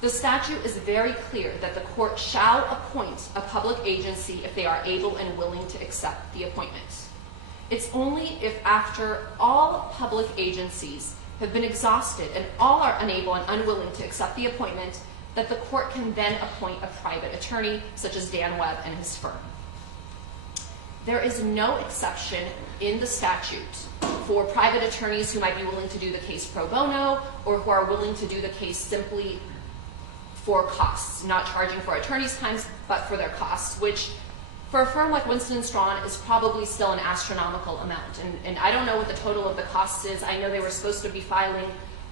The statute is very clear that the court shall appoint a public agency if they are able and willing to accept the appointment. It's only if after all public agencies have been exhausted and all are unable and unwilling to accept the appointment that the court can then appoint a private attorney, such as Dan Webb and his firm. There is no exception in the statute for private attorneys who might be willing to do the case pro bono or who are willing to do the case simply for costs, not charging for attorney's times, but for their costs, which for a firm like Winston & Strawn is probably still an astronomical amount. And I don't know what the total of the costs is. I know they were supposed to be filing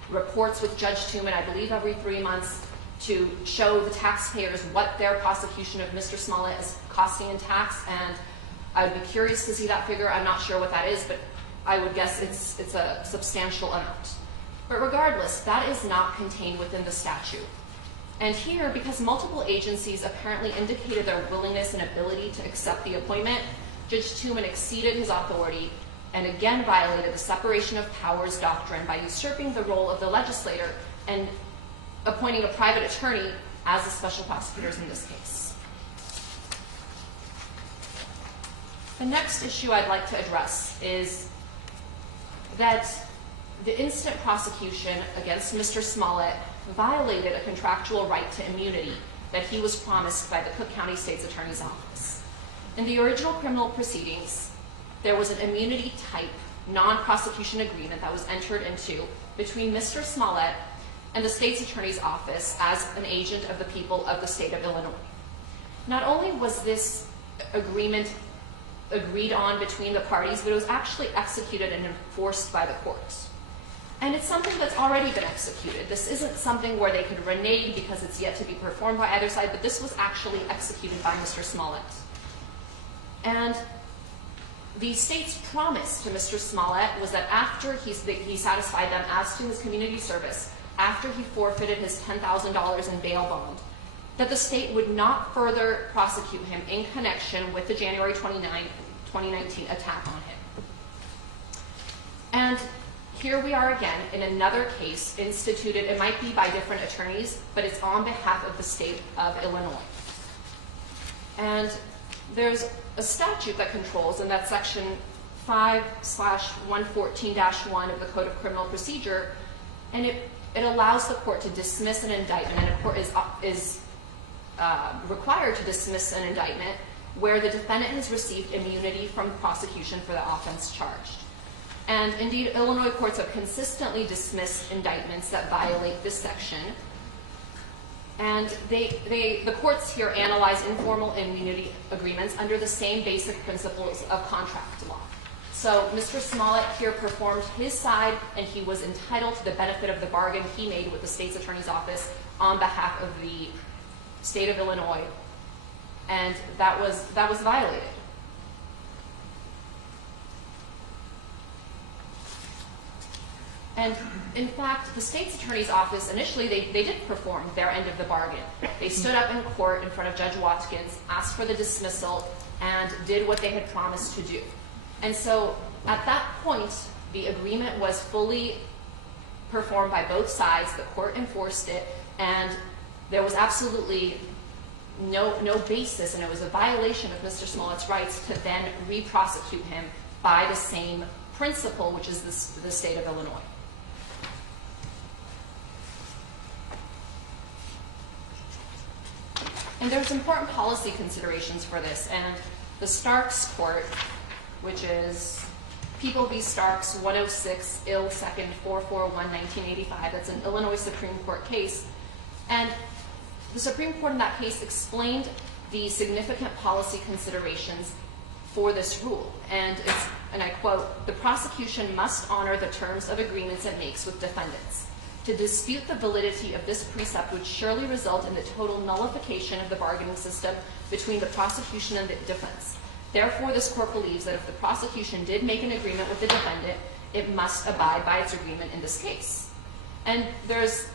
reports with Judge Tuman, I believe every 3 months, to show the taxpayers what their prosecution of Mr. Smollett is costing in tax, and I would be curious to see that figure. I'm not sure what that is, but I would guess it's a substantial amount. But regardless, that is not contained within the statute. And here, because multiple agencies apparently indicated their willingness and ability to accept the appointment, Judge Tuman exceeded his authority and again violated the separation of powers doctrine by usurping the role of the legislator and appointing a private attorney as the special prosecutors in this case. The next issue I'd like to address is that the instant prosecution against Mr. Smollett violated a contractual right to immunity that he was promised by the Cook County State's Attorney's Office. In the original criminal proceedings, there was an immunity-type non-prosecution agreement that was entered into between Mr. Smollett and the State's Attorney's Office as an agent of the people of the state of Illinois. Not only was this agreement agreed on between the parties, but it was actually executed and enforced by the courts. And it's something that's already been executed. This isn't something where they could renege because it's yet to be performed by either side, but this was actually executed by Mr. Smollett. And the state's promise to Mr. Smollett was that after he satisfied them as to his community service, after he forfeited his $10,000 in bail bond, that the state would not further prosecute him in connection with the January 29, 2019 attack on him. And here we are again in another case instituted, it might be by different attorneys, but it's on behalf of the state of Illinois. And there's a statute that controls, and that's section 5/114-1 of the Code of Criminal Procedure, and it allows the court to dismiss an indictment, and a court is required to dismiss an indictment where the defendant has received immunity from prosecution for the offense charged. And indeed, Illinois courts have consistently dismissed indictments that violate this section. And the courts here analyze informal immunity agreements under the same basic principles of contract law. So Mr. Smollett here performed his side, and he was entitled to the benefit of the bargain he made with the state's attorney's office on behalf of the state of Illinois, and that was violated. And in fact, the state's attorney's office, initially they did perform their end of the bargain. They stood up in court in front of Judge Watkins, asked for the dismissal, and did what they had promised to do. And so at that point, the agreement was fully performed by both sides. The court enforced it, and there was absolutely no basis, and it was a violation of Mr. Smollett's rights to then re-prosecute him by the same principle, which is the state of Illinois. And there's important policy considerations for this, and the Starks Court, which is People v. Starks 106 Ill 2nd 441 1985, that's an Illinois Supreme Court case, and the Supreme Court in that case explained the significant policy considerations for this rule, and I quote, "The prosecution must honor the terms of agreements it makes with defendants. To dispute the validity of this precept would surely result in the total nullification of the bargaining system between the prosecution and the defense. Therefore, this court believes that if the prosecution did make an agreement with the defendant, it must abide by its agreement in this case." And there's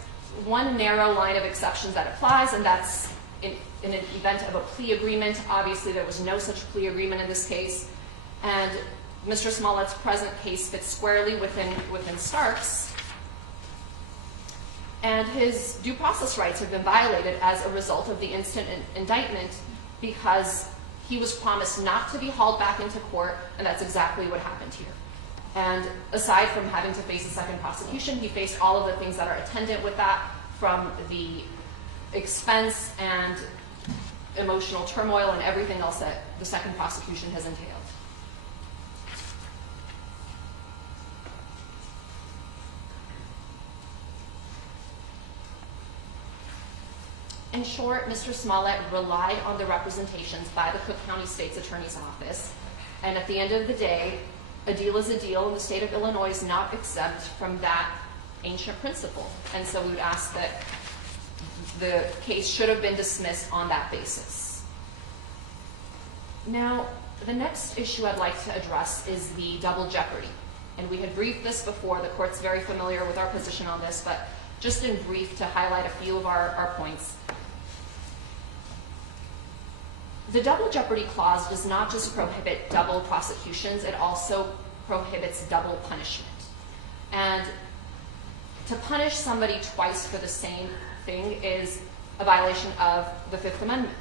one narrow line of exceptions that applies, and that's in an event of a plea agreement. Obviously, there was no such plea agreement in this case, and Mr. Smollett's present case fits squarely within Starks. And his due process rights have been violated as a result of the instant indictment because he was promised not to be hauled back into court, and that's exactly what happened here. And aside from having to face a second prosecution, he faced all of the things that are attendant with that, from the expense and emotional turmoil and everything else that the second prosecution has entailed. In short, Mr. Smollett relied on the representations by the Cook County State's Attorney's Office, and at the end of the day, a deal is a deal, and the state of Illinois is not exempt from that ancient principle. And so we would ask that the case should have been dismissed on that basis. Now, the next issue I'd like to address is the double jeopardy. And we had briefed this before. The court's very familiar with our position on this, but just in brief to highlight a few of our points. The double jeopardy clause does not just prohibit double prosecutions, it also prohibits double punishment. And to punish somebody twice for the same thing is a violation of the Fifth Amendment.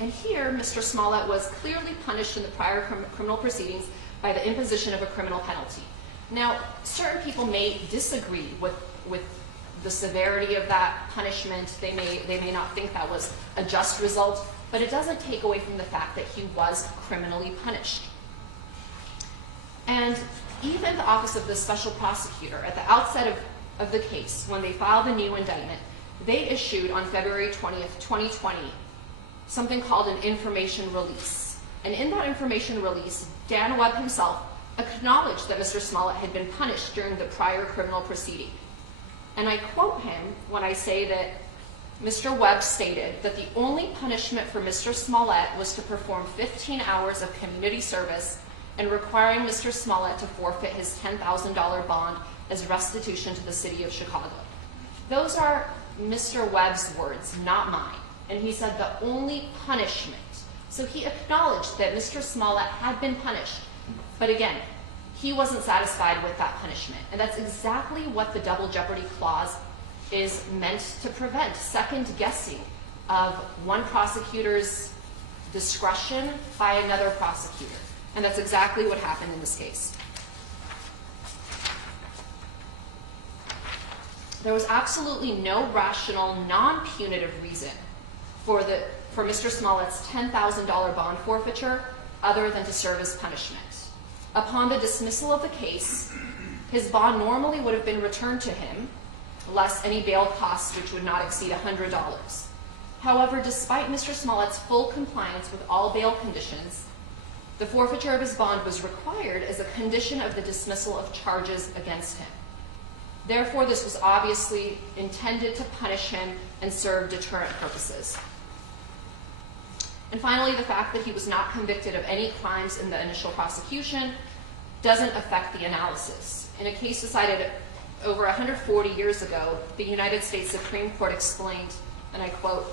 And here, Mr. Smollett was clearly punished in the prior criminal proceedings by the imposition of a criminal penalty. Now, certain people may disagree with the severity of that punishment. They may not think that was a just result, but it doesn't take away from the fact that he was criminally punished. And even the Office of the Special Prosecutor, at the outset of the case, when they filed the new indictment, they issued on February 20th, 2020, something called an information release. And in that information release, Dan Webb himself acknowledged that Mr. Smollett had been punished during the prior criminal proceeding. And I quote him when I say that Mr. Webb stated that the only punishment for Mr. Smollett was to perform 15 hours of community service and requiring Mr. Smollett to forfeit his $10,000 bond as restitution to the city of Chicago. Those are Mr. Webb's words, not mine. And he said the only punishment. So he acknowledged that Mr. Smollett had been punished. But again, he wasn't satisfied with that punishment. And that's exactly what the Double Jeopardy Clause is meant to prevent, second guessing of one prosecutor's discretion by another prosecutor. And that's exactly what happened in this case. There was absolutely no rational, non-punitive reason for Mr. Smollett's $10,000 bond forfeiture other than to serve as punishment. Upon the dismissal of the case, his bond normally would have been returned to him, less any bail costs, which would not exceed $100. However, despite Mr. Smollett's full compliance with all bail conditions, the forfeiture of his bond was required as a condition of the dismissal of charges against him. Therefore, this was obviously intended to punish him and serve deterrent purposes. And finally, the fact that he was not convicted of any crimes in the initial prosecution doesn't affect the analysis. In a case decided over 140 years ago, the United States Supreme Court explained, and I quote,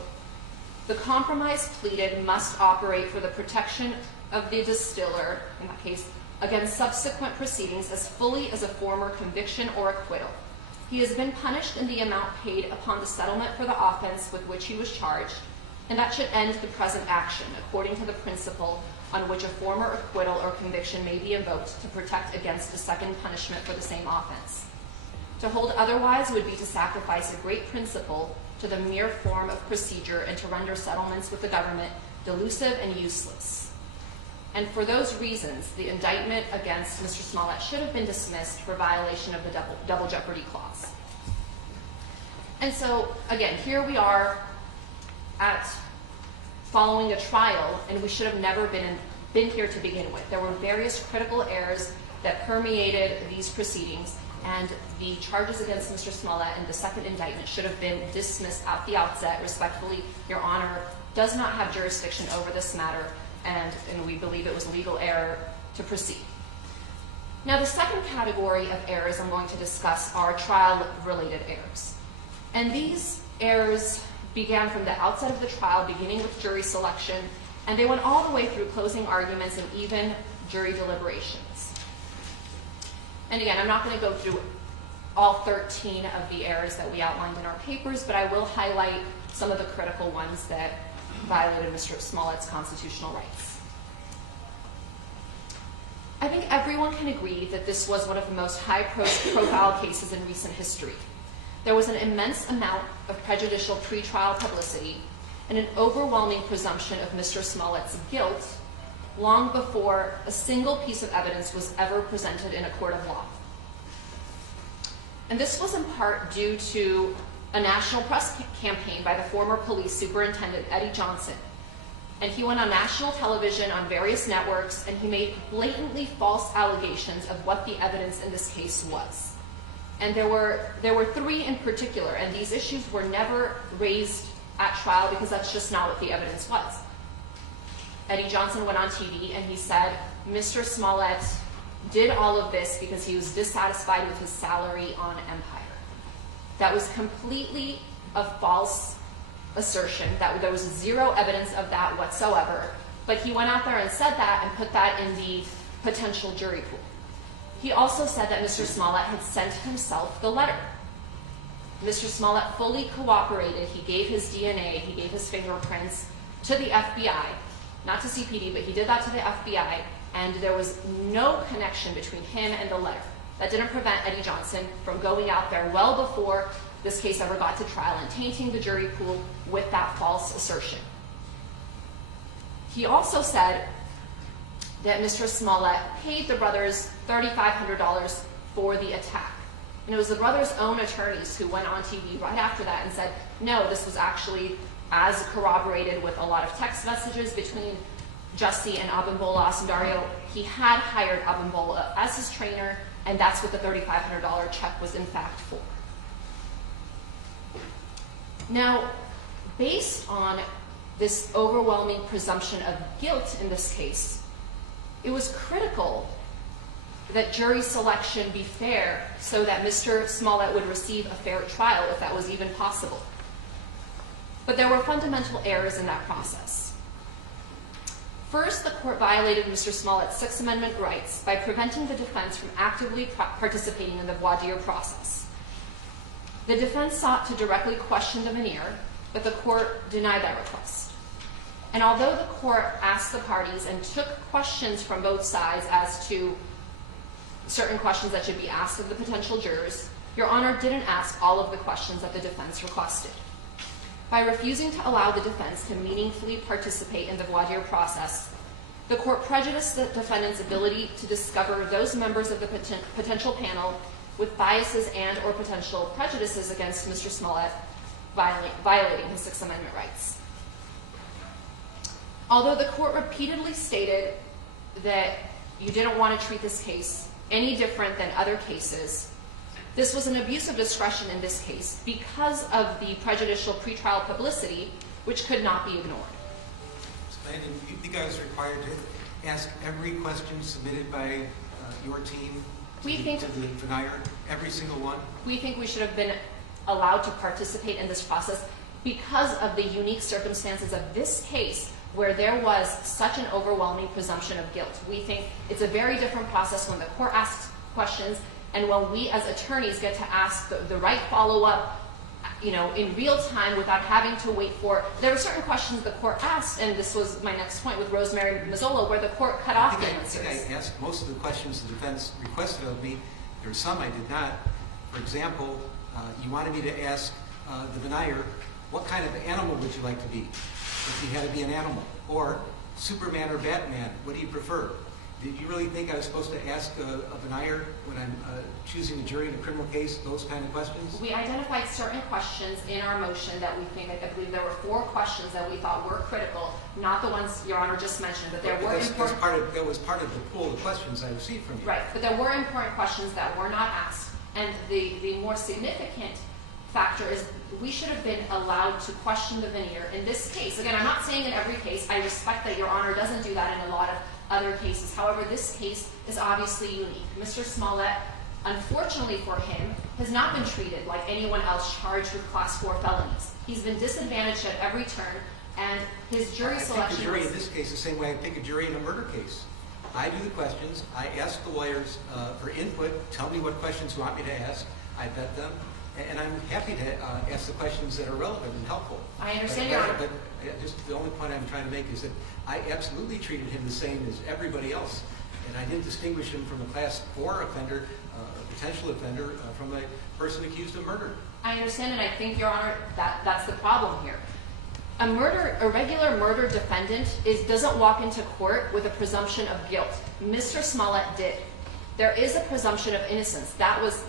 "The compromise pleaded must operate for the protection of the distiller, in that case, against subsequent proceedings as fully as a former conviction or acquittal. He has been punished in the amount paid upon the settlement for the offense with which he was charged, and that should end the present action, according to the principle on which a former acquittal or conviction may be invoked to protect against a second punishment for the same offense. To hold otherwise would be to sacrifice a great principle to the mere form of procedure and to render settlements with the government delusive and useless. And for those reasons, the indictment against Mr. Smollett should have been dismissed for violation of the Double Jeopardy Clause." And so, again, here we are at following a trial, and we should have never been here to begin with. There were various critical errors that permeated these proceedings, and the charges against Mr. Smollett and the second indictment should have been dismissed at the outset. Respectfully, Your Honor does not have jurisdiction over this matter, and we believe it was legal error to proceed. Now, the second category of errors I'm going to discuss are trial-related errors. And these errors began from the outset of the trial, beginning with jury selection, and they went all the way through closing arguments and even jury deliberations. And again, I'm not going to go through all 13 of the errors that we outlined in our papers, but I will highlight some of the critical ones that violated Mr. Smollett's constitutional rights. I think everyone can agree that this was one of the most high-profile cases in recent history. There was an immense amount of prejudicial pretrial publicity and an overwhelming presumption of Mr. Smollett's guilt long before a single piece of evidence was ever presented in a court of law. And this was in part due to a national press campaign by the former police superintendent, Eddie Johnson. And he went on national television on various networks, and he made blatantly false allegations of what the evidence in this case was. And there were three in particular, and these issues were never raised at trial because that's just not what the evidence was. Eddie Johnson went on TV and he said, Mr. Smollett did all of this because he was dissatisfied with his salary on Empire. That was completely a false assertion. That there was zero evidence of that whatsoever. But he went out there and said that and put that in the potential jury pool. He also said that Mr. Smollett had sent himself the letter. Mr. Smollett fully cooperated. He gave his DNA, he gave his fingerprints to the FBI, not to CPD, but he did that to the FBI, and there was no connection between him and the letter. That didn't prevent Eddie Johnson from going out there well before this case ever got to trial and tainting the jury pool with that false assertion. He also said that Mr. Smollett paid the brothers $3,500 for the attack. And it was the brothers' own attorneys who went on TV right after that and said, no, this was actually as corroborated with a lot of text messages between Jussie and Abimbola Asundario. He had hired Abimbola as his trainer, and that's what the $3,500 check was in fact for. Now, based on this overwhelming presumption of guilt in this case, it was critical that jury selection be fair so that Mr. Smollett would receive a fair trial if that was even possible. But there were fundamental errors in that process. First, the court violated Mr. Smollett's Sixth Amendment rights by preventing the defense from actively participating in the voir dire process. The defense sought to directly question the veneer, but the court denied that request. And although the court asked the parties and took questions from both sides as to certain questions that should be asked of the potential jurors, Your Honor didn't ask all of the questions that the defense requested. By refusing to allow the defense to meaningfully participate in the voir dire process, the court prejudiced the defendant's ability to discover those members of the potential panel with biases and or potential prejudices against Mr. Smollett, violating his Sixth Amendment rights. Although the court repeatedly stated that you didn't want to treat this case any different than other cases, this was an abuse of discretion in this case because of the prejudicial pretrial publicity, which could not be ignored. And you think I was required to ask every question submitted by your team to the denier, every single one? We think we should have been allowed to participate in this process because of the unique circumstances of this case where there was such an overwhelming presumption of guilt. We think it's a very different process when the court asks questions and when we as attorneys get to ask the right follow-up, in real time without having to wait for. There were certain questions the court asked, and this was my next point with Rosemary Mazzola, where the court cut off the answers. I think I asked most of the questions the defense requested of me. There were some I did not. For example, you wanted me to ask the denier, what kind of animal would you like to be if you had to be an animal? Or Superman or Batman, what do you prefer? Did you really think I was supposed to ask a denier when I'm choosing a jury in a criminal case, those kind of questions? We identified certain questions in our motion that we think, I believe there were 4 questions that we thought were critical, not the ones Your Honor just mentioned, but there were important. That was part of the pool of questions I received from you. Right, but there were important questions that were not asked. And the more significant factor is we should have been allowed to question the veneer in this case. Again, I'm not saying in every case. I respect that Your Honor doesn't do that in a lot of other cases. However, this case is obviously unique. Mr. Smollett, unfortunately for him, has not been treated like anyone else charged with Class 4 felonies. He's been disadvantaged at every turn, and his jury selection. I pick a jury in this case the same way I pick a jury in a murder case. I do the questions. I ask the lawyers for input. Tell me what questions you want me to ask. I vet them, and I'm happy to ask the questions that are relevant and helpful. I understand, Your Honor. But just the only point I'm trying to make is that I absolutely treated him the same as everybody else, and I didn't distinguish him from a class 4 offender, a potential offender, from a person accused of murder. I understand, and I think, Your Honor, that's the problem here. A regular murder defendant doesn't walk into court with a presumption of guilt. Mr. Smollett did. There is a presumption of innocence. That was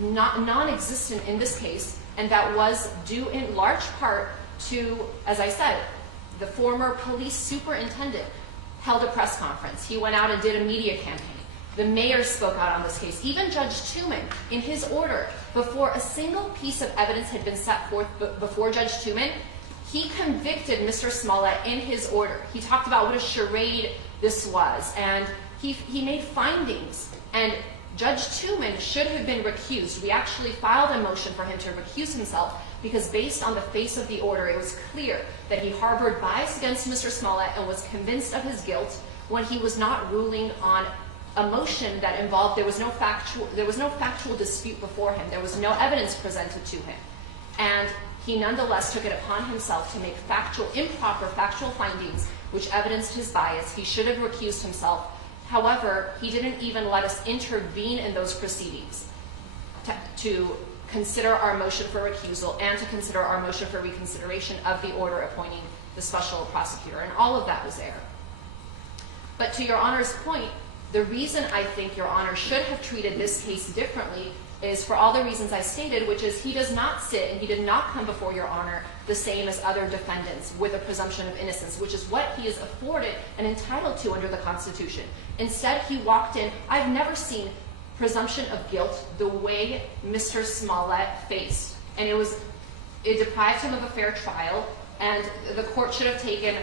non-existent in this case, and that was due in large part to, as I said, the former police superintendent held a press conference. He went out and did a media campaign. The mayor spoke out on this case. Even Judge Tooman, in his order, before a single piece of evidence had been set forth before Judge Tooman, he convicted Mr. Smollett in his order. He talked about what a charade this was, and he made findings. And Judge Tooman should have been recused. We actually filed a motion for him to recuse himself because based on the face of the order, it was clear that he harbored bias against Mr. Smollett and was convinced of his guilt when he was not ruling on a motion that involved, there was no factual dispute before him. There was no evidence presented to him. And he nonetheless took it upon himself to make improper factual findings which evidenced his bias. He should have recused himself. However, he didn't even let us intervene in those proceedings to consider our motion for recusal and to consider our motion for reconsideration of the order appointing the special prosecutor. And all of that was there. But to Your Honor's point, the reason I think Your Honor should have treated this case differently is for all the reasons I stated, which is he does not sit and he did not come before Your Honor the same as other defendants with a presumption of innocence, which is what he is afforded and entitled to under the Constitution. Instead, he walked in. I've never seen presumption of guilt the way Mr. Smollett faced. And it deprived him of a fair trial, and the court should have taken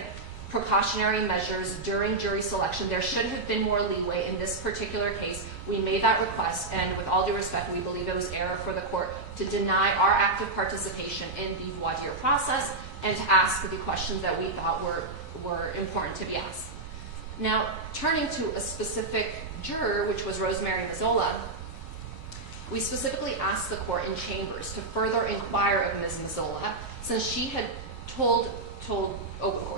precautionary measures during jury selection. There should have been more leeway in this particular case. We made that request, and with all due respect, we believe it was error for the court to deny our active participation in the voir dire process and to ask the questions that we thought were important to be asked. Now, turning to a specific juror, which was Rosemary Mazzola, we specifically asked the court in chambers to further inquire of Ms. Mazzola, since she had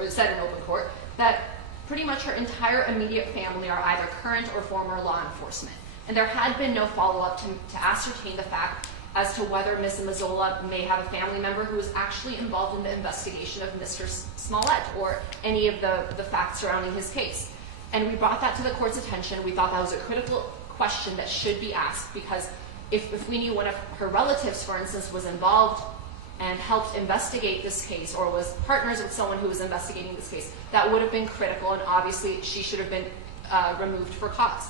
said in open court that pretty much her entire immediate family are either current or former law enforcement. And there had been no follow-up to ascertain the fact as to whether Ms. Mazzola may have a family member who was actually involved in the investigation of Mr. Smollett or any of the facts surrounding his case. And we brought that to the court's attention. We thought that was a critical question that should be asked, because if we knew one of her relatives, for instance, was involved and helped investigate this case or was partners with someone who was investigating this case, that would have been critical, and obviously she should have been removed for cause.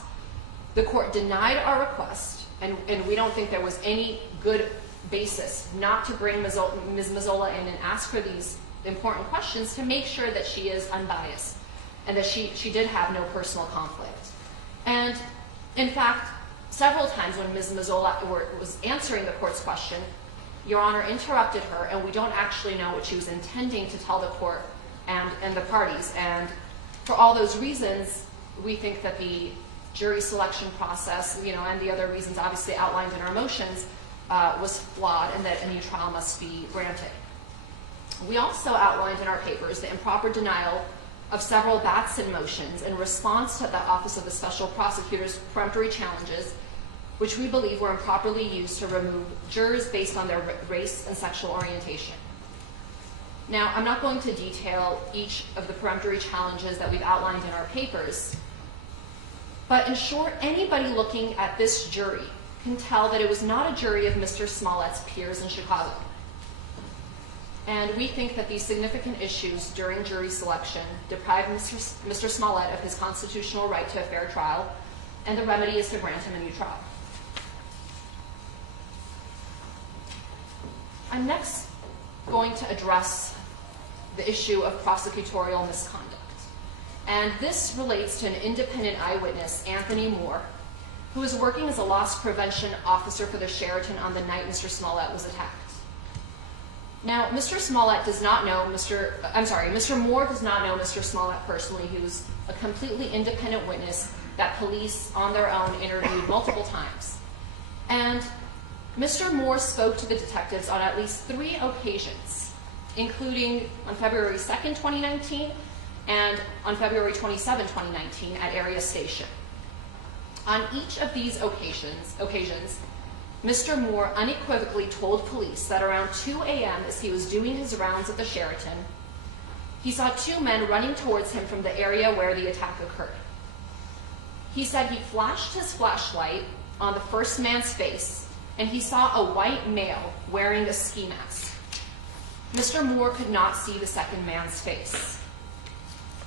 The court denied our request, and we don't think there was any good basis not to bring Ms. Mazzola in and ask her these important questions to make sure that she is unbiased and that she did have no personal conflict. And in fact, several times when Ms. Mazzola was answering the court's question, Your Honor interrupted her, and we don't actually know what she was intending to tell the court and the parties. And for all those reasons, we think that the jury selection process, and the other reasons obviously outlined in our motions, was flawed, and that a new trial must be granted. We also outlined in our papers the improper denial of several Batson motions in response to the Office of the Special Prosecutor's peremptory challenges, which we believe were improperly used to remove jurors based on their race and sexual orientation. Now, I'm not going to detail each of the peremptory challenges that we've outlined in our papers, but in short, anybody looking at this jury can tell that it was not a jury of Mr. Smollett's peers in Chicago. And we think that these significant issues during jury selection deprived Mr. Smollett of his constitutional right to a fair trial, and the remedy is to grant him a new trial. I'm next going to address the issue of prosecutorial misconduct. And this relates to an independent eyewitness, Anthony Moore, who was working as a loss prevention officer for the Sheraton on the night Mr. Smollett was attacked. Now, Mr. Moore does not know Mr. Smollett personally. He was a completely independent witness that police on their own interviewed multiple times. And Mr. Moore spoke to the detectives on at least 3 occasions, including on February 2nd, 2019, and on February 27, 2019, at Area Station. On each of these occasions, Mr. Moore unequivocally told police that around 2 a.m. as he was doing his rounds at the Sheraton, he saw 2 men running towards him from the area where the attack occurred. He said he flashed his flashlight on the first man's face, and he saw a white male wearing a ski mask. Mr. Moore could not see the second man's face.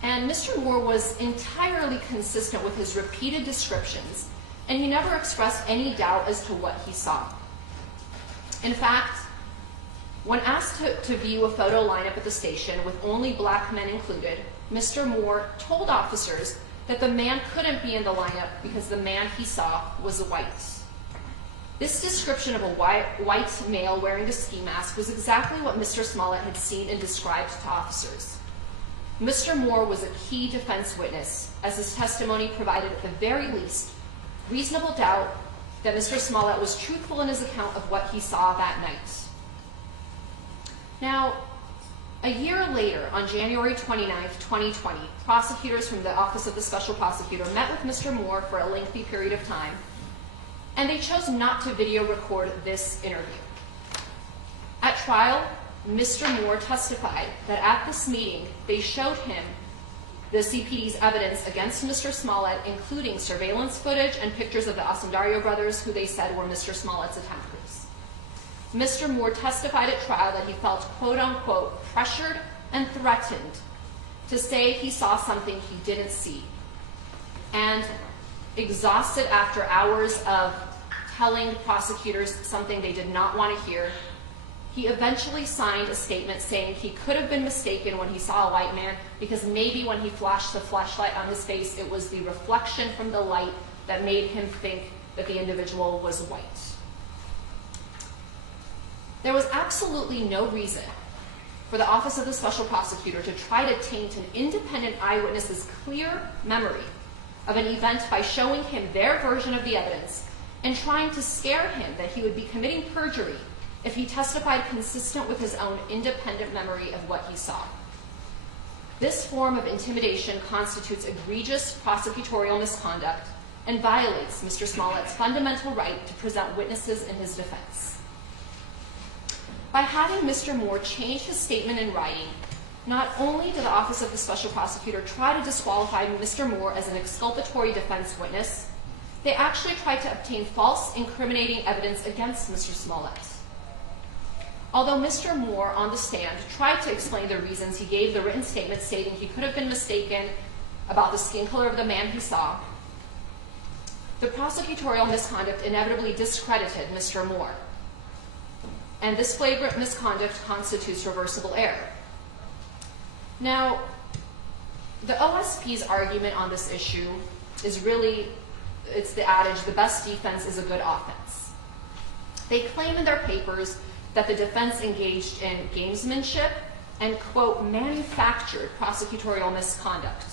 And Mr. Moore was entirely consistent with his repeated descriptions, and he never expressed any doubt as to what he saw. In fact, when asked to view a photo lineup at the station with only black men included, Mr. Moore told officers that the man couldn't be in the lineup because the man he saw was white. This description of a white male wearing a ski mask was exactly what Mr. Smollett had seen and described to officers. Mr. Moore was a key defense witness, as his testimony provided at the very least reasonable doubt that Mr. Smollett was truthful in his account of what he saw that night. Now, a year later, on January 29th, 2020, prosecutors from the Office of the Special Prosecutor met with Mr. Moore for a lengthy period of time, and they chose not to video record this interview. At trial, Mr. Moore testified that at this meeting, they showed him the CPD's evidence against Mr. Smollett, including surveillance footage and pictures of the Asendario brothers, who they said were Mr. Smollett's attackers. Mr. Moore testified at trial that he felt, quote-unquote, pressured and threatened to say he saw something he didn't see. And exhausted after hours of telling prosecutors something they did not want to hear, he eventually signed a statement saying he could have been mistaken when he saw a white man because maybe when he flashed the flashlight on his face, it was the reflection from the light that made him think that the individual was white. There was absolutely no reason for the Office of the Special Prosecutor to try to taint an independent eyewitness's clear memory of an event by showing him their version of the evidence and trying to scare him that he would be committing perjury if he testified consistent with his own independent memory of what he saw. This form of intimidation constitutes egregious prosecutorial misconduct and violates Mr. Smollett's fundamental right to present witnesses in his defense. By having Mr. Moore change his statement in writing, not only did the Office of the Special Prosecutor try to disqualify Mr. Moore as an exculpatory defense witness, they actually tried to obtain false incriminating evidence against Mr. Smollett. Although Mr. Moore, on the stand, tried to explain the reasons he gave the written statement stating he could have been mistaken about the skin color of the man he saw, the prosecutorial misconduct inevitably discredited Mr. Moore. And this flagrant misconduct constitutes reversible error. Now, the OSP's argument on this issue is really, it's the adage, the best defense is a good offense. They claim in their papers that the defense engaged in gamesmanship and, quote, manufactured prosecutorial misconduct.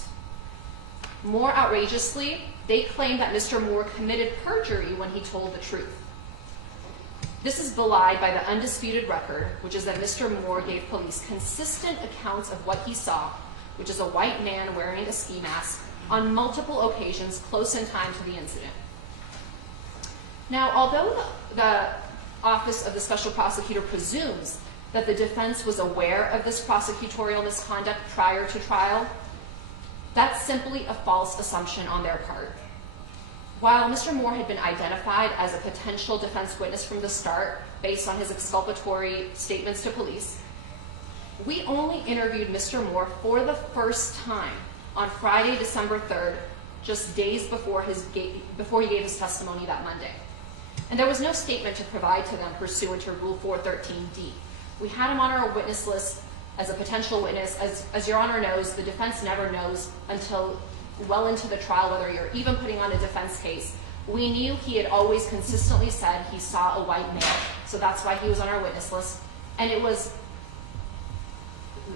More outrageously, they claim that Mr. Moore committed perjury when he told the truth. This is belied by the undisputed record, which is that Mr. Moore gave police consistent accounts of what he saw, which is a white man wearing a ski mask, on multiple occasions close in time to the incident. Now, although the Office of the Special Prosecutor presumes that the defense was aware of this prosecutorial misconduct prior to trial, that's simply a false assumption on their part. While Mr. Moore had been identified as a potential defense witness from the start based on his exculpatory statements to police, we only interviewed Mr. Moore for the first time on Friday, December 3rd, just days before he gave his testimony that Monday. And there was no statement to provide to them pursuant to Rule 413D. We had him on our witness list as a potential witness. As Your Honor knows, the defense never knows until well into the trial whether you're even putting on a defense case. We knew he had always consistently said he saw a white male, so that's why he was on our witness list. And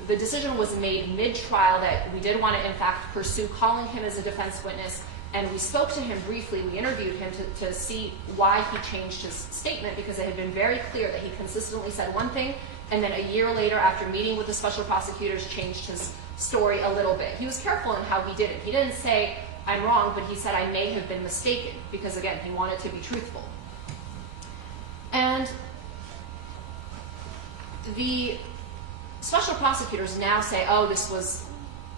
the decision was made mid-trial that we did want to, in fact, pursue calling him as a defense witness, And we spoke to him briefly. We interviewed him to see why he changed his statement, because it had been very clear that he consistently said one thing, and then a year later, after meeting with the special prosecutors, changed his story a little bit. He was careful in how he did it. He didn't say, I'm wrong, but he said, I may have been mistaken, because again, he wanted to be truthful. And the special prosecutors now say, oh, this was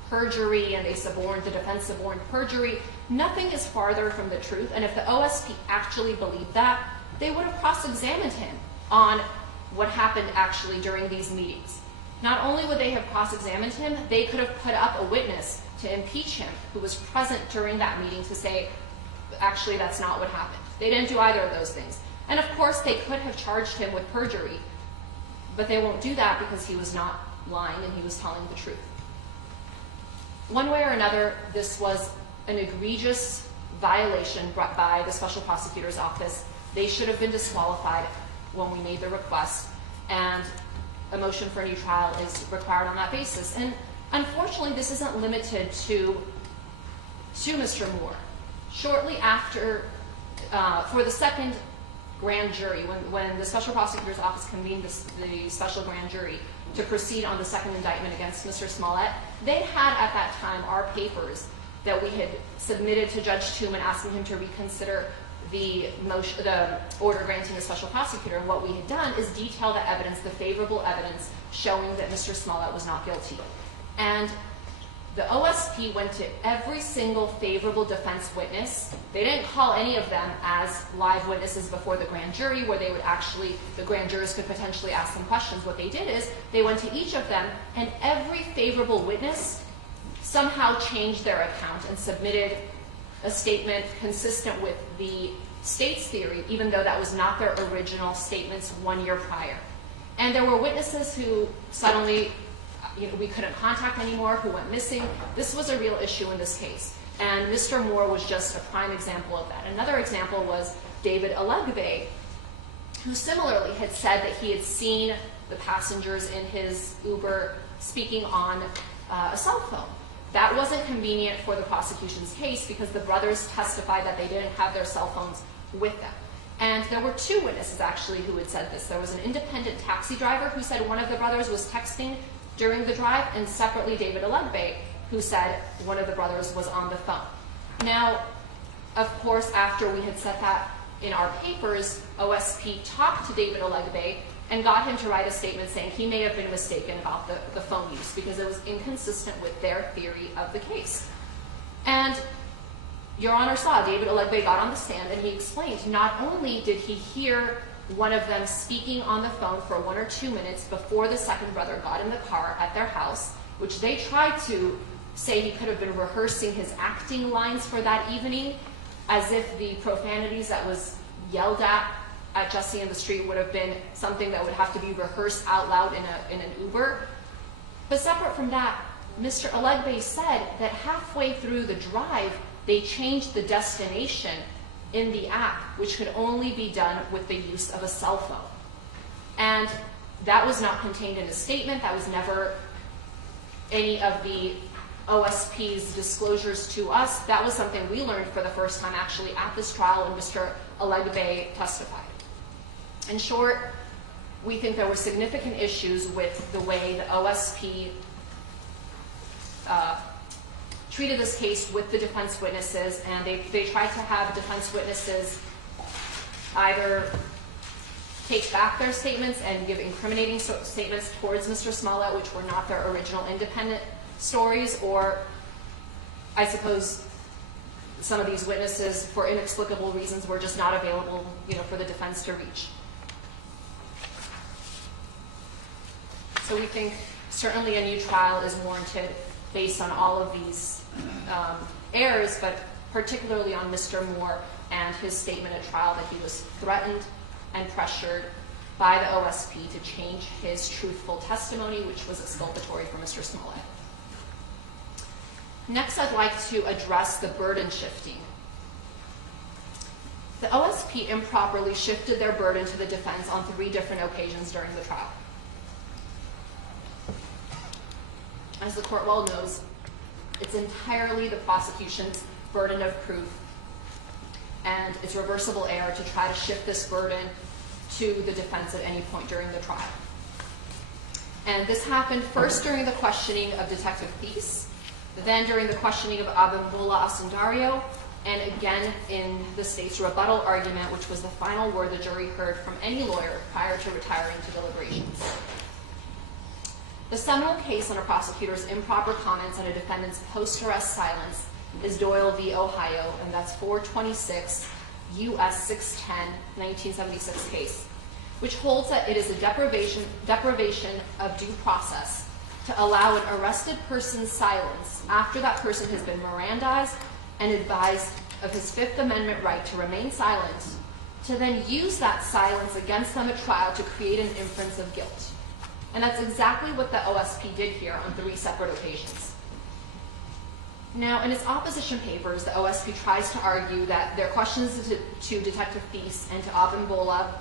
perjury, and the defense suborned perjury. Nothing is farther from the truth, and if the OSP actually believed that, they would have cross-examined him on what happened actually during these meetings. Not only would they have cross-examined him, they could have put up a witness to impeach him who was present during that meeting to say, actually, that's not what happened. They didn't do either of those things. And of course, they could have charged him with perjury, but they won't do that because he was not lying and he was telling the truth. One way or another, this was an egregious violation brought by the special prosecutor's office. They should have been disqualified when we made the request, and a motion for a new trial is required on that basis. And unfortunately, this isn't limited to Mr. Moore. Shortly after, for the second grand jury, when the special prosecutor's office convened the special grand jury to proceed on the second indictment against Mr. Smollett, they had at that time our papers that we had submitted to Judge Tooman asking him to reconsider the order granting the special prosecutor. And what we had done is detail the evidence, the favorable evidence, showing that Mr. Smollett was not guilty. And the OSP went to every single favorable defense witness. They didn't call any of them as live witnesses before the grand jury, where they would actually, the grand jurors could potentially ask them questions. What they did is they went to each of them, and every favorable witness somehow changed their account and submitted a statement consistent with the state's theory, even though that was not their original statements 1 year prior. And there were witnesses who suddenly, we couldn't contact anymore, who went missing. This was a real issue in this case. And Mr. Moore was just a prime example of that. Another example was David Alegbe, who similarly had said that he had seen the passengers in his Uber speaking on a cell phone. That wasn't convenient for the prosecution's case because the brothers testified that they didn't have their cell phones with them. And there were two witnesses actually who had said this. There was an independent taxi driver who said one of the brothers was texting during the drive, and separately David Alegbe, who said one of the brothers was on the phone. Now, of course, after we had set that in our papers, OSP talked to David Alegbe and got him to write a statement saying he may have been mistaken about the phone use because it was inconsistent with their theory of the case. And Your Honor saw David Alegbe got on the stand and he explained not only did he hear one of them speaking on the phone for 1 or 2 minutes before the second brother got in the car at their house, which they tried to say he could have been rehearsing his acting lines for that evening, as if the profanities that was yelled at Jussie in the street would have been something that would have to be rehearsed out loud in an Uber. But separate from that, Mr. Alegbe said that halfway through the drive, they changed the destination in the app, which could only be done with the use of a cell phone. And that was not contained in a statement. That was never any of the OSP's disclosures to us. That was something we learned for the first time actually at this trial when Mr. Alegbe testified. In short, we think there were significant issues with the way the OSP treated this case with the defense witnesses, and they tried to have defense witnesses either take back their statements and give incriminating statements towards Mr. Smollett, which were not their original independent stories, or I suppose some of these witnesses, for inexplicable reasons, were just not available, for the defense to reach. So we think certainly a new trial is warranted based on all of these errors, but particularly on Mr. Moore and his statement at trial that he was threatened and pressured by the OSP to change his truthful testimony, which was exculpatory for Mr. Smollett. Next, I'd like to address the burden shifting. The OSP improperly shifted their burden to the defense on 3 different occasions during the trial. As the court well knows, it's entirely the prosecution's burden of proof, and it's reversible error to try to shift this burden to the defense at any point during the trial. And this happened first during the questioning of Detective Thies, then during the questioning of Abimbola Asundario, and again in the state's rebuttal argument, which was the final word the jury heard from any lawyer prior to retiring to deliberations. The seminal case on a prosecutor's improper comments on a defendant's post-arrest silence is Doyle v. Ohio, and that's 426 U.S. 610, 1976 case, which holds that it is a deprivation of due process to allow an arrested person's silence after that person has been Mirandized and advised of his Fifth Amendment right to remain silent, to then use that silence against them at trial to create an inference of guilt. And that's exactly what the OSP did here on 3 separate occasions. Now, in its opposition papers, the OSP tries to argue that their questions to Detective Thies and to Abimbola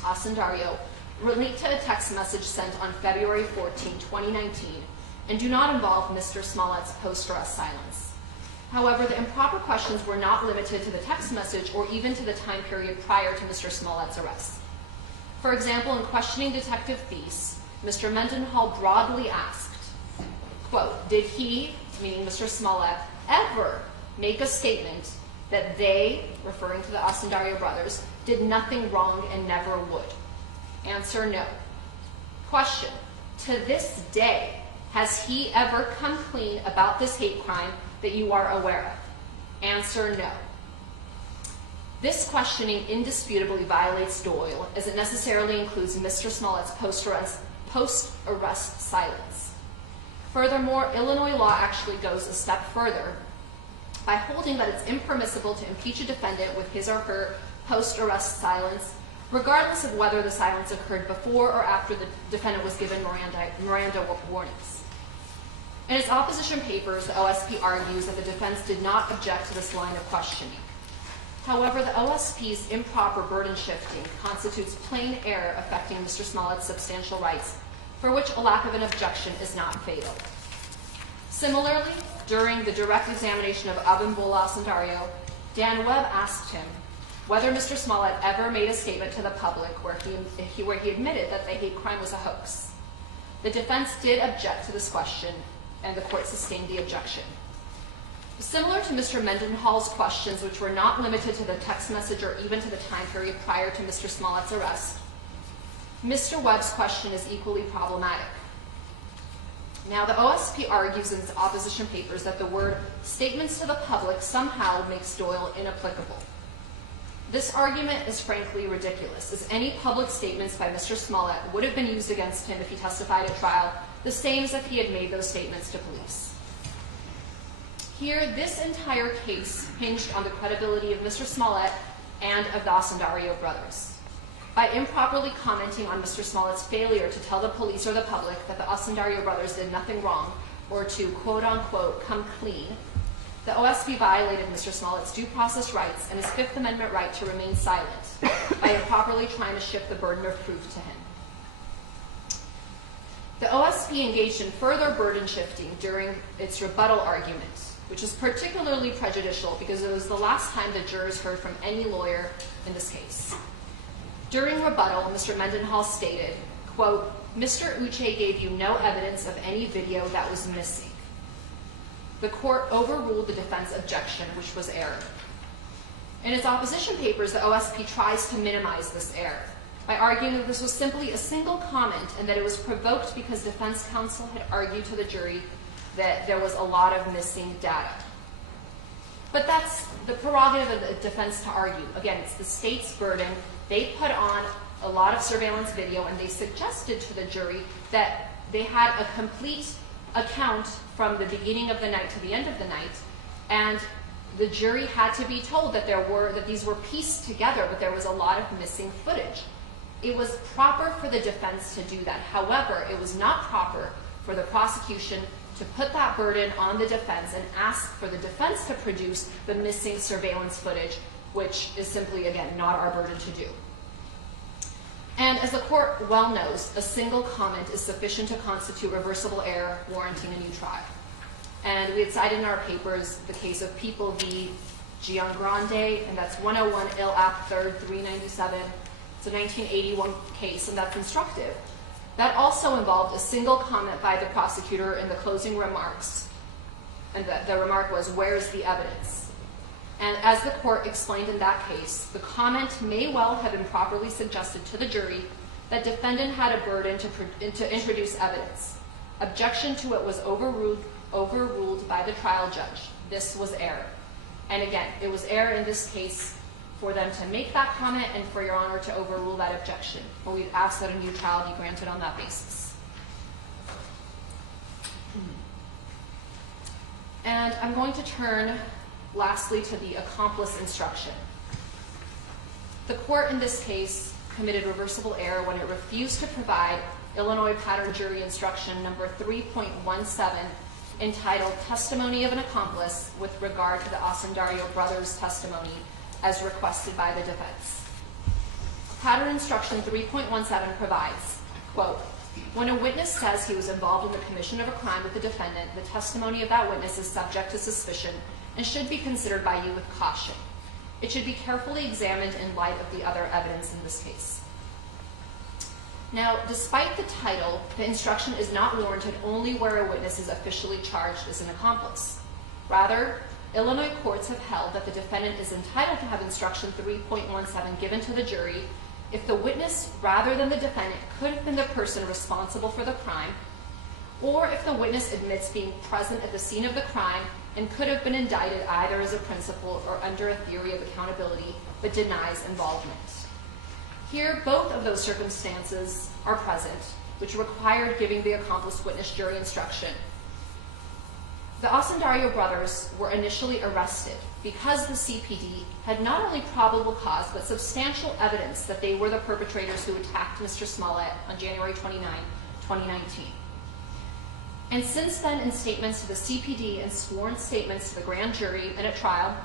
Asundario relate to a text message sent on February 14, 2019, and do not involve Mr. Smollett's post-arrest silence. However, the improper questions were not limited to the text message or even to the time period prior to Mr. Smollett's arrest. For example, in questioning Detective Thies, Mr. Mendenhall broadly asked, quote, did he, meaning Mr. Smollett, ever make a statement that they, referring to the Asundario brothers, did nothing wrong and never would? Answer, no. Question, to this day, has he ever come clean about this hate crime that you are aware of? Answer, no. This questioning indisputably violates Doyle, as it necessarily includes Mr. Smollett's post-arrest silence. Furthermore, Illinois law actually goes a step further by holding that it's impermissible to impeach a defendant with his or her post-arrest silence, regardless of whether the silence occurred before or after the defendant was given Miranda warnings. In its opposition papers, the OSP argues that the defense did not object to this line of questioning. However, the OSP's improper burden shifting constitutes plain error affecting Mr. Smollett's substantial rights, for which a lack of an objection is not fatal. Similarly, during the direct examination of Abimbola Asundario, Dan Webb asked him whether Mr. Smollett ever made a statement to the public where he admitted that the hate crime was a hoax. The defense did object to this question, and the court sustained the objection. Similar to Mr. Mendenhall's questions, which were not limited to the text message or even to the time period prior to Mr. Smollett's arrest, Mr. Webb's question is equally problematic. Now, the OSP argues in its opposition papers that the word statements to the public somehow makes Doyle inapplicable. This argument is frankly ridiculous, as any public statements by Mr. Smollett would have been used against him if he testified at trial, the same as if he had made those statements to police. Here, this entire case hinged on the credibility of Mr. Smollett and of the Asundario brothers. By improperly commenting on Mr. Smollett's failure to tell the police or the public that the Asundario brothers did nothing wrong, or to quote-unquote come clean, the OSP violated Mr. Smollett's due process rights and his Fifth Amendment right to remain silent by improperly trying to shift the burden of proof to him. The OSP engaged in further burden shifting during its rebuttal argument, which is particularly prejudicial because it was the last time the jurors heard from any lawyer in this case. During rebuttal, Mr. Mendenhall stated, quote, Mr. Uche gave you no evidence of any video that was missing. The court overruled the defense objection, which was error. In its opposition papers, the OSP tries to minimize this error by arguing that this was simply a single comment and that it was provoked because defense counsel had argued to the jury that there was a lot of missing data. But that's the prerogative of the defense to argue. Again, it's the state's burden. They put on a lot of surveillance video and they suggested to the jury that they had a complete account from the beginning of the night to the end of the night, and the jury had to be told that these were pieced together, but there was a lot of missing footage. It was proper for the defense to do that. However, it was not proper for the prosecution to put that burden on the defense and ask for the defense to produce the missing surveillance footage, which is simply, again, not our burden to do. And as the court well knows, a single comment is sufficient to constitute reversible error warranting a new trial. And we had cited in our papers the case of People v. Giangrande, and that's 101 Ill App 3rd 397. It's a 1981 case, and that's instructive. That also involved a single comment by the prosecutor in the closing remarks. And the remark was, "Where's the evidence?" And as the court explained in that case, the comment may well have improperly suggested to the jury that defendant had a burden to introduce evidence. Objection to it was overruled by the trial judge. This was error. And again, it was error in this case for them to make that comment and for Your Honor to overrule that objection. But we'd ask that a new trial be granted on that basis. And I'm going to turn lastly to the accomplice instruction. The court in this case committed reversible error when it refused to provide Illinois Pattern Jury Instruction number 3.17 entitled Testimony of an Accomplice with regard to the Osundario brothers' testimony as requested by the defense. Pattern Instruction 3.17 provides, quote, "When a witness says he was involved in the commission of a crime with the defendant, the testimony of that witness is subject to suspicion and should be considered by you with caution. It should be carefully examined in light of the other evidence in this case." Now, despite the title, the instruction is not warranted only where a witness is officially charged as an accomplice. Rather, Illinois courts have held that the defendant is entitled to have Instruction 3.17 given to the jury if the witness, rather than the defendant, could have been the person responsible for the crime, or if the witness admits being present at the scene of the crime and could have been indicted either as a principal or under a theory of accountability, but denies involvement. Here, both of those circumstances are present, which required giving the accomplice witness jury instruction. The Osundario brothers were initially arrested because the CPD had not only probable cause, but substantial evidence that they were the perpetrators who attacked Mr. Smollett on January 29, 2019. And since then, in statements to the CPD and sworn statements to the grand jury and at trial,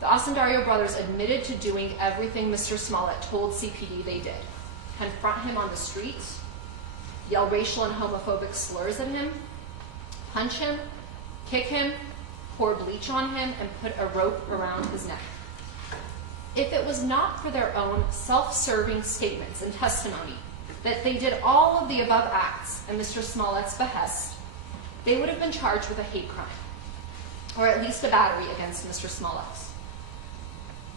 the Osundario brothers admitted to doing everything Mr. Smollett told CPD they did. Confront him on the street, yell racial and homophobic slurs at him, punch him, kick him, pour bleach on him, and put a rope around his neck. If it was not for their own self-serving statements and testimony that they did all of the above acts at Mr. Smollett's behest, they would have been charged with a hate crime, or at least a battery against Mr. Smollett.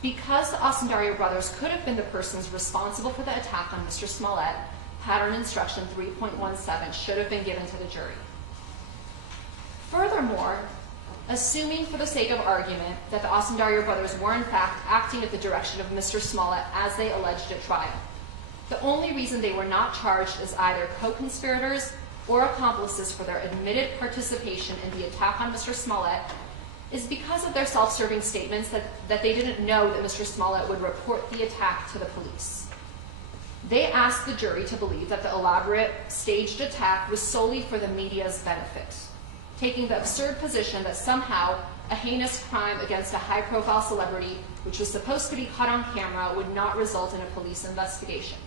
Because the Osundario brothers could have been the persons responsible for the attack on Mr. Smollett, Pattern Instruction 3.17 should have been given to the jury. Furthermore, assuming for the sake of argument that the Osundario brothers were in fact acting at the direction of Mr. Smollett as they alleged at trial, the only reason they were not charged as either co-conspirators or accomplices for their admitted participation in the attack on Mr. Smollett is because of their self-serving statements that they didn't know that Mr. Smollett would report the attack to the police. They asked the jury to believe that the elaborate, staged attack was solely for the media's benefit, taking the absurd position that somehow a heinous crime against a high-profile celebrity, which was supposed to be caught on camera, would not result in a police investigation.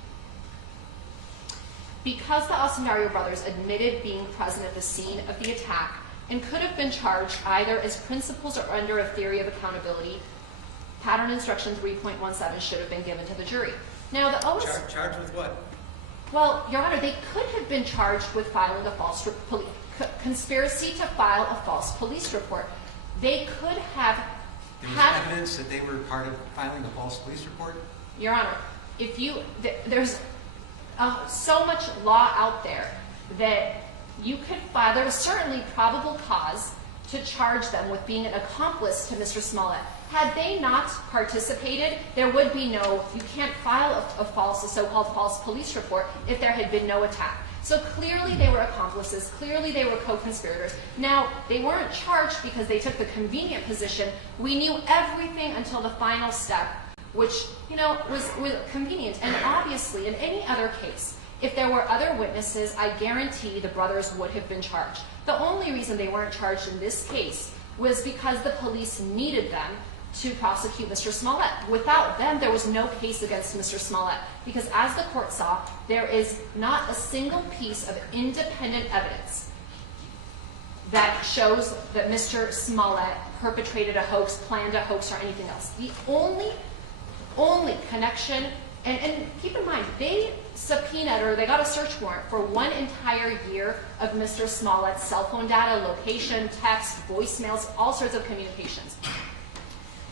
Because the Osundario brothers admitted being present at the scene of the attack and could have been charged either as principals or under a theory of accountability, Pattern Instruction 3.17 should have been given to the jury. Now, the OS... Charged with what? Well, Your Honor, they could have been charged with filing a false conspiracy to file a false police report. They could have There was evidence that they were part of filing a false police report? Your Honor, there's so much law out there that you could file. There was certainly probable cause to charge them with being an accomplice to Mr. Smollett. Had they not participated, there would be no, you can't file a so-called false police report if there had been no attack. So clearly they were accomplices, clearly they were co-conspirators. Now, they weren't charged because they took the convenient position. We knew everything until the final step, which, was convenient. And obviously, in any other case, if there were other witnesses, I guarantee the brothers would have been charged. The only reason they weren't charged in this case was because the police needed them to prosecute Mr. Smollett. Without them, there was no case against Mr. Smollett, because as the court saw, there is not a single piece of independent evidence that shows that Mr. Smollett perpetrated a hoax, planned a hoax, or anything else. The only connection, and keep in mind, they subpoenaed, or they got a search warrant for 1 entire year of Mr. Smollett's cell phone data, location, text, voicemails, all sorts of communications.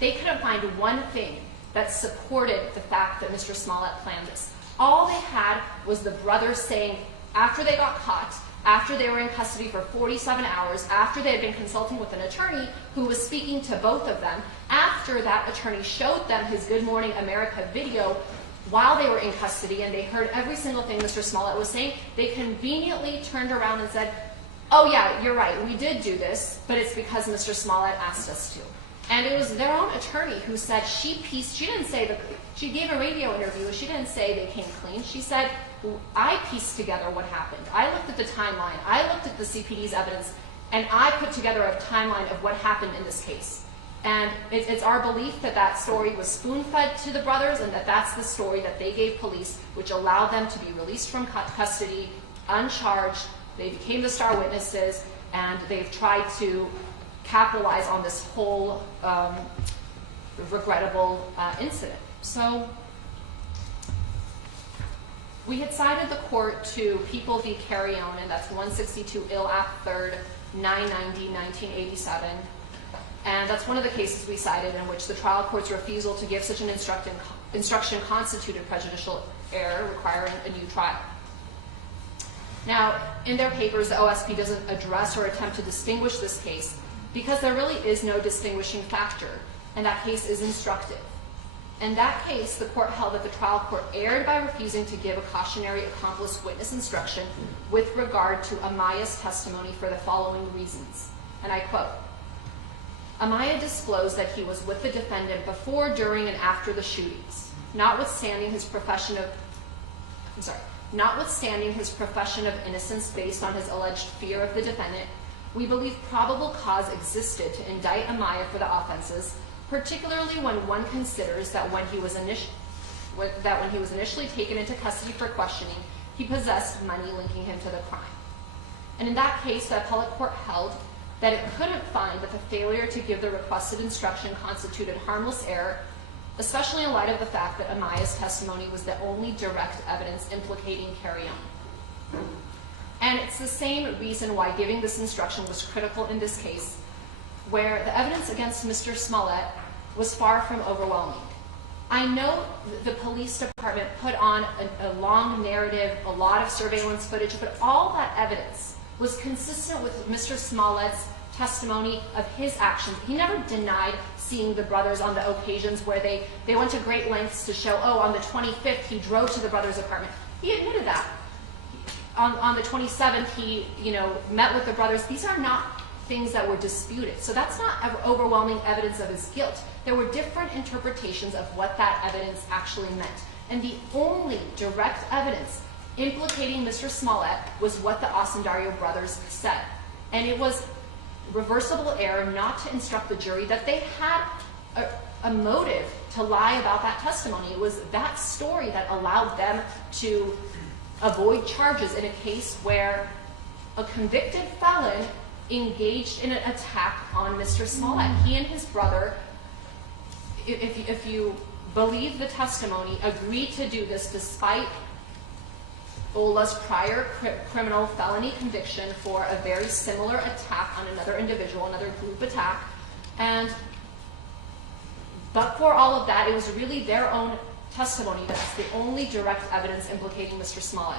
They couldn't find one thing that supported the fact that Mr. Smollett planned this. All they had was the brothers saying, after they got caught, after they were in custody for 47 hours, after they had been consulting with an attorney who was speaking to both of them, after that attorney showed them his Good Morning America video while they were in custody and they heard every single thing Mr. Smollett was saying, they conveniently turned around and said, oh yeah, you're right, we did do this, but it's because Mr. Smollett asked us to. And it was their own attorney who said she didn't say she gave a radio interview, she didn't say they came clean, she said, I pieced together what happened. I looked at the timeline, I looked at the CPD's evidence, and I put together a timeline of what happened in this case. And it's our belief that that story was spoon-fed to the brothers and that that's the story that they gave police, which allowed them to be released from custody, uncharged. They became the star witnesses, and they've tried to capitalize on this whole regrettable incident. So we had cited the court to People v. Carrion, and that's 162 Ill Act 3rd, 990, 1987. And that's one of the cases we cited in which the trial court's refusal to give such an instruction constituted prejudicial error requiring a new trial. Now, in their papers, the OSP doesn't address or attempt to distinguish this case because there really is no distinguishing factor, and that case is instructive. In that case, the court held that the trial court erred by refusing to give a cautionary accomplice witness instruction with regard to Amaya's testimony for the following reasons. And I quote, Amaya disclosed that he was with the defendant before, during, and after the shootings. Notwithstanding his profession of innocence based on his alleged fear of the defendant, we believe probable cause existed to indict Amaya for the offenses, particularly when one considers that when he was initially taken into custody for questioning, he possessed money linking him to the crime. And in that case, the appellate court held that it couldn't find that the failure to give the requested instruction constituted harmless error, especially in light of the fact that Amaya's testimony was the only direct evidence implicating Carrion. And it's the same reason why giving this instruction was critical in this case, where the evidence against Mr. Smollett was far from overwhelming. I know the police department put on a long narrative, a lot of surveillance footage, but all that evidence was consistent with Mr. Smollett's testimony of his actions. He never denied seeing the brothers on the occasions where they went to great lengths to show, oh, on the 25th he drove to the brothers' apartment. He admitted that. On the 27th he met with the brothers. These are not things that were disputed. So that's not overwhelming evidence of his guilt. There were different interpretations of what that evidence actually meant. And the only direct evidence implicating Mr. Smollett was what the Osundario brothers said. And it was reversible error not to instruct the jury that they had a motive to lie about that testimony. It was that story that allowed them to avoid charges in a case where a convicted felon engaged in an attack on Mr. Smollett. He and his brother, if you believe the testimony, agreed to do this despite Ola's prior criminal felony conviction for a very similar attack on another individual, another group attack. But for all of that, it was really their own testimony that's the only direct evidence implicating Mr. Smollett.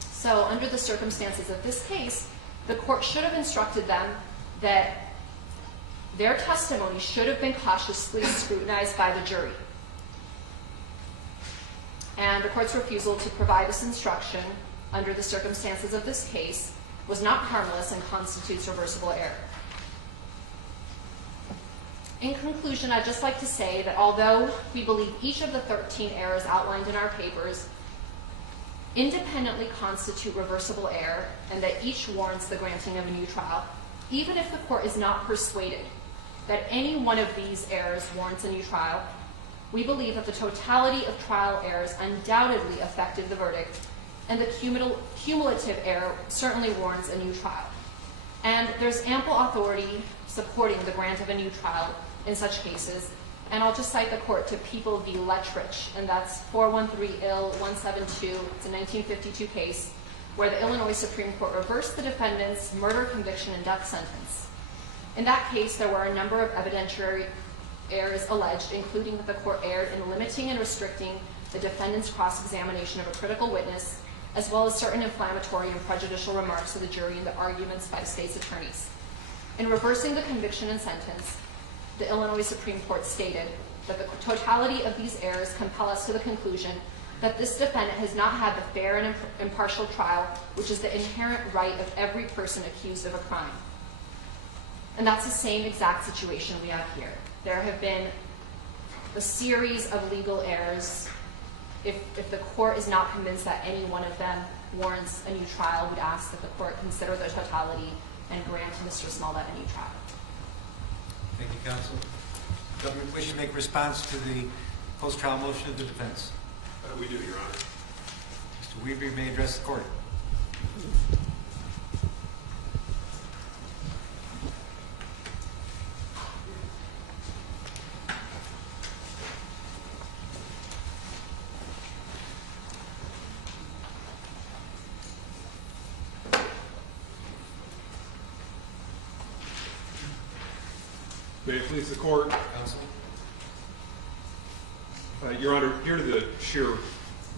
So under the circumstances of this case, the court should have instructed them that their testimony should have been cautiously scrutinized by the jury. And the court's refusal to provide this instruction under the circumstances of this case was not harmless and constitutes reversible error. In conclusion, I'd just like to say that although we believe each of the 13 errors outlined in our papers independently constitute reversible error and that each warrants the granting of a new trial, even if the court is not persuaded that any one of these errors warrants a new trial, we believe that the totality of trial errors undoubtedly affected the verdict, and the cumulative error certainly warrants a new trial. And there's ample authority supporting the grant of a new trial in such cases. And I'll just cite the court to People v. Lettrich, and that's 413 Ill 172. It's a 1952 case where the Illinois Supreme Court reversed the defendant's murder conviction and death sentence. In that case, there were a number of evidentiary errors alleged, including that the court erred in limiting and restricting the defendant's cross-examination of a critical witness, as well as certain inflammatory and prejudicial remarks to the jury in the arguments by the state's attorneys. In reversing the conviction and sentence, the Illinois Supreme Court stated that the totality of these errors compel us to the conclusion that this defendant has not had the fair and impartial trial, which is the inherent right of every person accused of a crime. And that's the same exact situation we have here. There have been a series of legal errors. If the court is not convinced that any one of them warrants a new trial, would ask that the court consider the totality and grant Mr. Smollett a new trial. Thank you, counsel. Government wish to make response to the post-trial motion of the defense? We do, Your Honor. Mr. Weaver, you may address the court. May it please the court. Counsel. Your Honor, due to the sheer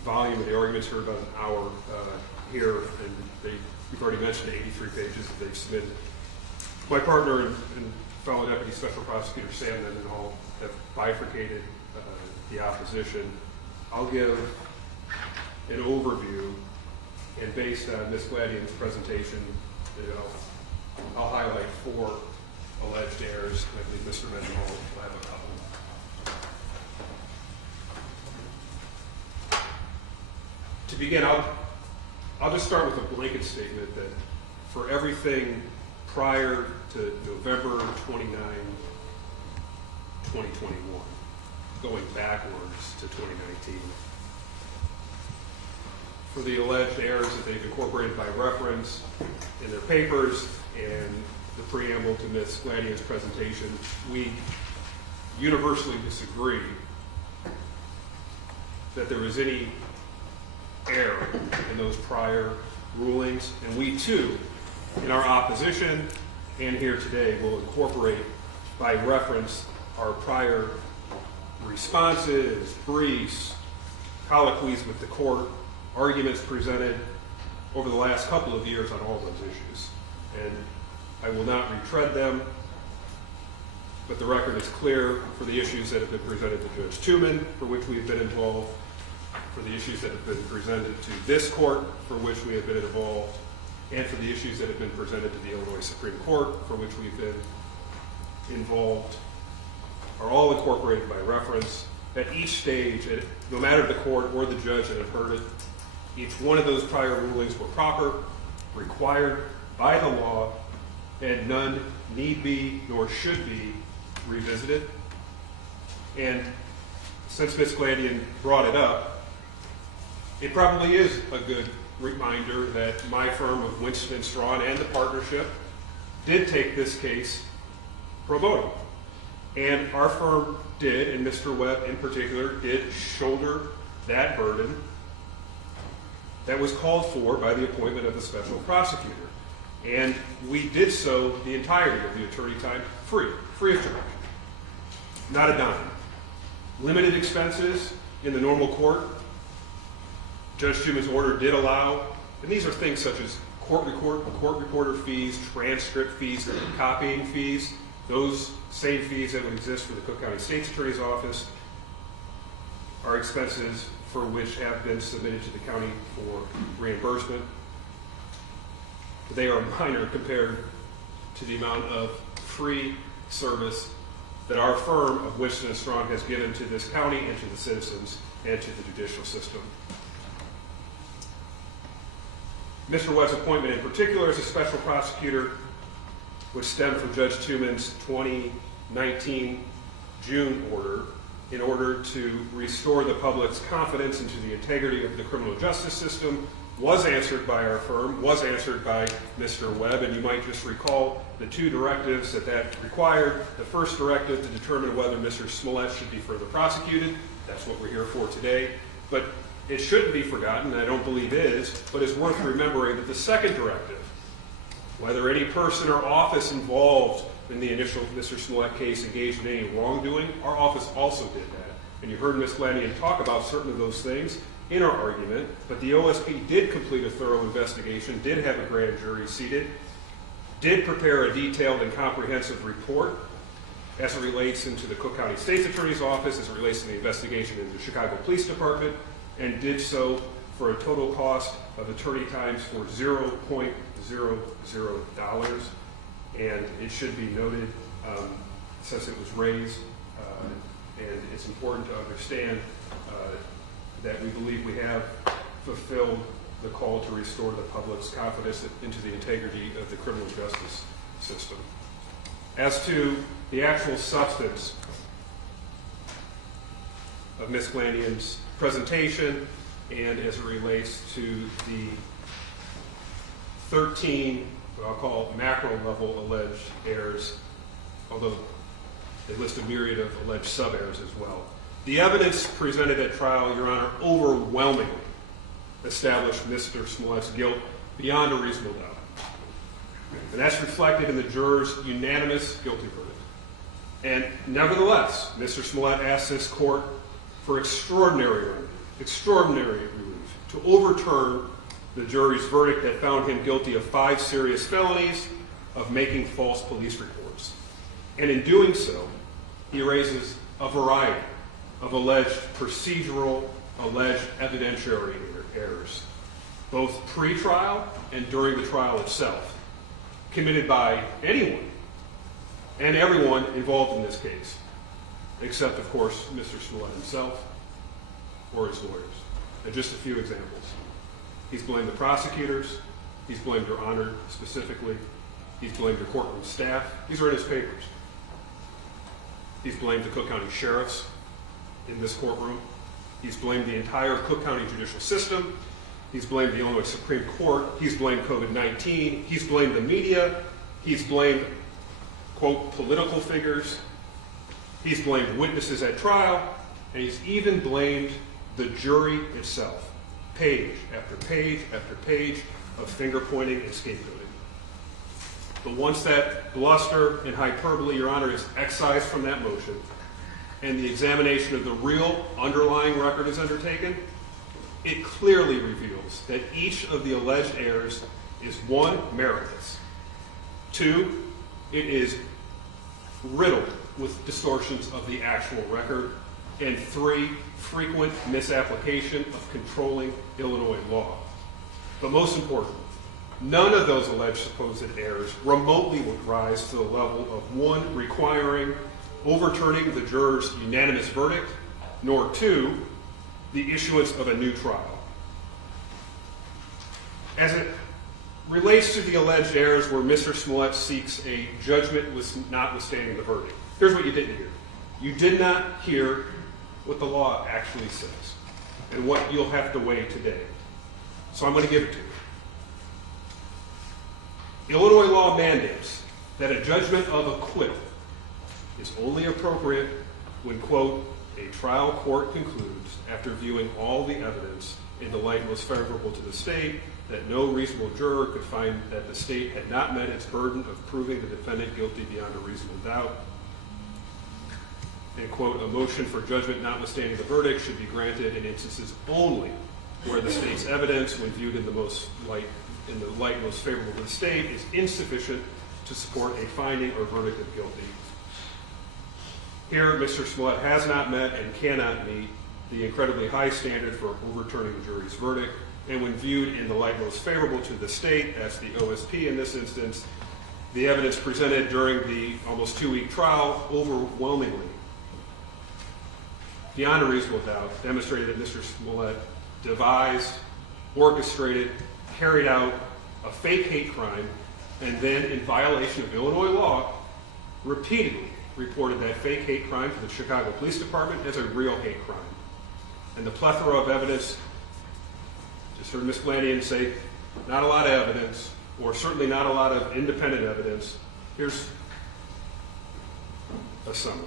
volume of the arguments, heard about an hour here, and you've already mentioned 83 pages that they've submitted. My partner and fellow Deputy Special Prosecutor Sam and all have bifurcated the opposition. I'll give an overview, and based on Ms. Gladian's presentation, I'll highlight 4 alleged errors. I believe Mr. Mendenhall will have a couple. To begin, I'll just start with a blanket statement that for everything prior to November 29, 2021, going backwards to 2019, for the alleged errors that they've incorporated by reference in their papers and the preamble to Ms. Gladian's presentation, we universally disagree that there was any error in those prior rulings, and we too, in our opposition and here today, will incorporate by reference our prior responses, briefs, colloquies with the court, arguments presented over the last couple of years on all those issues. And I will not retread them, but the record is clear for the issues that have been presented to Judge Tooman, for which we have been involved, for the issues that have been presented to this court, for which we have been involved, and for the issues that have been presented to the Illinois Supreme Court, for which we've been involved, are all incorporated by reference. At each stage, no matter the court or the judge that have heard it, each one of those prior rulings were proper, required by the law, and none need be nor should be revisited. And since Ms. Gladian brought it up, it probably is a good reminder that my firm of Winston & Strawn and the partnership did take this case pro bono. And our firm did, and Mr. Webb in particular, did shoulder that burden that was called for by the appointment of the special prosecutor. And we did so the entirety of the attorney time free of charge. Not a dime. Limited expenses in the normal court. Judge Tooman's order did allow, and these are things such as court reporter fees, transcript fees, copying fees, those same fees that would exist for the Cook County State's Attorney's Office are expenses for which have been submitted to the county for reimbursement. They are minor compared to the amount of free service that our firm of Winston & Strawn has given to this county and to the citizens and to the judicial system. Mr. Webb's appointment in particular as a special prosecutor would stem from Judge Tooman's 2019 June order in order to restore the public's confidence into the integrity of the criminal justice system was answered by our firm, was answered by Mr. Webb, and you might just recall the two directives that required. The first directive to determine whether Mr. Smollett should be further prosecuted. That's what we're here for today. But it shouldn't be forgotten, and I don't believe is, but it's worth remembering that the second directive, whether any person or office involved in the initial Mr. Smollett case engaged in any wrongdoing, our office also did that. And you heard Ms. Glanian talk about certain of those things in our argument, but the OSP did complete a thorough investigation, did have a grand jury seated, did prepare a detailed and comprehensive report as it relates into the Cook County State's Attorney's Office, as it relates to the investigation in the Chicago Police Department, and did so for a total cost of attorney times for $0.00. And it should be noted, since it was raised, and it's important to understand that we believe we have fulfilled the call to restore the public's confidence into the integrity of the criminal justice system. As to the actual substance of Ms. Glanian's presentation, and as it relates to the 13, what I'll call macro-level alleged errors, although they list a myriad of alleged sub-errors as well. The evidence presented at trial, Your Honor, overwhelmingly established Mr. Smollett's guilt beyond a reasonable doubt. And that's reflected in the jurors' unanimous guilty verdict. And nevertheless, Mr. Smollett asked this court for extraordinary relief to overturn the jury's verdict that found him guilty of 5 serious felonies of making false police reports. And in doing so, he raises a variety of alleged procedural, alleged evidentiary errors, both pre-trial and during the trial itself, committed by anyone and everyone involved in this case, except, of course, Mr. Smollett himself or his lawyers. And just a few examples. He's blamed the prosecutors. He's blamed Your Honor specifically. He's blamed the courtroom staff. These are in his papers. He's blamed the Cook County sheriffs in this courtroom. He's blamed the entire Cook County judicial system. He's blamed the Illinois Supreme Court. He's blamed COVID-19. He's blamed the media. He's blamed, quote, political figures. He's blamed witnesses at trial. And he's even blamed the jury itself. Page after page after page of finger-pointing and scapegoating. But once that bluster and hyperbole, Your Honor, is excised from that motion, and the examination of the real underlying record is undertaken, it clearly reveals that each of the alleged errors is 1, meritless, 2, it is riddled with distortions of the actual record, and 3, frequent misapplication of controlling Illinois law. But most important, none of those alleged supposed errors remotely would rise to the level of 1, requiring overturning the jurors' unanimous verdict, nor 2, the issuance of a new trial. As it relates to the alleged errors where Mr. Smollett seeks a judgment notwithstanding the verdict, here's what you didn't hear. You did not hear what the law actually says and what you'll have to weigh today. So I'm going to give it to you. Illinois law mandates that a judgment of acquittal is only appropriate when, quote, a trial court concludes, after viewing all the evidence in the light most favorable to the state, that no reasonable juror could find that the state had not met its burden of proving the defendant guilty beyond a reasonable doubt. And, quote, a motion for judgment notwithstanding the verdict should be granted in instances only where the state's evidence, when viewed in the light most favorable to the state, is insufficient to support a finding or verdict of guilty. Here, Mr. Smollett has not met and cannot meet the incredibly high standard for overturning the jury's verdict, and when viewed in the light most favorable to the state, that's the OSP in this instance, the evidence presented during the almost 2-week trial overwhelmingly, beyond a reasonable doubt, demonstrated that Mr. Smollett devised, orchestrated, carried out a fake hate crime, and then, in violation of Illinois law, repeatedly reported that fake hate crime to the Chicago Police Department as a real hate crime. And the plethora of evidence Just heard Ms. Glanian say, not a lot of evidence, or certainly not a lot of independent evidence. Here's a summary.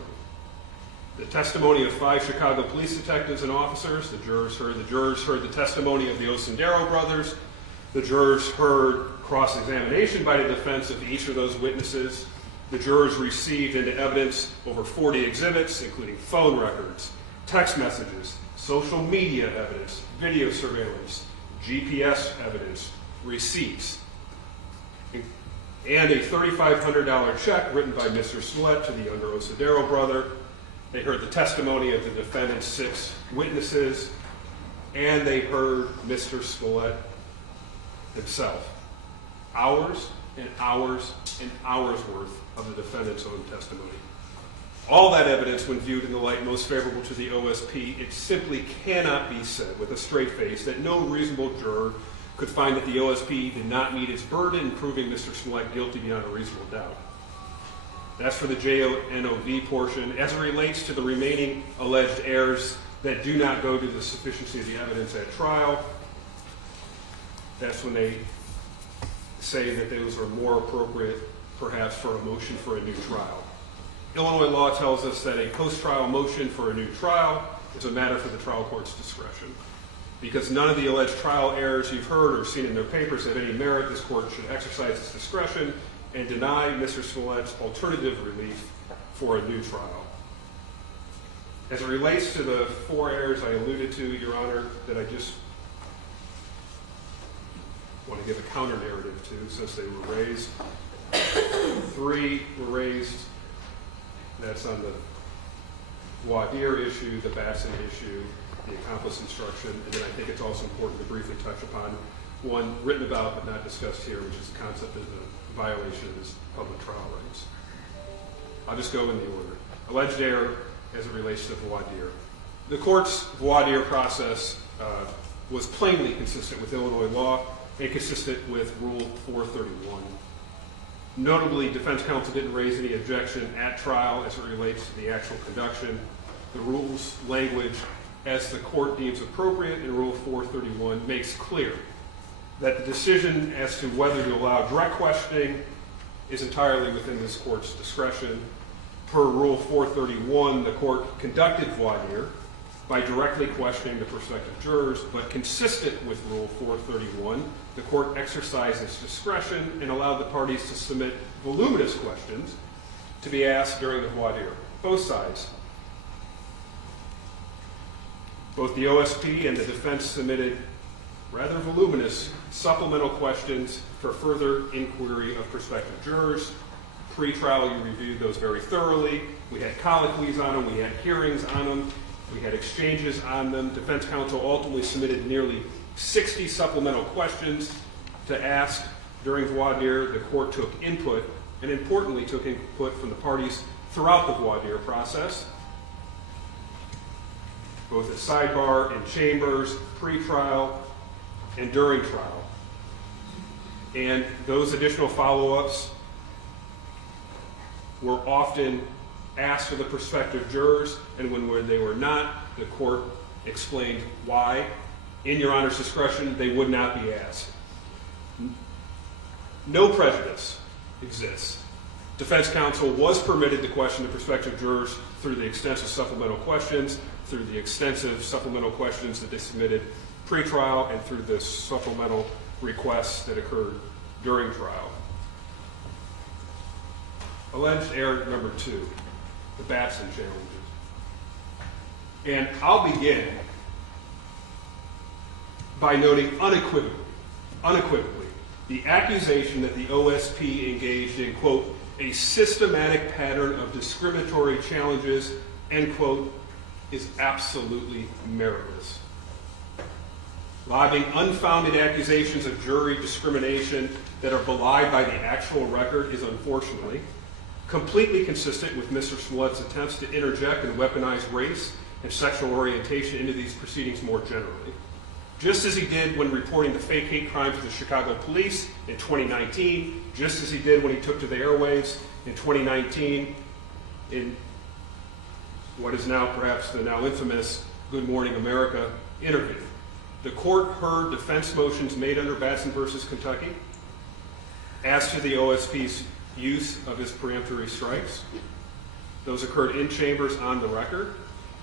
The testimony of 5 Chicago police detectives and officers. The jurors heard the testimony of the Osendero brothers. The jurors heard cross-examination by the defense of each of those witnesses. The jurors received into evidence over 40 exhibits, including phone records, text messages, social media evidence, video surveillance, GPS evidence, receipts, and a $3,500 check written by Mr. Smollett to the younger Osendero brother. They heard the testimony of the defendant's 6 witnesses, and they heard Mr. Smollett himself. Hours and hours and hours worth of the defendant's own testimony. All that evidence, when viewed in the light most favorable to the OSP, it simply cannot be said with a straight face that no reasonable juror could find that the OSP did not meet its burden in proving Mr. Smollett guilty beyond a reasonable doubt. That's for the JNOV portion. As it relates to the remaining alleged errors that do not go to the sufficiency of the evidence at trial, that's when they say that those are more appropriate, perhaps, for a motion for a new trial. Illinois law tells us that a post-trial motion for a new trial is a matter for the trial court's discretion. Because none of the alleged trial errors you've heard or seen in their papers have any merit, this court should exercise its discretion and deny Mr. Smollett's alternative relief for a new trial. As it relates to the 4 errors I alluded to, Your Honor, that I just want to give a counter-narrative to since they were raised. 3 were raised. That's on the voir dire issue, the Batson issue, the accomplice instruction, and then I think it's also important to briefly touch upon one written about but not discussed here, which is the concept of the violation of his public trial rights. I'll just go in the order. Alleged error as it relates to voir dire. The court's voir dire process was plainly consistent with Illinois law and consistent with Rule 431. Notably, defense counsel didn't raise any objection at trial as it relates to the actual conduction. The rules language, as the court deems appropriate in Rule 431, makes clear that the decision as to whether to allow direct questioning is entirely within this court's discretion. Per Rule 431, the court conducted voir dire by directly questioning the prospective jurors, but consistent with Rule 431, the court exercised its discretion and allowed the parties to submit voluminous questions to be asked during the voir dire. Both sides. Both the OSP and the defense submitted rather voluminous supplemental questions for further inquiry of prospective jurors. Pre-trial, you reviewed those very thoroughly. We had colloquies on them. We had hearings on them. We had exchanges on them. Defense counsel ultimately submitted nearly 60 supplemental questions to ask during voir dire. The court took input, and importantly took input from the parties throughout the voir dire process, both at sidebar, in chambers, pre-trial, and during trial. And those additional follow-ups were often asked of the prospective jurors, and when they were not, the court explained why. In Your Honor's discretion, they would not be asked. No prejudice exists. Defense counsel was permitted to question the prospective jurors through the extensive supplemental questions, through the extensive supplemental questions that they submitted pre-trial, and through the supplemental requests that occurred during trial. Alleged error number 2, the Batson challenges. And I'll begin by noting unequivocally, the accusation that the OSP engaged in, quote, a systematic pattern of discriminatory challenges, end quote, is absolutely meritless. Lobbing unfounded accusations of jury discrimination that are belied by the actual record is unfortunately completely consistent with Mr. Smollett's attempts to interject and weaponize race and sexual orientation into these proceedings more generally. Just as he did when reporting the fake hate crimes of the Chicago police in 2019, just as he did when he took to the airwaves in 2019 in what is now perhaps the now infamous Good Morning America interview. The court heard defense motions made under Batson versus Kentucky as to the OSP's use of his peremptory strikes. Those occurred in chambers on the record.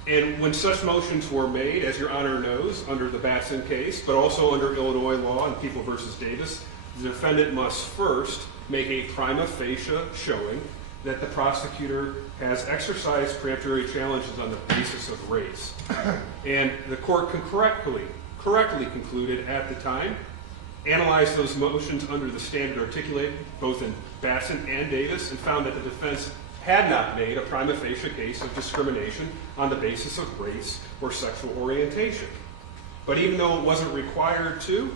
And when such motions were made, as Your Honor knows, under the Batson case, but also under Illinois law and People versus Davis, the defendant must first make a prima facie showing that the prosecutor has exercised peremptory challenges on the basis of race. And the court correctly concluded at the time, analyzed those motions under the standard articulated both in Batson and Davis, and found that the defense had not made a prima facie case of discrimination on the basis of race or sexual orientation. But even though it wasn't required to,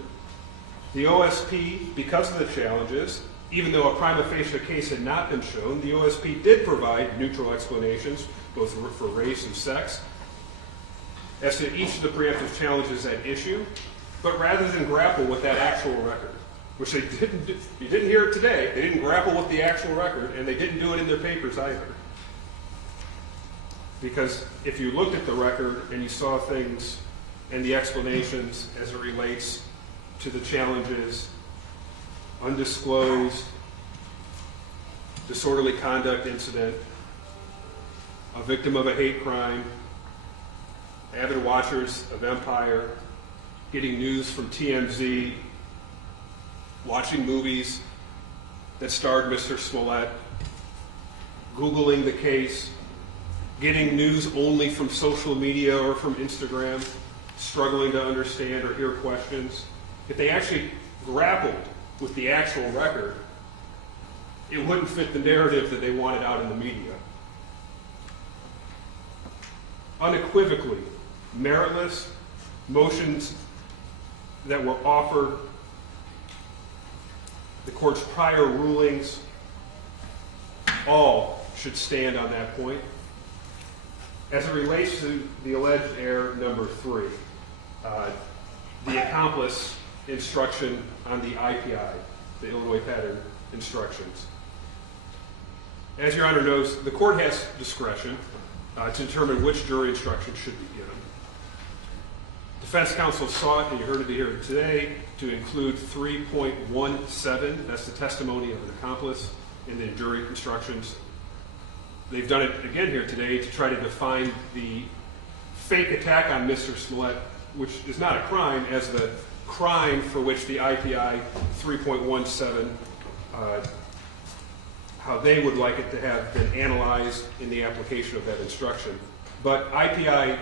the OSP, because of the challenges, even though a prima facie case had not been shown, the OSP did provide neutral explanations, both for race and sex, as to each of the preemptive challenges at issue. But rather than grapple with that actual record, which they didn't do, you didn't hear it today, they didn't grapple with the actual record, and they didn't do it in their papers either. Because if you looked at the record and you saw things and the explanations as it relates to the challenges, undisclosed, disorderly conduct incident, a victim of a hate crime, avid watchers of Empire, getting news from TMZ, watching movies that starred Mr. Smollett, Googling the case, getting news only from social media or from Instagram, struggling to understand or hear questions. If they actually grappled with the actual record, it wouldn't fit the narrative that they wanted out in the media. Unequivocally, meritless motions that were offered, the court's prior rulings, all should stand on that point. As it relates to the alleged error number 3, the accomplice instruction on the IPI, the Illinois pattern instructions. As Your Honor knows, the court has discretion to determine which jury instruction should be given. Defense counsel sought, and you heard it here today, to include 3.17, that's the testimony of an accomplice, in the jury instructions. They've done it again here today to try to define the fake attack on Mr. Smollett, which is not a crime, as the crime for which the IPI 3.17, how they would like it to have been analyzed in the application of that instruction. But IPI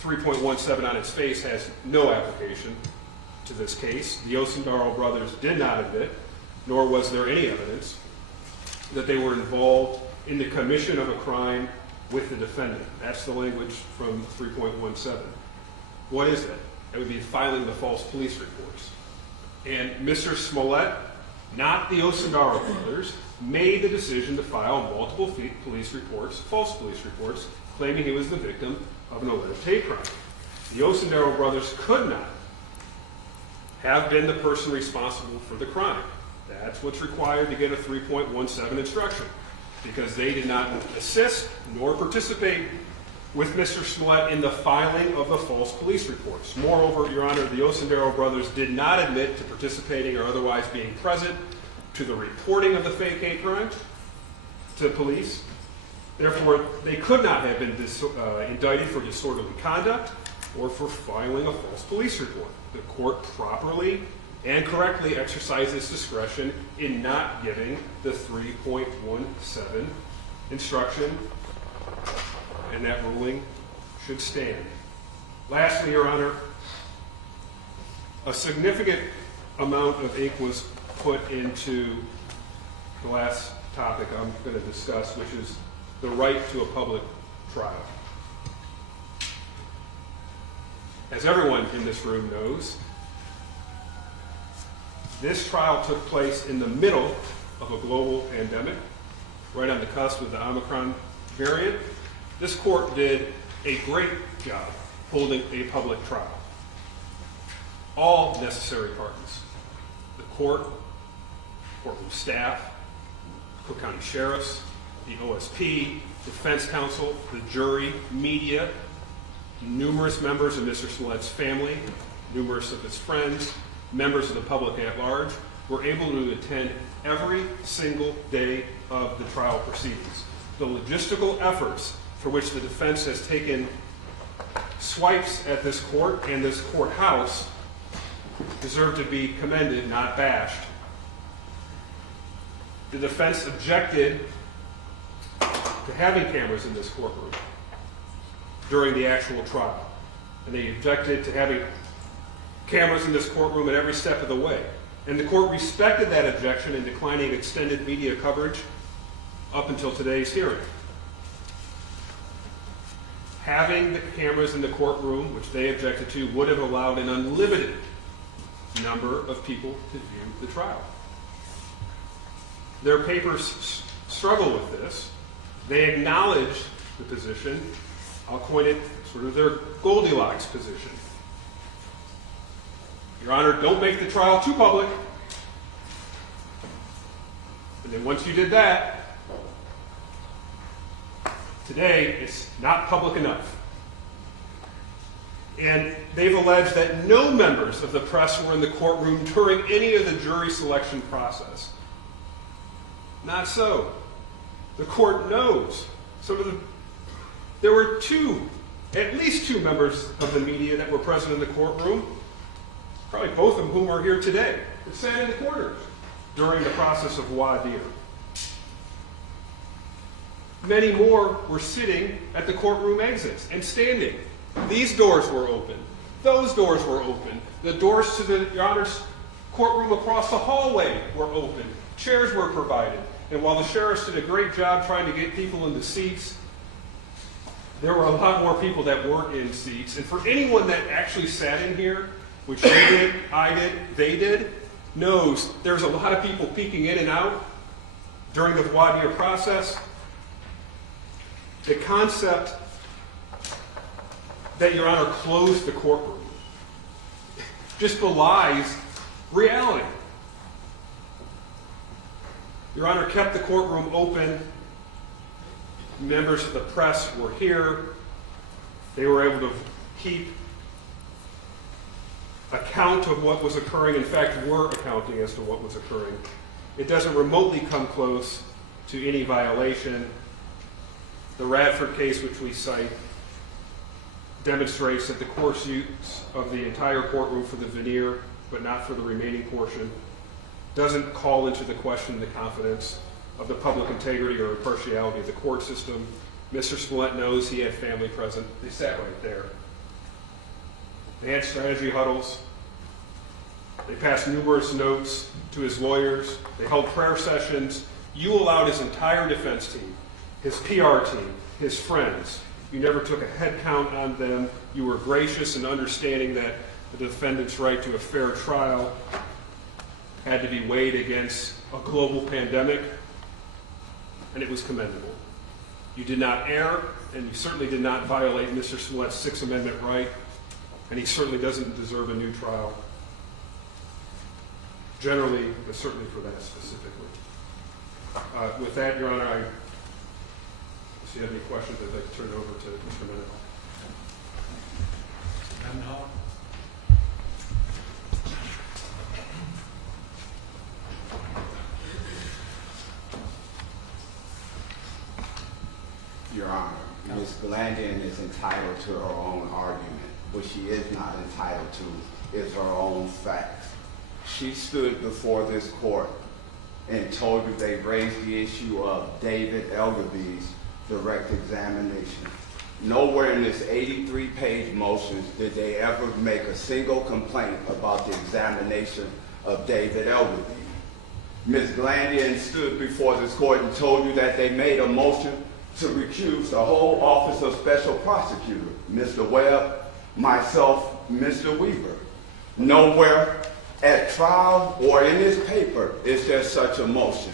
3.17 on its face has no application to this case. The Osendaro brothers did not admit, nor was there any evidence, that they were involved in the commission of a crime with the defendant. That's the language from 3.17. What is that? It would be filing the false police reports. And Mr. Smollett, not the Osendaro brothers, made the decision to file multiple police reports, false police reports, claiming he was the victim of an alleged hate crime. The Osendaro brothers could not have been the person responsible for the crime. That's what's required to get a 3.17 instruction, because they did not assist nor participate with Mr. Smollett in the filing of the false police reports. Moreover, Your Honor, the Osendaro brothers did not admit to participating or otherwise being present to the reporting of the fake hate crime to police. Therefore, they could not have been indicted for disorderly conduct or for filing a false police report. The court properly and correctly exercised its discretion in not giving the 3.17 instruction, and that ruling should stand. Lastly, Your Honor, a significant amount of ink was put into the last topic I'm going to discuss, which is the right to a public trial. As everyone in this room knows, this trial took place in the middle of a global pandemic, right on the cusp of the Omicron variant. This court did a great job holding a public trial. All necessary parties, the court, courtroom staff, Cook County sheriffs, the OSP, defense counsel, the jury, media, numerous members of Mr. Smollett's family, numerous of his friends, members of the public at large, were able to attend every single day of the trial proceedings. The logistical efforts for which the defense has taken swipes at this court and this courthouse deserve to be commended, not bashed. The defense objected to having cameras in this courtroom during the actual trial. And they objected to having cameras in this courtroom at every step of the way. And the court respected that objection in declining extended media coverage up until today's hearing. Having the cameras in the courtroom, which they objected to, would have allowed an unlimited number of people to view the trial. Their papers struggle with this. They acknowledge the position. I'll coin it sort of their Goldilocks position. Your Honor, don't make the trial too public. And then once you did that, today it's not public enough. And they've alleged that no members of the press were in the courtroom during any of the jury selection process. Not so. The court knows. There were at least two members of the media that were present in the courtroom, probably both of whom are here today, that sat in the corners during the process of voir dire. Many more were sitting at the courtroom exits and standing. These doors were open. Those doors were open. The doors to Your Honor's courtroom across the hallway were open. Chairs were provided. And while the sheriffs did a great job trying to get people into seats, there were a lot more people that weren't in seats. And for anyone that actually sat in here, which you did, I did, they did, knows there's a lot of people peeking in and out during the voir dire process. The concept that Your Honor closed the courtroom just belies reality. Your Honor kept the courtroom open. Members of the press were here. They were able to keep account of what was occurring. In fact, were accounting as to what was occurring. It doesn't remotely come close to any violation. The Radford case, which we cite, demonstrates that the court's use of the entire courtroom for the veneer, but not for the remaining portion, doesn't call into the question the confidence of the public integrity or impartiality of the court system. Mr. Smollett knows he had family present. They sat right there. They had strategy huddles. They passed numerous notes to his lawyers. They held prayer sessions. You allowed his entire defense team, his PR team, his friends. You never took a head count on them. You were gracious in understanding that the defendant's right to a fair trial had to be weighed against a global pandemic, and it was commendable. You did not err, and you certainly did not violate Mr. Smollett's Sixth Amendment right, and he certainly doesn't deserve a new trial. Generally, but certainly for that specifically. With that, Your Honor, if you have any questions, I'd like to turn it over to Mr. Mendenhall. Mr. Mendenhall? Your Honor, Ms. Glandian is entitled to her own argument. What she is not entitled to is her own facts. She stood before this court and told you they raised the issue of David Elderby's direct examination. Nowhere in this 83-page motion did they ever make a single complaint about the examination of David Elderby. Ms. Glandian stood before this court and told you that they made a motion to recuse the whole Office of Special Prosecutor, Mr. Webb, myself, Mr. Weaver. Nowhere at trial or in this paper is there such a motion.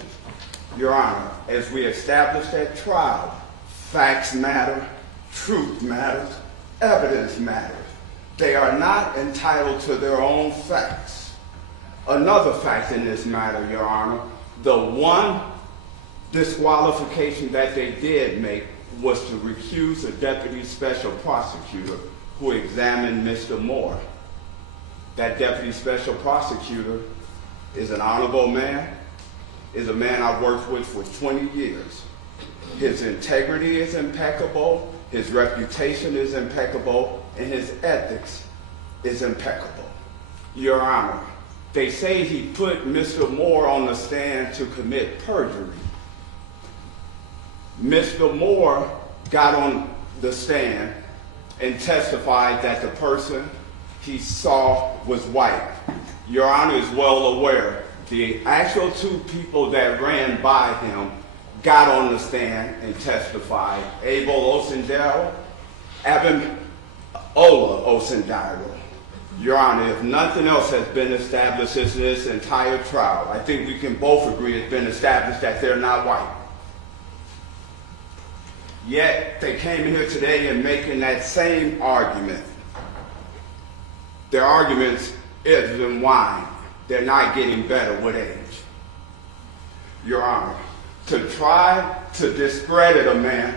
Your Honor, as we established at trial, facts matter, truth matters, evidence matters. They are not entitled to their own facts. Another fact in this matter, Your Honor, the one disqualification that they did make was to recuse a deputy special prosecutor who examined Mr. Moore. that deputy special prosecutor is an honorable man, is a man I've worked with for 20 years. His integrity is impeccable, his reputation is impeccable, and his ethics is impeccable. Your Honor, they say he put Mr. Moore on the stand to commit perjury. Mr. Moore got on the stand and testified that the person he saw was white. Your Honor is well aware the actual two people that ran by him got on the stand and testified. Abel Osendero, Abimbola Osendero. Your Honor, if nothing else has been established in this entire trial, I think we can both agree it's been established that they're not white. Yet, they came here today and making that same argument. Their arguments is in wine. They're not getting better with age. Your Honor, to try to discredit a man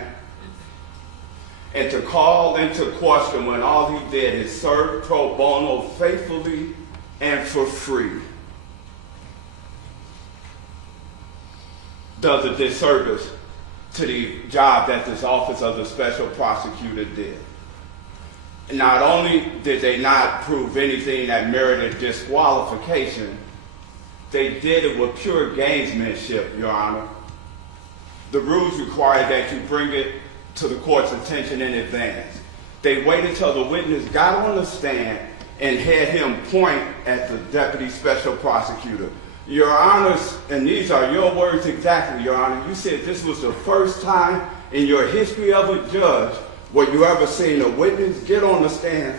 and to call into question when all he did is serve pro bono faithfully and for free does a disservice to the job that this office of the special prosecutor did. Not only did they not prove anything that merited disqualification, they did it with pure gamesmanship, Your Honor. The rules require that you bring it to the court's attention in advance. They waited till the witness got on the stand and had him point at the deputy special prosecutor. Your Honors, and these are your words exactly, Your Honor, you said this was the first time in your history of a judge where you ever seen a witness get on the stand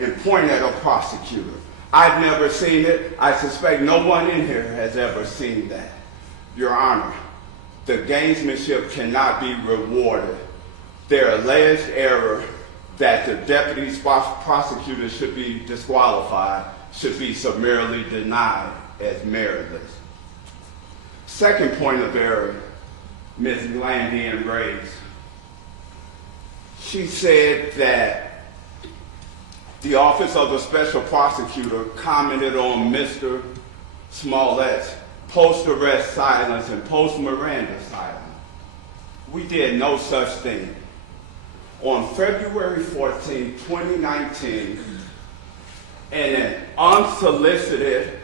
and point at a prosecutor. I've never seen it. I suspect no one in here has ever seen that. Your Honor, the gamesmanship cannot be rewarded. Their alleged error that the deputy prosecutor should be disqualified should be summarily denied as meritless. Second point of error, Ms. Glandian raised. She said that the Office of the Special Prosecutor commented on Mr. Smollett's post-arrest silence and post-Miranda silence. We did no such thing. On February 14, 2019, in an unsolicited,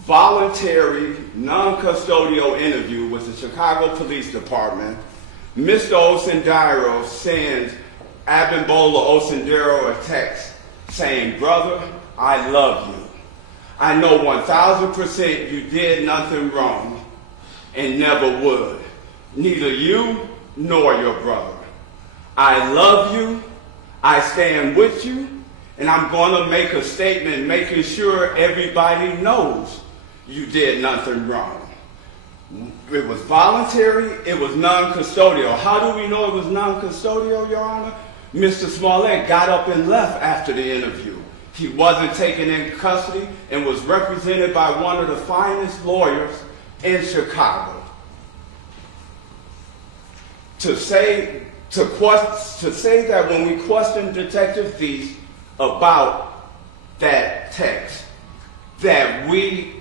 voluntary, non-custodial interview with the Chicago Police Department, Mr. Osendero sends Abimbola Osendero a text saying, "Brother, I love you. I know 1000% you did nothing wrong and never would. Neither you nor your brother. I love you, I stand with you, and I'm going to make a statement making sure everybody knows you did nothing wrong." It was voluntary, it was non-custodial. How do we know it was non-custodial, Your Honor? Mr. Smollett got up and left after the interview. He wasn't taken in custody and was represented by one of the finest lawyers in Chicago. To say that when we questioned Detective Feast about that text, that we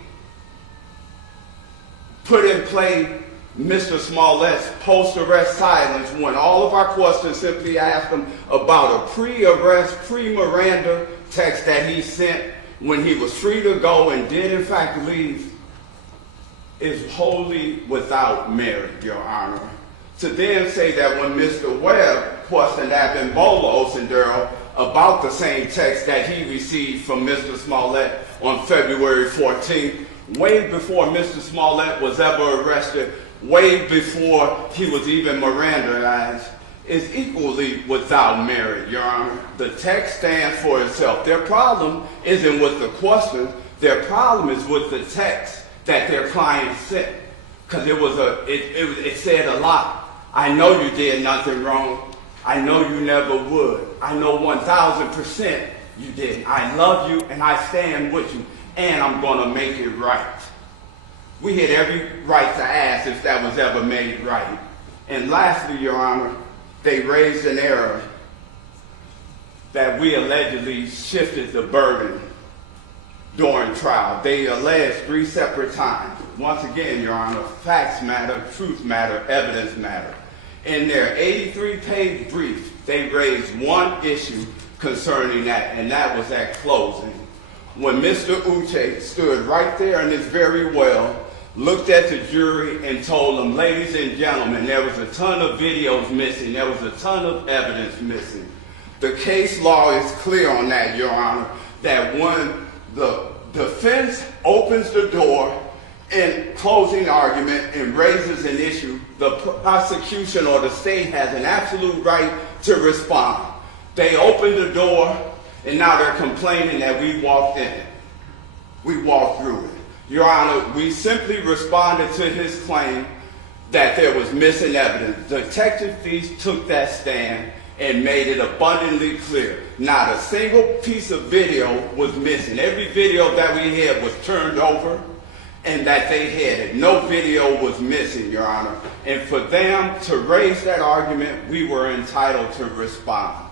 put in play Mr. Smollett's post-arrest silence when all of our questions simply asked him about a pre-arrest, pre-Miranda text that he sent when he was free to go and did in fact leave, is wholly without merit, Your Honor. To then say that when Mr. Webb questioned Abimbola Osendero about the same text that he received from Mr. Smollett on February 14th, way before Mr. Smollett was ever arrested, way before he was even Mirandized, is equally without merit, Your Honor. The text stands for itself. Their problem isn't with the questions. Their problem is with the text that their client sent, because it said a lot. I know you did nothing wrong. I know you never would. I know 1000% you did. I love you and I stand with you, and I'm going to make it right. We had every right to ask if that was ever made right. And lastly, Your Honor, they raised an error that we allegedly shifted the burden during trial. They alleged 3 separate times. Once again, Your Honor, facts matter, truth matter, evidence matter. In their 83-page brief, they raised one issue concerning that, and that was at closing. When Mr. Uche stood right there in his very well, looked at the jury and told them, ladies and gentlemen, there was a ton of videos missing, there was a ton of evidence missing. The case law is clear on that, Your Honor, that when the defense opens the door in closing argument and raises an issue, the prosecution or the state has an absolute right to respond. They opened the door, and now they're complaining that we walked in it. We walked through it. Your Honor, we simply responded to his claim that there was missing evidence. Detective Feast took that stand and made it abundantly clear. Not a single piece of video was missing. Every video that we had was turned over and that they had it. No video was missing, Your Honor. And for them to raise that argument, we were entitled to respond.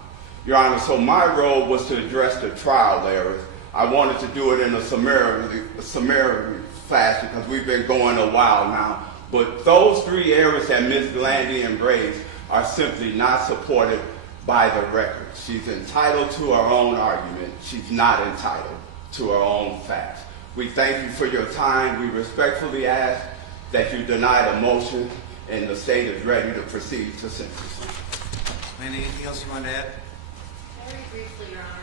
Your Honor, so my role was to address the trial errors. I wanted to do it in a summary fashion because we've been going a while now. But those 3 errors that Ms. Glandian raised are simply not supported by the record. She's entitled to her own argument. She's not entitled to her own facts. We thank you for your time. We respectfully ask that you deny the motion, and the state is ready to proceed to sentencing. Anything else you want to add? Very briefly, Your Honor.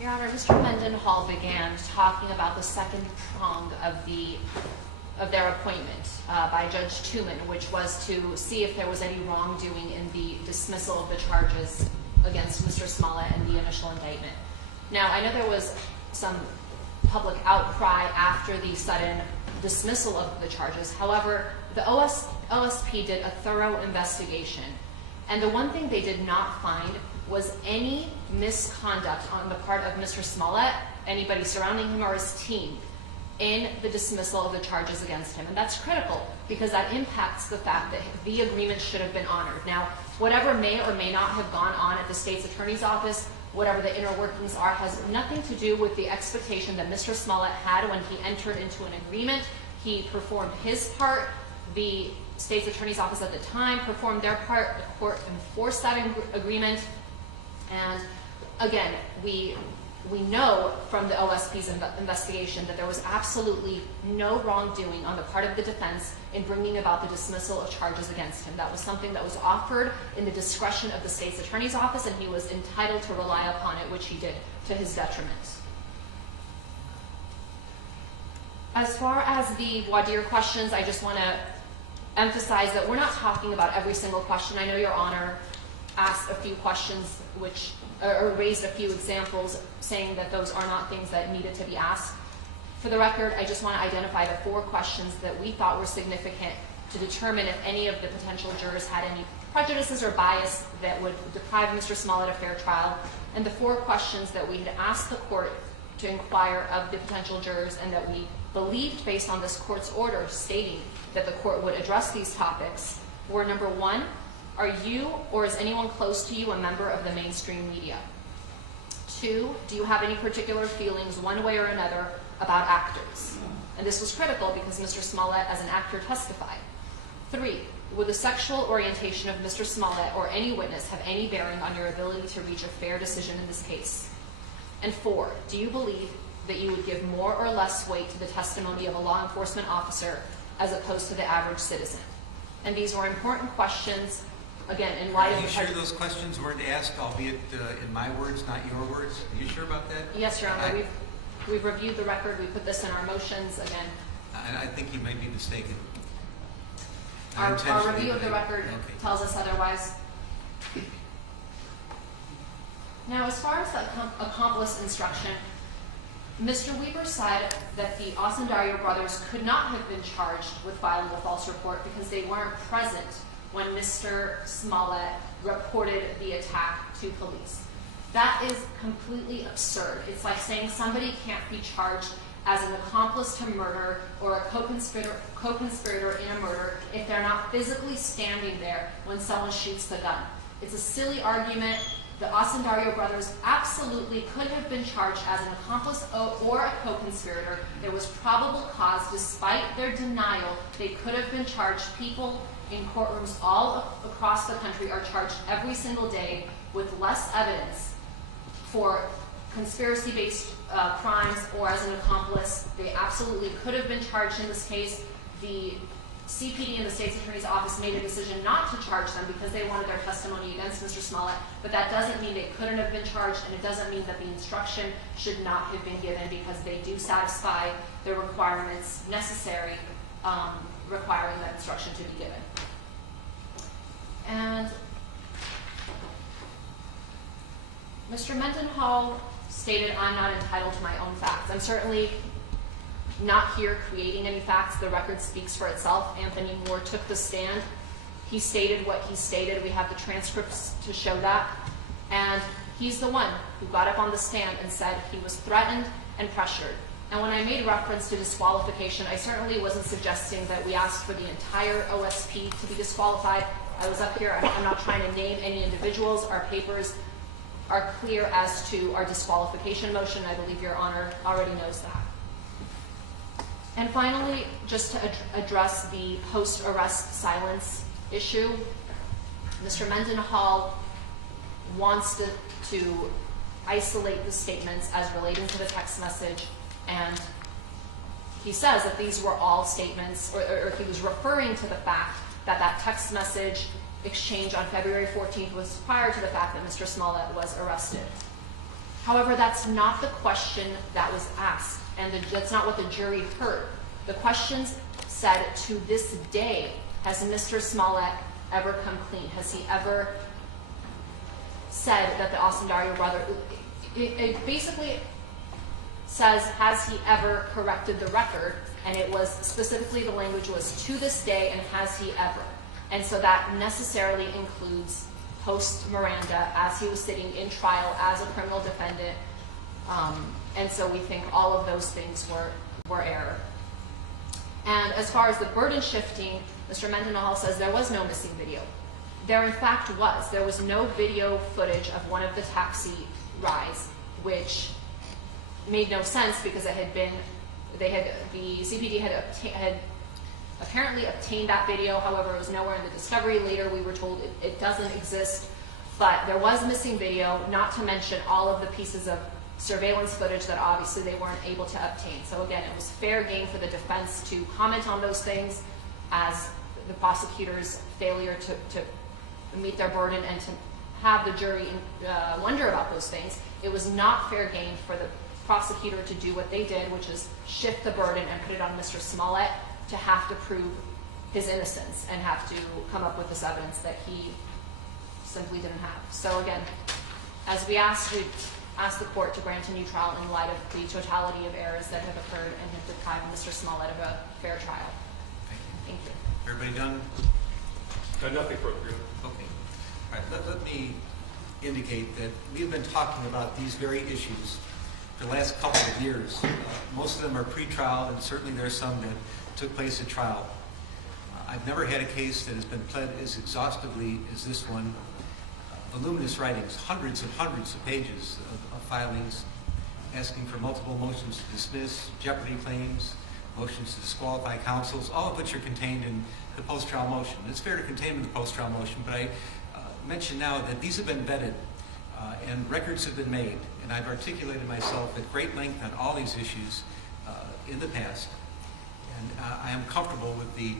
Your Honor, Mr. Mendenhall began talking about the second prong of their appointment by Judge Tooman, which was to see if there was any wrongdoing in the dismissal of the charges against Mr. Smollett and the initial indictment. Now, I know there was some public outcry after the sudden dismissal of the charges. However, the OSP did a thorough investigation, and the one thing they did not find was any misconduct on the part of Mr. Smollett, anybody surrounding him or his team, in the dismissal of the charges against him. And that's critical because that impacts the fact that the agreement should have been honored. Now, whatever may or may not have gone on at the state's attorney's office, whatever the inner workings are, has nothing to do with the expectation that Mr. Smollett had when he entered into an agreement. He performed his part. The state's attorney's office at the time performed their part. The court enforced that agreement. And again, we know from the OSP's investigation that there was absolutely no wrongdoing on the part of the defense in bringing about the dismissal of charges against him. That was something that was offered in the discretion of the state's attorney's office, and he was entitled to rely upon it, which he did to his detriment. As far as the voir dire questions, I just want to emphasize that we're not talking about every single question. I know Your Honor asked a few questions or raised a few examples saying that those are not things that needed to be asked. For the record, I just want to identify the 4 questions that we thought were significant to determine if any of the potential jurors had any prejudices or bias that would deprive Mr. Smollett a fair trial, and the 4 questions that we had asked the court to inquire of the potential jurors and that we believed based on this court's order stating that the court would address these topics were: number 1, are you or is anyone close to you a member of the mainstream media? 2, do you have any particular feelings one way or another about actors? And this was critical because Mr. Smollett as an actor testified. 3, would the sexual orientation of Mr. Smollett or any witness have any bearing on your ability to reach a fair decision in this case? And 4, do you believe that you would give more or less weight to the testimony of a law enforcement officer as opposed to the average citizen? And these were important questions. Again, in light of... Are you sure those questions weren't asked, albeit in my words, not your words? Are you sure about that? Yes, Your Honor. We've reviewed the record. We put this in our motions. Again, I think you may be mistaken. our review of the record tells us otherwise. Now, as far as the accomplice instruction, Mr. Weber said that the Osundario brothers could not have been charged with filing a false report because they weren't present when Mr. Smollett reported the attack to police. That is completely absurd. It's like saying somebody can't be charged as an accomplice to murder or a co-conspirator in a murder if they're not physically standing there when someone shoots the gun. It's a silly argument. The Osundario brothers absolutely could have been charged as an accomplice or a co-conspirator. There was probable cause. Despite their denial, they could have been charged. People in courtrooms all across the country are charged every single day with less evidence for conspiracy-based crimes or as an accomplice. They absolutely could have been charged in this case. The CPD and the State's Attorney's Office made a decision not to charge them because they wanted their testimony against Mr. Smollett, but that doesn't mean they couldn't have been charged, and it doesn't mean that the instruction should not have been given, because they do satisfy the requirements necessary requiring that instruction to be given. And Mr. Mendenhall stated, I'm not entitled to my own facts. I'm certainly not here creating any facts. The record speaks for itself. Anthony Moore took the stand. He stated what he stated. We have the transcripts to show that. And he's the one who got up on the stand and said he was threatened and pressured. And when I made reference to disqualification, I certainly wasn't suggesting that we asked for the entire OSP to be disqualified. I was up here. I'm not trying to name any individuals. Our papers are clear as to our disqualification motion. I believe Your Honor already knows that. And finally, just to address the post-arrest silence issue, Mr. Mendenhall wants to isolate the statements as relating to the text message, and he says that these were all statements, or he was referring to the fact that that text message exchange on February 14th was prior to the fact that Mr. Smollett was arrested. However, that's not the question that was asked, and that's not what the jury heard. The questions said, to this day, has Mr. Smollett ever come clean? Has he ever said that the Osundario brother, it basically says, has he ever corrected the record? And it was specifically, the language was to this day, and has he ever? And so that necessarily includes post-Miranda, as he was sitting in trial as a criminal defendant. And so we think all of those things were error. And as far as the burden shifting, Mr. Mendenhall says there was no missing video. There in fact was. There was no video footage of one of the taxi rides, which made no sense because it had been, the CPD had apparently obtained that video. However, it was nowhere in the discovery. Later we were told it doesn't exist, but there was missing video, not to mention all of the pieces of surveillance footage that obviously they weren't able to obtain. So again, it was fair game for the defense to comment on those things as the prosecutor's failure to meet their burden and to have the jury wonder about those things. It was not fair game for the prosecutor to do what they did, which is shift the burden and put it on Mr. Smollett to have to prove his innocence and have to come up with this evidence that he simply didn't have. So again, as we asked the court to grant a new trial in light of the totality of errors that have occurred and have deprived Mr. Smollett of a fair trial. Thank you. Everybody done? Nothing further. Okay. All right. Let me indicate that we've been talking about these very issues for the last couple of years. Most of them are pre-trial, and certainly there are some that took place at trial. I've never had a case that has been pled as exhaustively as this one. Voluminous writings, hundreds and hundreds of pages of filings, asking for multiple motions to dismiss, jeopardy claims, motions to disqualify counsels, all of which are contained in the post-trial motion. It's fair to contain them in the post-trial motion, but I mention now that these have been vetted and records have been made, and I've articulated myself at great length on all these issues in the past. And I am comfortable with the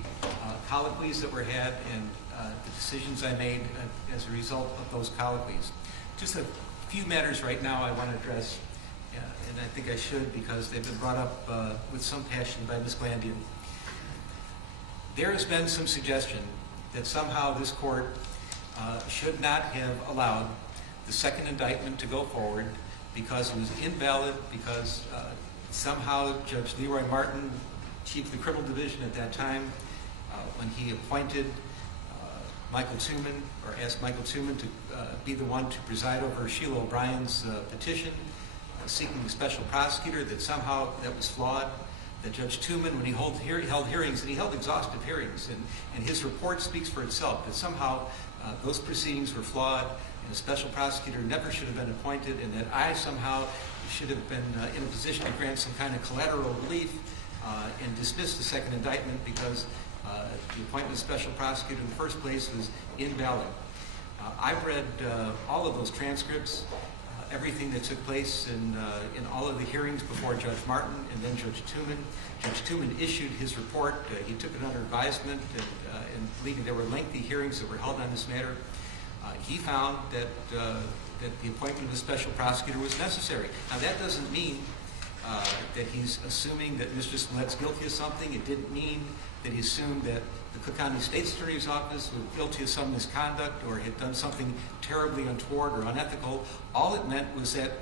colloquies that were had and the decisions I made as a result of those colloquies. Just a few matters right now I want to address, and I think I should because they've been brought up with some passion by Ms. Glandian. There has been some suggestion that somehow this court should not have allowed the second indictment to go forward because it was invalid, because somehow Judge Leroy Martin, chief of the criminal division at that time, when he appointed Michael Tuman, or asked Michael Tuman to be the one to preside over Sheila O'Brien's petition, seeking a special prosecutor, that somehow that was flawed, that Judge Tooman, when he held hearings, and he held exhaustive hearings, and his report speaks for itself, that somehow those proceedings were flawed, and a special prosecutor never should have been appointed, and that I somehow should have been in a position to grant some kind of collateral relief and dismiss the second indictment because the appointment of special prosecutor in the first place was invalid. I've read all of those transcripts, everything that took place in all of the hearings before Judge Martin and then Judge Tooman. Judge Tooman issued his report. He took it under advisement, and believing there were lengthy hearings that were held on this matter. He found that the appointment of a special prosecutor was necessary. Now, that doesn't mean that he's assuming that Mr. Smollett's guilty of something. It didn't mean that he assumed that the Cook County State's Attorney's Office was guilty of some misconduct or had done something terribly untoward or unethical. All it meant was that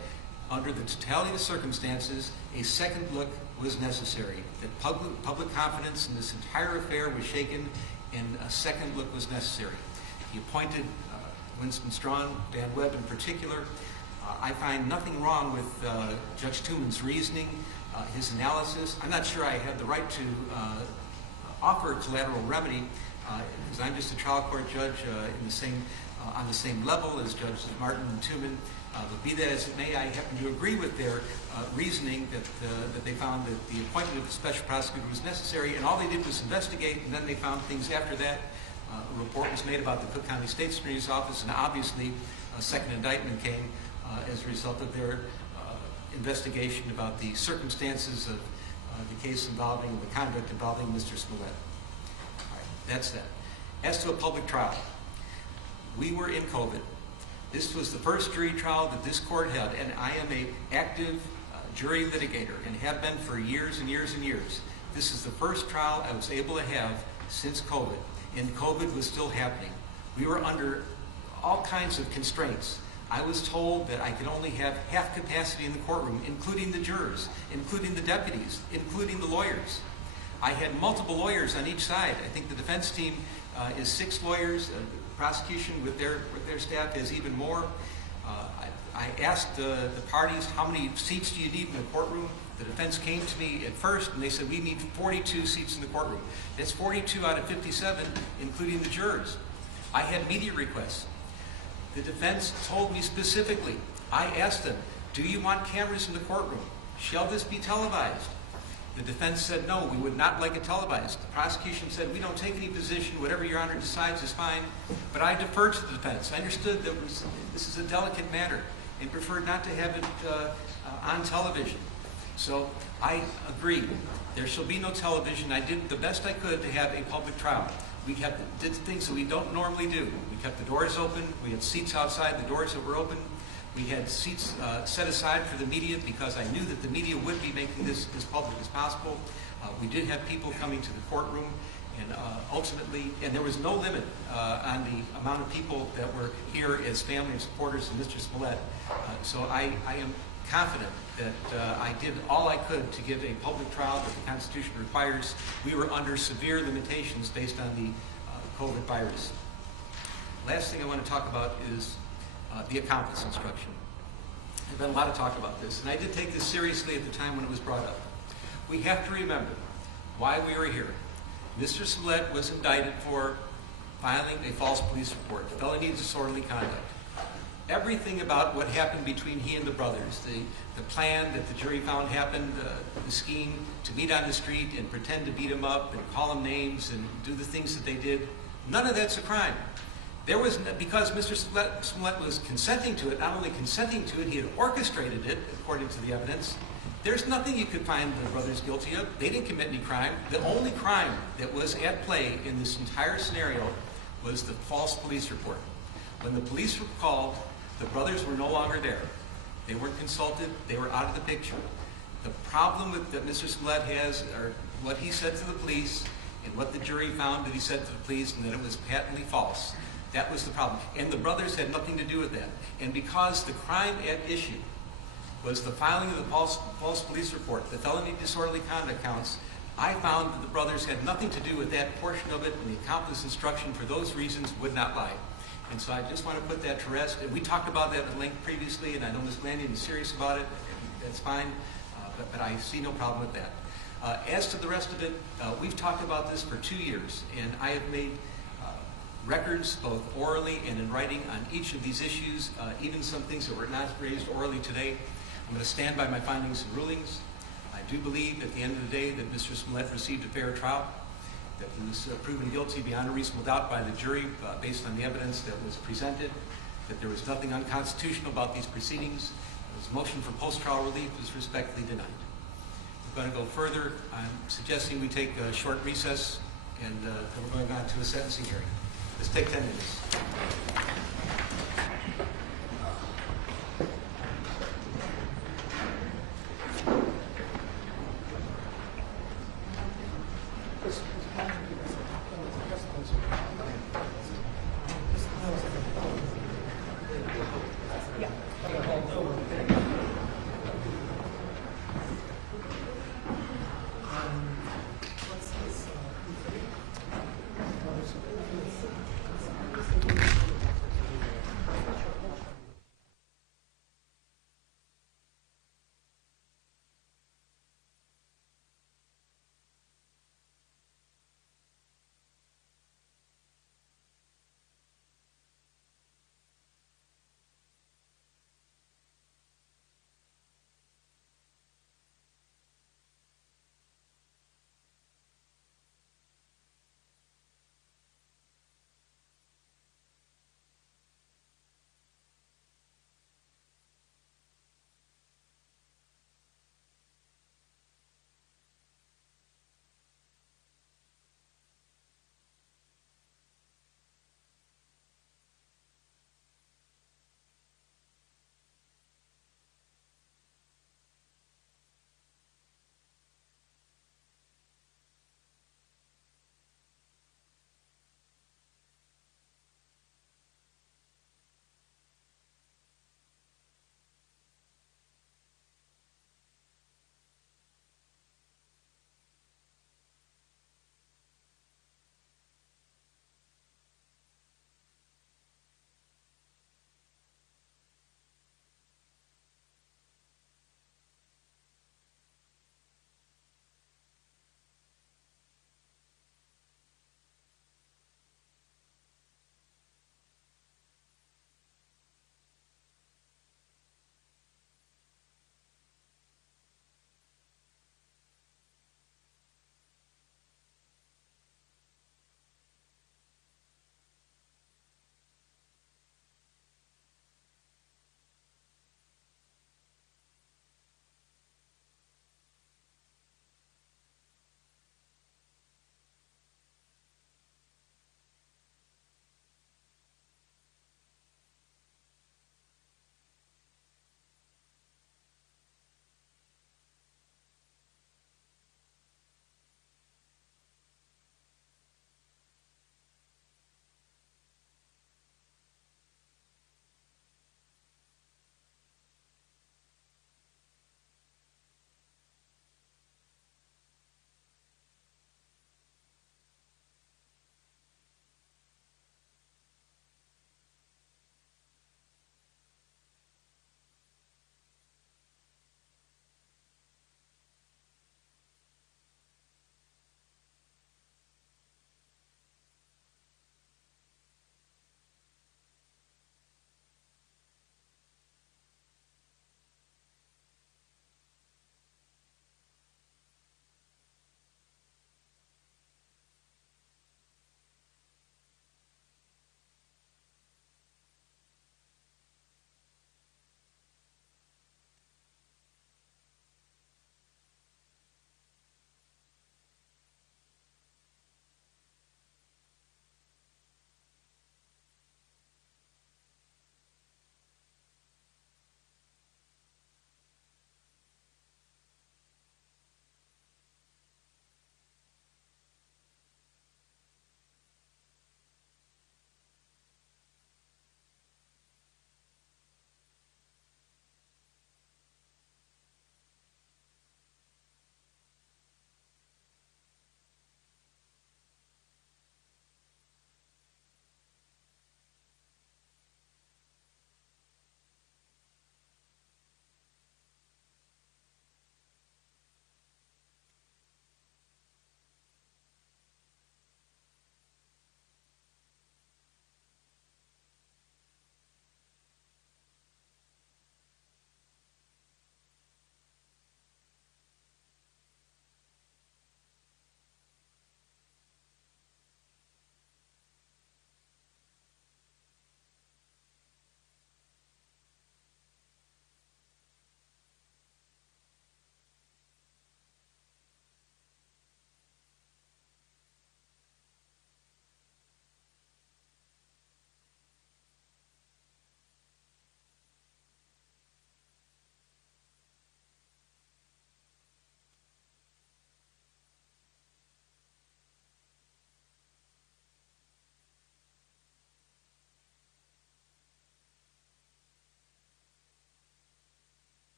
under the totality of the circumstances, a second look was necessary, that public confidence in this entire affair was shaken and a second look was necessary. He appointed Winston Strawn, Dan Webb in particular. I find nothing wrong with Judge Tooman's reasoning, his analysis. I'm not sure I have the right to offer a collateral remedy because I'm just a trial court judge on the same level as Judges Martin and Tooman. But be that as it may, I happen to agree with their reasoning that they found that the appointment of a special prosecutor was necessary, and all they did was investigate, and then they found things after that. A report was made about the Cook County State's Attorney's Office, and obviously a second indictment came as a result of their investigation about the circumstances of the case involving the conduct involving Mr. Smollett. All right, that's that. As to a public trial, we were in COVID. This was the first jury trial that this court held, and I am an active jury litigator and have been for years and years and years. This is the first trial I was able to have since COVID, and COVID was still happening. We were under all kinds of constraints. I was told that I could only have half capacity in the courtroom, including the jurors, including the deputies, including the lawyers. I had multiple lawyers on each side. I think the defense team is 6 lawyers. The prosecution with their staff is even more. I asked the parties, how many seats do you need in the courtroom? The defense came to me at first and they said, we need 42 seats in the courtroom. That's 42 out of 57, including the jurors. I had media requests. The defense told me specifically, I asked them, do you want cameras in the courtroom? Shall this be televised? The defense said, no, we would not like it televised. The prosecution said, we don't take any position. Whatever Your Honor decides is fine. But I deferred to the defense. I understood that this is a delicate matter and preferred not to have it on television. So I agreed. There shall be no television. I did the best I could to have a public trial. We did things that we don't normally do. We kept the doors open. We had seats outside the doors that were open. We had seats set aside for the media because I knew that the media would be making this as public as possible. We did have people coming to the courtroom, and ultimately, and there was no limit on the amount of people that were here as family and supporters of Mr. Smollett. So I am confident that I did all I could to give a public trial that the Constitution requires. We were under severe limitations based on the COVID virus. Last thing I want to talk about is the accomplice instruction. There's been a lot of talk about this, and I did take this seriously at the time when it was brought up. We have to remember why we are here. Mr. Smollett was indicted for filing a false police report, felony disorderly conduct. Everything about what happened between he and the brothers, the plan that the jury found happened, the scheme to meet on the street and pretend to beat him up and call him names and do the things that they did, none of that's a crime. There was, because Mr. Smollett was consenting to it, not only consenting to it, he had orchestrated it, according to the evidence. There's nothing you could find the brothers guilty of. They didn't commit any crime. The only crime that was at play in this entire scenario was the false police report. When the police were called, the brothers were no longer there. They weren't consulted. They were out of the picture. The problem that Mr. Smollett has are what he said to the police and what the jury found that he said to the police, and that it was patently false. That was the problem. And the brothers had nothing to do with that. And because the crime at issue was the filing of the false police report, the felony disorderly conduct counts, I found that the brothers had nothing to do with that portion of it, and the accomplice instruction for those reasons would not lie. And so I just want to put that to rest. And we talked about that at length previously, and I know Ms. Lanyon is serious about it. that's fine, but I see no problem with that. As to the rest of it, we've talked about this for 2 years, and I have made records both orally and in writing on each of these issues, even some things that were not raised orally today. I'm going to stand by my findings and rulings. I do believe at the end of the day that Mr. Smollett received a fair trial, that he was proven guilty beyond a reasonable doubt by the jury based on the evidence that was presented, that there was nothing unconstitutional about these proceedings. His motion for post-trial relief was respectfully denied. We're going to go further. I'm suggesting we take a short recess, and then we're going on to a sentencing hearing. Let's take 10 minutes.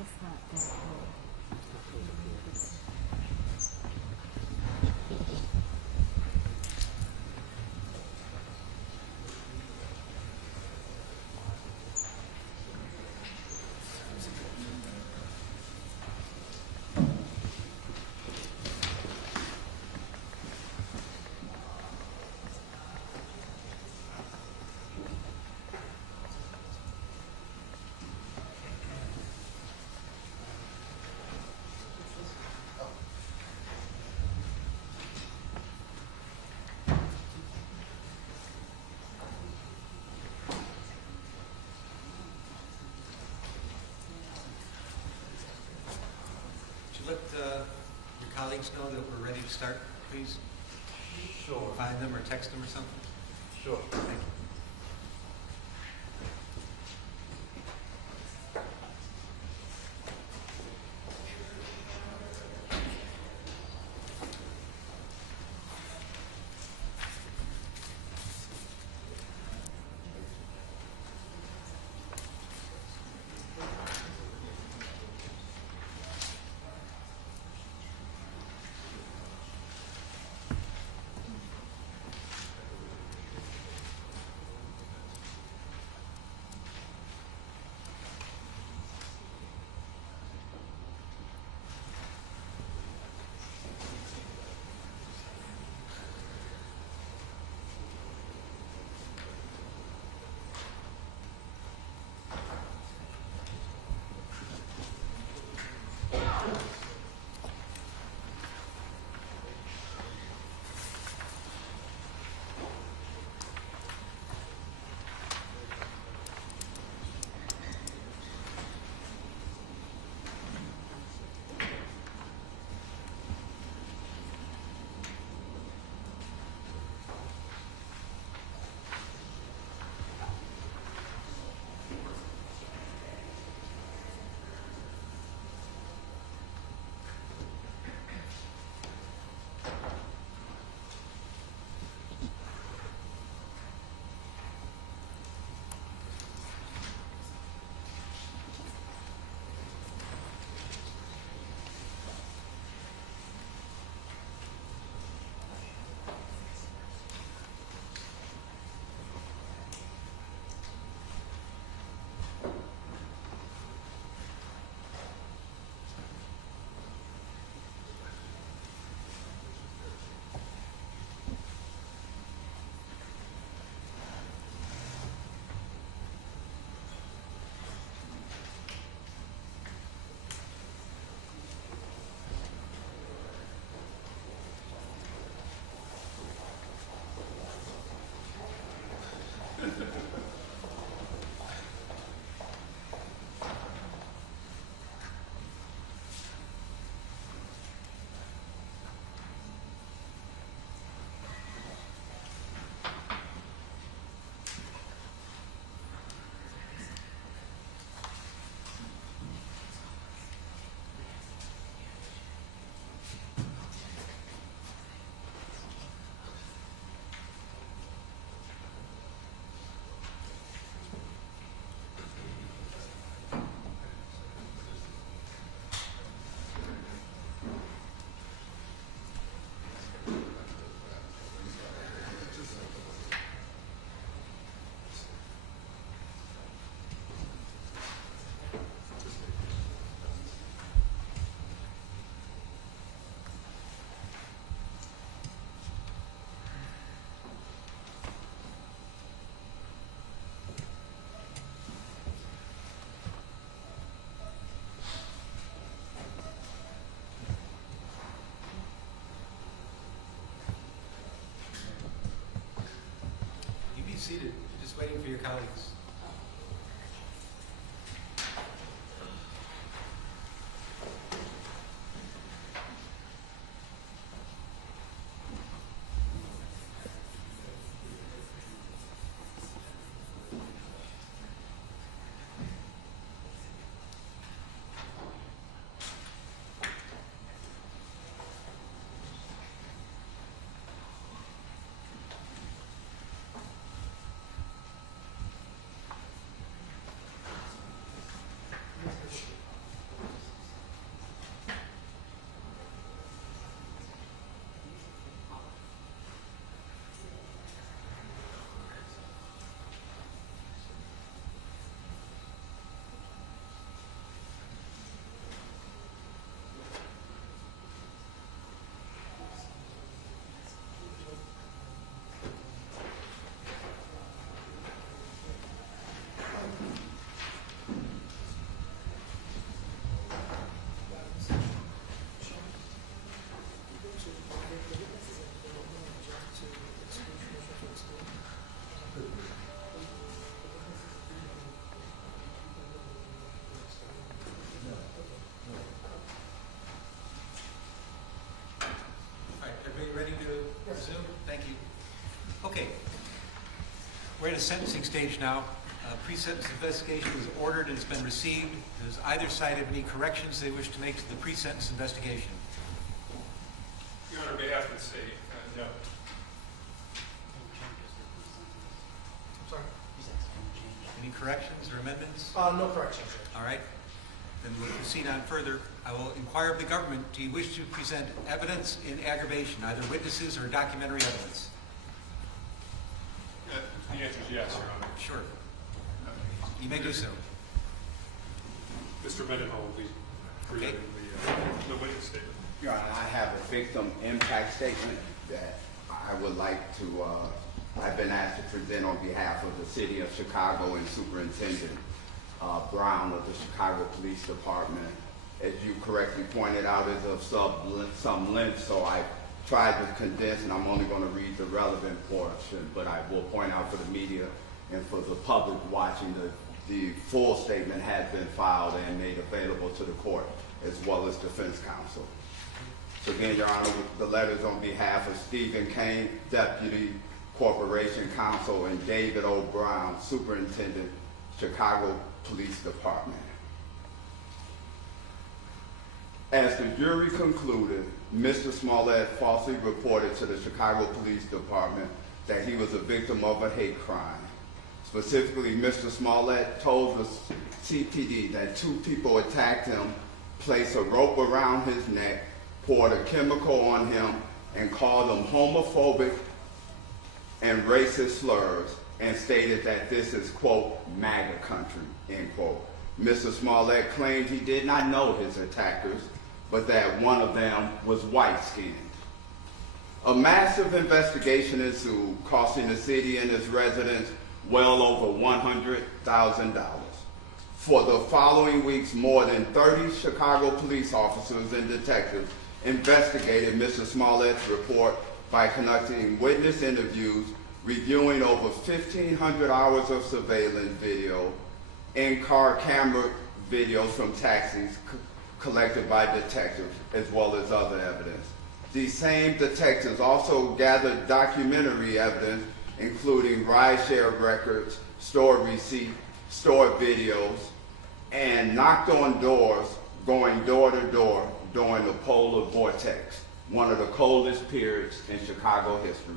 It's not that cold. Let your colleagues know that we're ready to start, please? Sure. Find them or text them or something? Sure. Thank you. Seated, just waiting for your colleagues. Resume. Thank you. Okay. We're at a sentencing stage now. Pre-sentence investigation is ordered and it's been received. Does either side have any corrections they wish to make to the pre-sentence investigation? Your Honor, may I have to say no. Sorry? Any corrections or amendments? No corrections, Judge. All right. Then we'll proceed on further. I will inquire of the government, do you wish to present evidence in aggravation, either witnesses or documentary evidence? The answer is yes, Your Honor. Sure. You may do so. Mr. Mendenhall will be presenting the witness statement. Your Honor, I have a victim impact statement that I would like to, I've been asked to present on behalf of the City of Chicago and Superintendent Brown of the Chicago Police Department. As you correctly pointed out, is of some length, so I tried to condense, and I'm only going to read the relevant portion, but I will point out for the media and for the public watching, the full statement has been filed and made available to the court, as well as defense counsel. So again, Your Honor, the letters on behalf of Stephen Kane, Deputy Corporation Counsel, and David O. Brown, Superintendent, Chicago Police Department. As the jury concluded, Mr. Smollett falsely reported to the Chicago Police Department that he was a victim of a hate crime. Specifically, Mr. Smollett told the CPD that two people attacked him, placed a rope around his neck, poured a chemical on him, and called him homophobic and racist slurs, and stated that this is, quote, MAGA country, end quote. Mr. Smollett claimed he did not know his attackers, but that one of them was white-skinned. A massive investigation ensued, costing the city and its residents well over $100,000. For the following weeks, more than 30 Chicago police officers and detectives investigated Mr. Smollett's report by conducting witness interviews, reviewing over 1,500 hours of surveillance video, in-car camera videos from taxis collected by detectives, as well as other evidence. These same detectives also gathered documentary evidence, including rideshare records, store receipts, store videos, and knocked on doors, going door to door during the polar vortex, one of the coldest periods in Chicago history.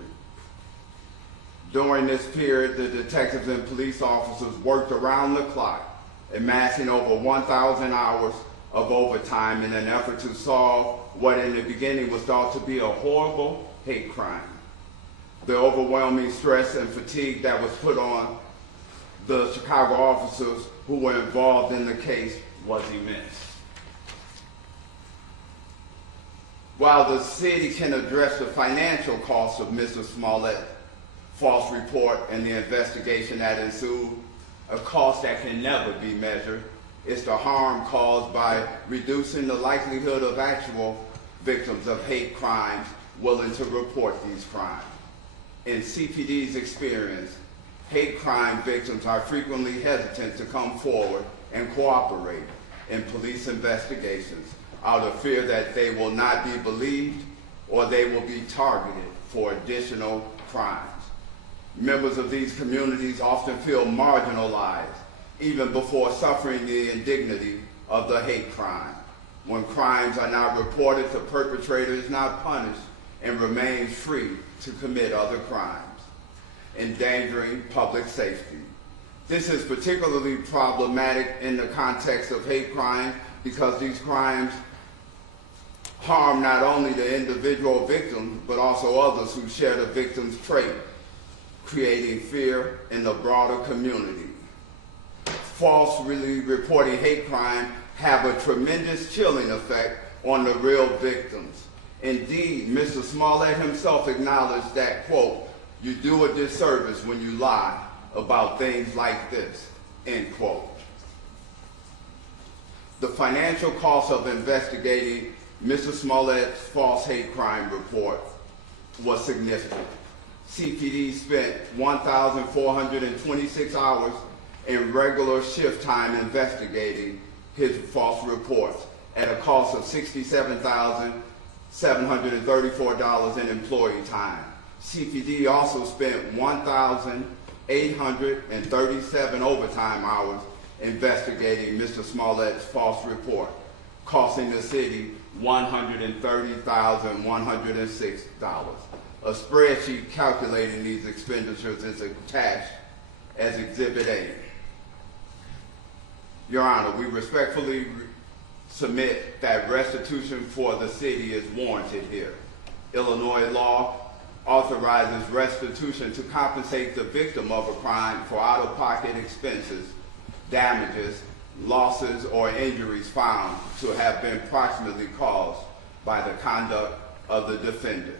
During this period, the detectives and police officers worked around the clock, amassing over 1,000 hours of overtime in an effort to solve what in the beginning was thought to be a horrible hate crime. The overwhelming stress and fatigue that was put on the Chicago officers who were involved in the case was immense. While the city can address the financial costs of Mr. Smollett's false report and the investigation that ensued, a cost that can never be measured, is the harm caused by reducing the likelihood of actual victims of hate crimes willing to report these crimes. In CPD's experience, hate crime victims are frequently hesitant to come forward and cooperate in police investigations out of fear that they will not be believed or they will be targeted for additional crimes. Members of these communities often feel marginalized even before suffering the indignity of the hate crime. When crimes are not reported, the perpetrator is not punished and remains free to commit other crimes, endangering public safety. This is particularly problematic in the context of hate crime because these crimes harm not only the individual victim, but also others who share the victim's trait, creating fear in the broader community. Falsely reporting hate crime have a tremendous chilling effect on the real victims. Indeed, Mr. Smollett himself acknowledged that, quote, "You do a disservice when you lie about things like this," end quote. The financial cost of investigating Mr. Smollett's false hate crime report was significant. CPD spent 1,426 hours in regular shift time investigating his false reports at a cost of $67,000 $734 in employee time. CPD also spent 1,837 overtime hours investigating Mr. Smollett's false report, costing the city $130,106. A spreadsheet calculating these expenditures is attached as Exhibit A. Your Honor, we respectfully submit that restitution for the city is warranted here. Illinois law authorizes restitution to compensate the victim of a crime for out-of-pocket expenses, damages, losses, or injuries found to have been proximately caused by the conduct of the defendant.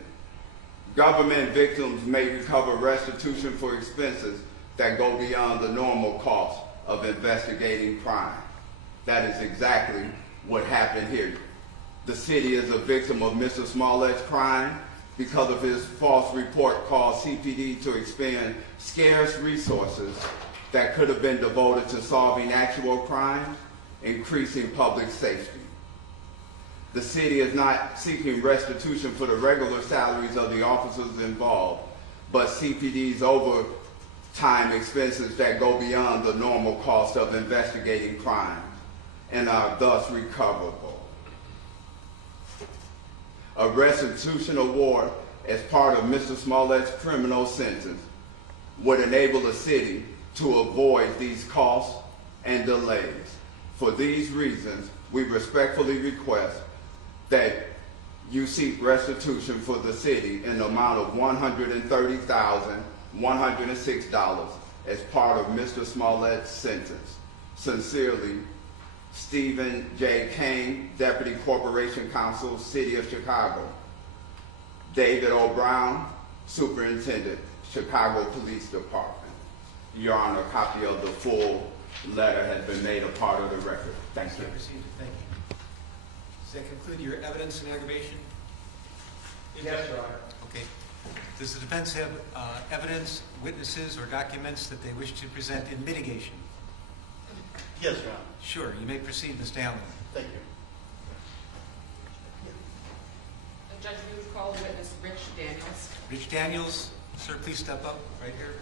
Government victims may recover restitution for expenses that go beyond the normal cost of investigating crime. That is exactly what happened here. The city is a victim of Mr. Smollett's crime because of his false report caused CPD to expend scarce resources that could have been devoted to solving actual crimes, increasing public safety. The city is not seeking restitution for the regular salaries of the officers involved, but CPD's overtime expenses that go beyond the normal cost of investigating crimes and are thus recoverable. A restitution award as part of Mr. Smollett's criminal sentence would enable the city to avoid these costs and delays. For these reasons, we respectfully request that you seek restitution for the city in the amount of $130,106 as part of Mr. Smollett's sentence. Sincerely, Stephen J. Kane, Deputy Corporation Counsel, City of Chicago. David O. Brown, Superintendent, Chicago Police Department. Your Honor, a copy of the full letter has been made a part of the record. Thank you. Thank you. Does that conclude your evidence in aggravation? Yes, Your Honor. Okay. Does the defense have evidence, witnesses, or documents that they wish to present in mitigation? Yes, Your Honor. Sure. You may proceed, Ms. Dowling. Thank you. Judge, we would call witness Rich Daniels. Rich Daniels, sir, please step up right here.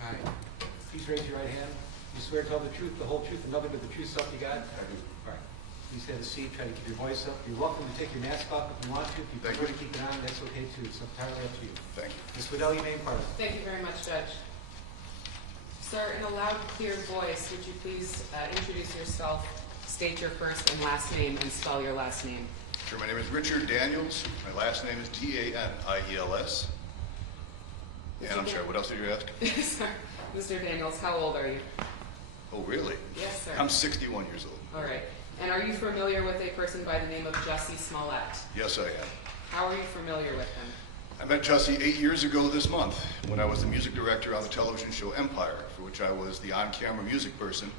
Hi. Please raise your right hand. You swear to tell the truth, the whole truth, and nothing but the truth, so help you God? I do. All right. Please have a seat. Try to keep your voice up. You're welcome to take your mask off if you want to. If you Thank prefer you. to keep it on, that's okay too. It's entirely up to you. Thank you. Ms. Waddell, you may impart. Thank you very much, Judge. Sir, in a loud, clear voice, would you please introduce yourself, state your first and last name, and spell your last name? Sure, my name is Richard Daniels. My last name is Daniels. And I'm sorry, what else did you ask? Sorry. Mr. Daniels, how old are you? Oh, really? Yes, sir. I'm 61 years old. All right. And are you familiar with a person by the name of Jussie Smollett? Yes, I am. How are you familiar with him? I met Jussie 8 years ago this month when I was the music director on the television show Empire, for which I was the on-camera music person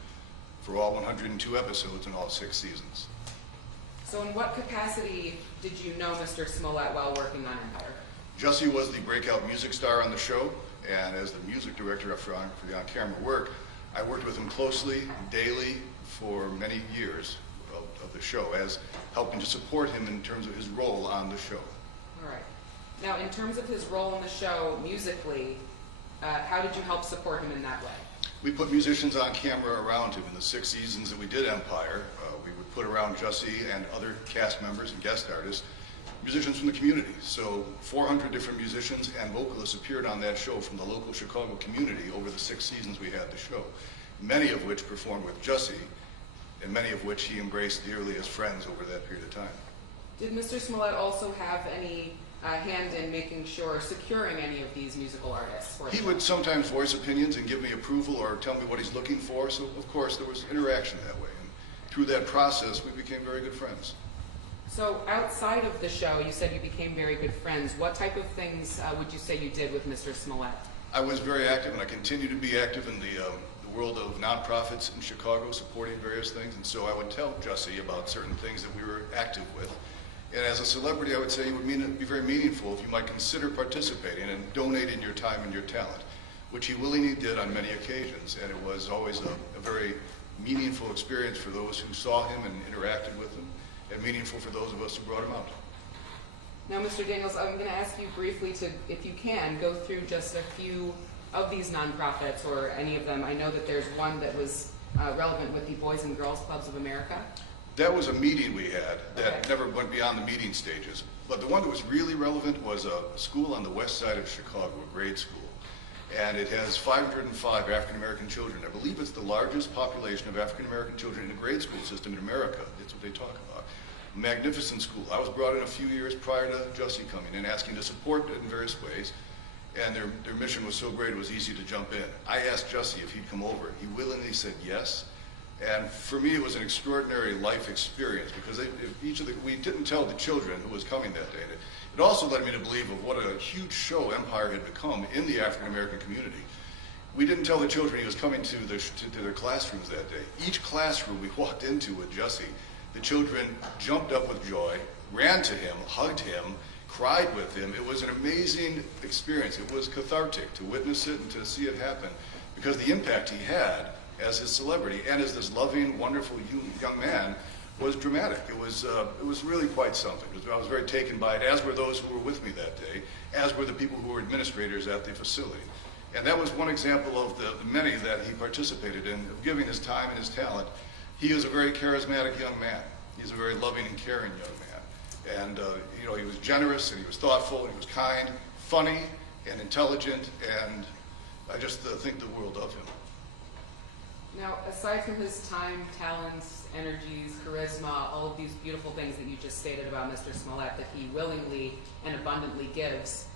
for all 102 episodes and all 6 seasons. So in what capacity did you know Mr. Smollett while working on Empire? Jussie was the breakout music star on the show, and as the music director for the on-camera work, I worked with him closely, daily, for many years of the show, as helping to support him in terms of his role on the show. All right. Now, in terms of his role in the show musically, how did you help support him in that way? We put musicians on camera around him in the 6 seasons that we did Empire. We would put around Jussie and other cast members and guest artists, musicians from the community. So 400 different musicians and vocalists appeared on that show from the local Chicago community over the 6 seasons we had the show, many of which performed with Jussie, and many of which he embraced dearly as friends over that period of time. Did Mr. Smollett also have any hand in making sure, securing any of these musical artists? For He the would show? sometimes voice opinions and give me approval or tell me what he's looking for, so of course there was interaction that way. And through that process, we became very good friends. So outside of the show, you said you became very good friends. What type of things would you say you did with Mr. Smollett? I was very active, and I continue to be active in the world of nonprofits in Chicago, supporting various things. And so I would tell Jussie about certain things that we were active with. And as a celebrity, I would say it would be very meaningful if you might consider participating and donating your time and your talent, which he willingly did on many occasions. And it was always a very meaningful experience for those who saw him and interacted with him, and meaningful for those of us who brought him out. Now, Mr. Daniels, I'm going to ask you briefly to, if you can, go through just a few of these nonprofits or any of them. I know that there's one that was relevant with the Boys and Girls Clubs of America. That was a meeting we had that Okay. never went beyond the meeting stages. But the one that was really relevant was a school on the west side of Chicago, a grade school. And it has 505 African-American children. I believe it's the largest population of African-American children in a grade school system in America. That's what they talk about. Magnificent school. I was brought in a few years prior to Jussie coming in, asking to support it in various ways. And their mission was so great it was easy to jump in. I asked Jussie if he'd come over. He willingly said yes. And for me, it was an extraordinary life experience because we didn't tell the children who was coming that day. It also led me to believe of what a huge show Empire had become in the African-American community. We didn't tell the children he was coming to their classrooms that day. Each classroom we walked into with Jussie, the children jumped up with joy, ran to him, hugged him, cried with him. It was an amazing experience. It was cathartic to witness it and to see it happen because the impact he had as his celebrity and as this loving, wonderful young man was dramatic. It was really quite something. I was very taken by it, as were those who were with me that day, as were the people who were administrators at the facility. And that was one example of the many that he participated in, of giving his time and his talent. He is a very charismatic young man. He's a very loving and caring young man. And he was generous and he was thoughtful and he was kind, funny and intelligent, and I just think the world of him. Now, aside from his time, talents, energies, charisma, all of these beautiful things that you just stated about Mr. Smollett that he willingly and abundantly gives,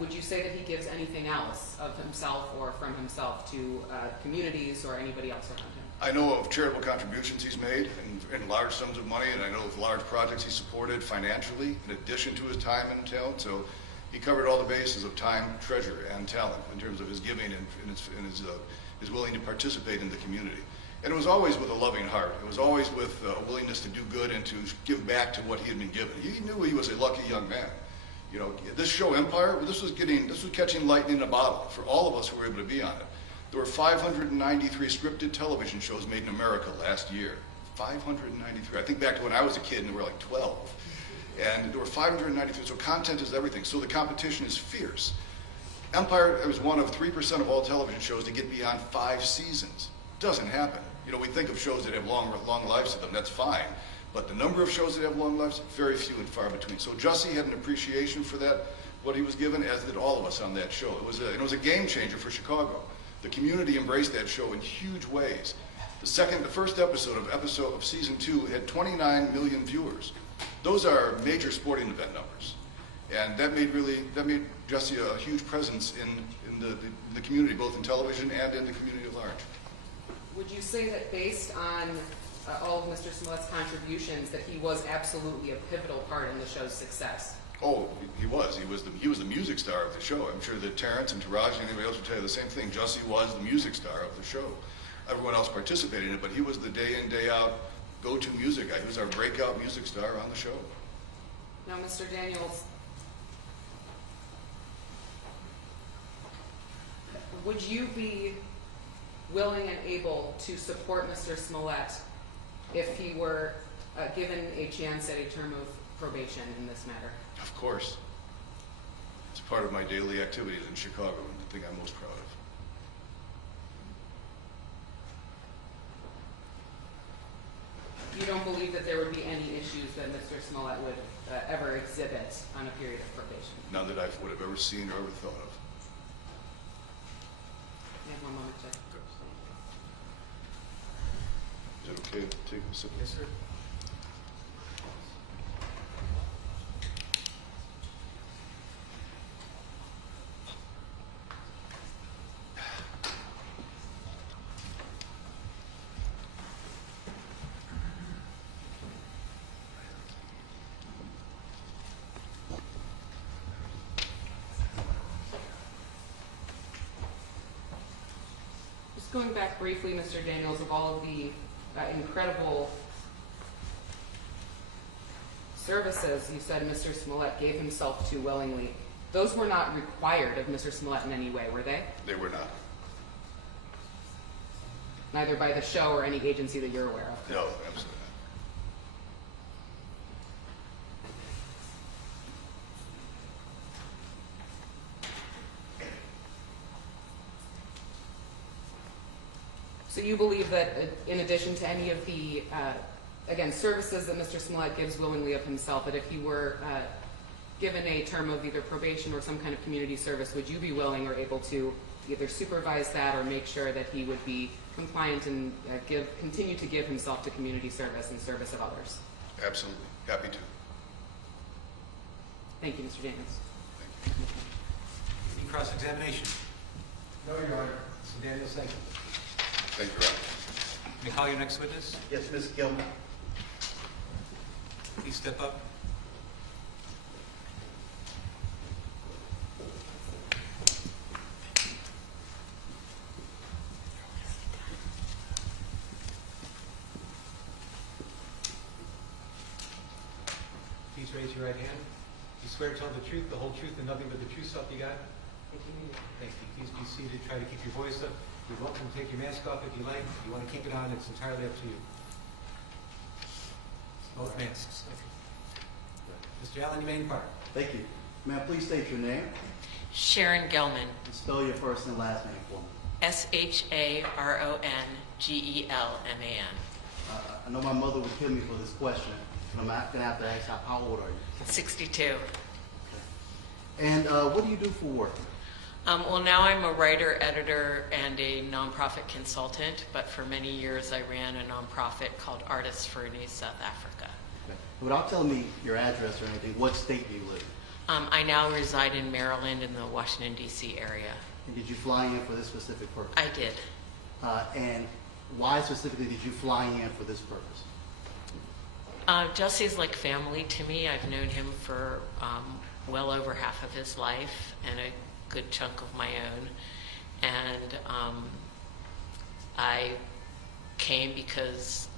would you say that he gives anything else of himself or from himself to communities or anybody else around him? I know of charitable contributions he's made in large sums of money, and I know of large projects he supported financially in addition to his time and talent. So he covered all the bases of time, treasure, and talent in terms of his giving and his willing to participate in the community. And it was always with a loving heart. It was always with a willingness to do good and to give back to what he had been given. He knew he was a lucky young man. This show Empire, this was catching lightning in a bottle for all of us who were able to be on it. There were 593 scripted television shows made in America last year. 593. I think back to when I was a kid and there were like 12. And there were 593, so content is everything. So the competition is fierce. Empire was one of 3% of all television shows to get beyond 5 seasons. Doesn't happen. We think of shows that have long lives to them, that's fine. But the number of shows that have long lives, very few and far between. So Jussie had an appreciation for that, what he was given, as did all of us on that show. It was a game changer for Chicago. The community embraced that show in huge ways. The first episode of season 2 had 29 million viewers. Those are major sporting event numbers. And that made Jussie a huge presence in the community, both in television and in the community at large. Would you say that based on all of Mr. Smollett's contributions that he was absolutely a pivotal part in the show's success? Oh, he was. He was the music star of the show. I'm sure that Terrence and Taraji and anybody else would tell you the same thing. Jussie was the music star of the show. Everyone else participated in it, but he was the day in, day out go-to music guy. He was our breakout music star on the show. Now, Mr. Daniels, would you be willing and able to support Mr. Smollett if he were given a chance at a term of probation in this matter? Of course. It's part of my daily activities in Chicago and the thing I'm most proud of. You don't believe that there would be any issues that Mr. Smollett would ever exhibit on a period of probation? None that I would have ever seen or ever thought of. You have 1 moment, Jeff. Is it okay to take a sip? Yes, sir. Going back briefly, Mr. Daniels, of all of the incredible services you said Mr. Smollett gave himself to willingly, those were not required of Mr. Smollett in any way, were they? They were not. Neither by the show or any agency that you're aware of? No, absolutely not. So you believe that in addition to any of the, again, services that Mr. Smollett gives willingly of himself, that if he were given a term of either probation or some kind of community service, would you be willing or able to either supervise that or make sure that he would be compliant and continue to give himself to community service and service of others? Absolutely. Happy to. Thank you, Mr. Daniels. Thank you. Any cross-examination? No, Your Honor. Mr. Daniels, thank you. Thank you, Your Honor. May I call your next witness? Yes, Ms. Gilman. Please step up. Please raise your right hand. You swear to tell the truth, the whole truth, and nothing but the truth, so help you God? Thank you. Please be seated. Try to keep your voice up. You're welcome to take your mask off if you like. If you want to keep it on, it's entirely up to you. Both masks. Mr. Allen, you may depart. Thank you. Ma'am, please state your name Sharon Gelman, and spell your first and last name for me. SharonGelman. I know my mother would kill me for this question, but I'm not going to have to ask how old are you? 62. And what do you do for work? Well, now I'm a writer, editor, and a nonprofit consultant, but for many years I ran a nonprofit called Artists for a New South Africa. Okay. Without telling me your address or anything, what state do you live in? I now reside in Maryland in the Washington, D.C. area. And did you fly in for this specific purpose? I did. And why specifically did you fly in for this purpose? Jussie's like family to me. I've known him for well over half of his life and a good chunk of my own. And I came because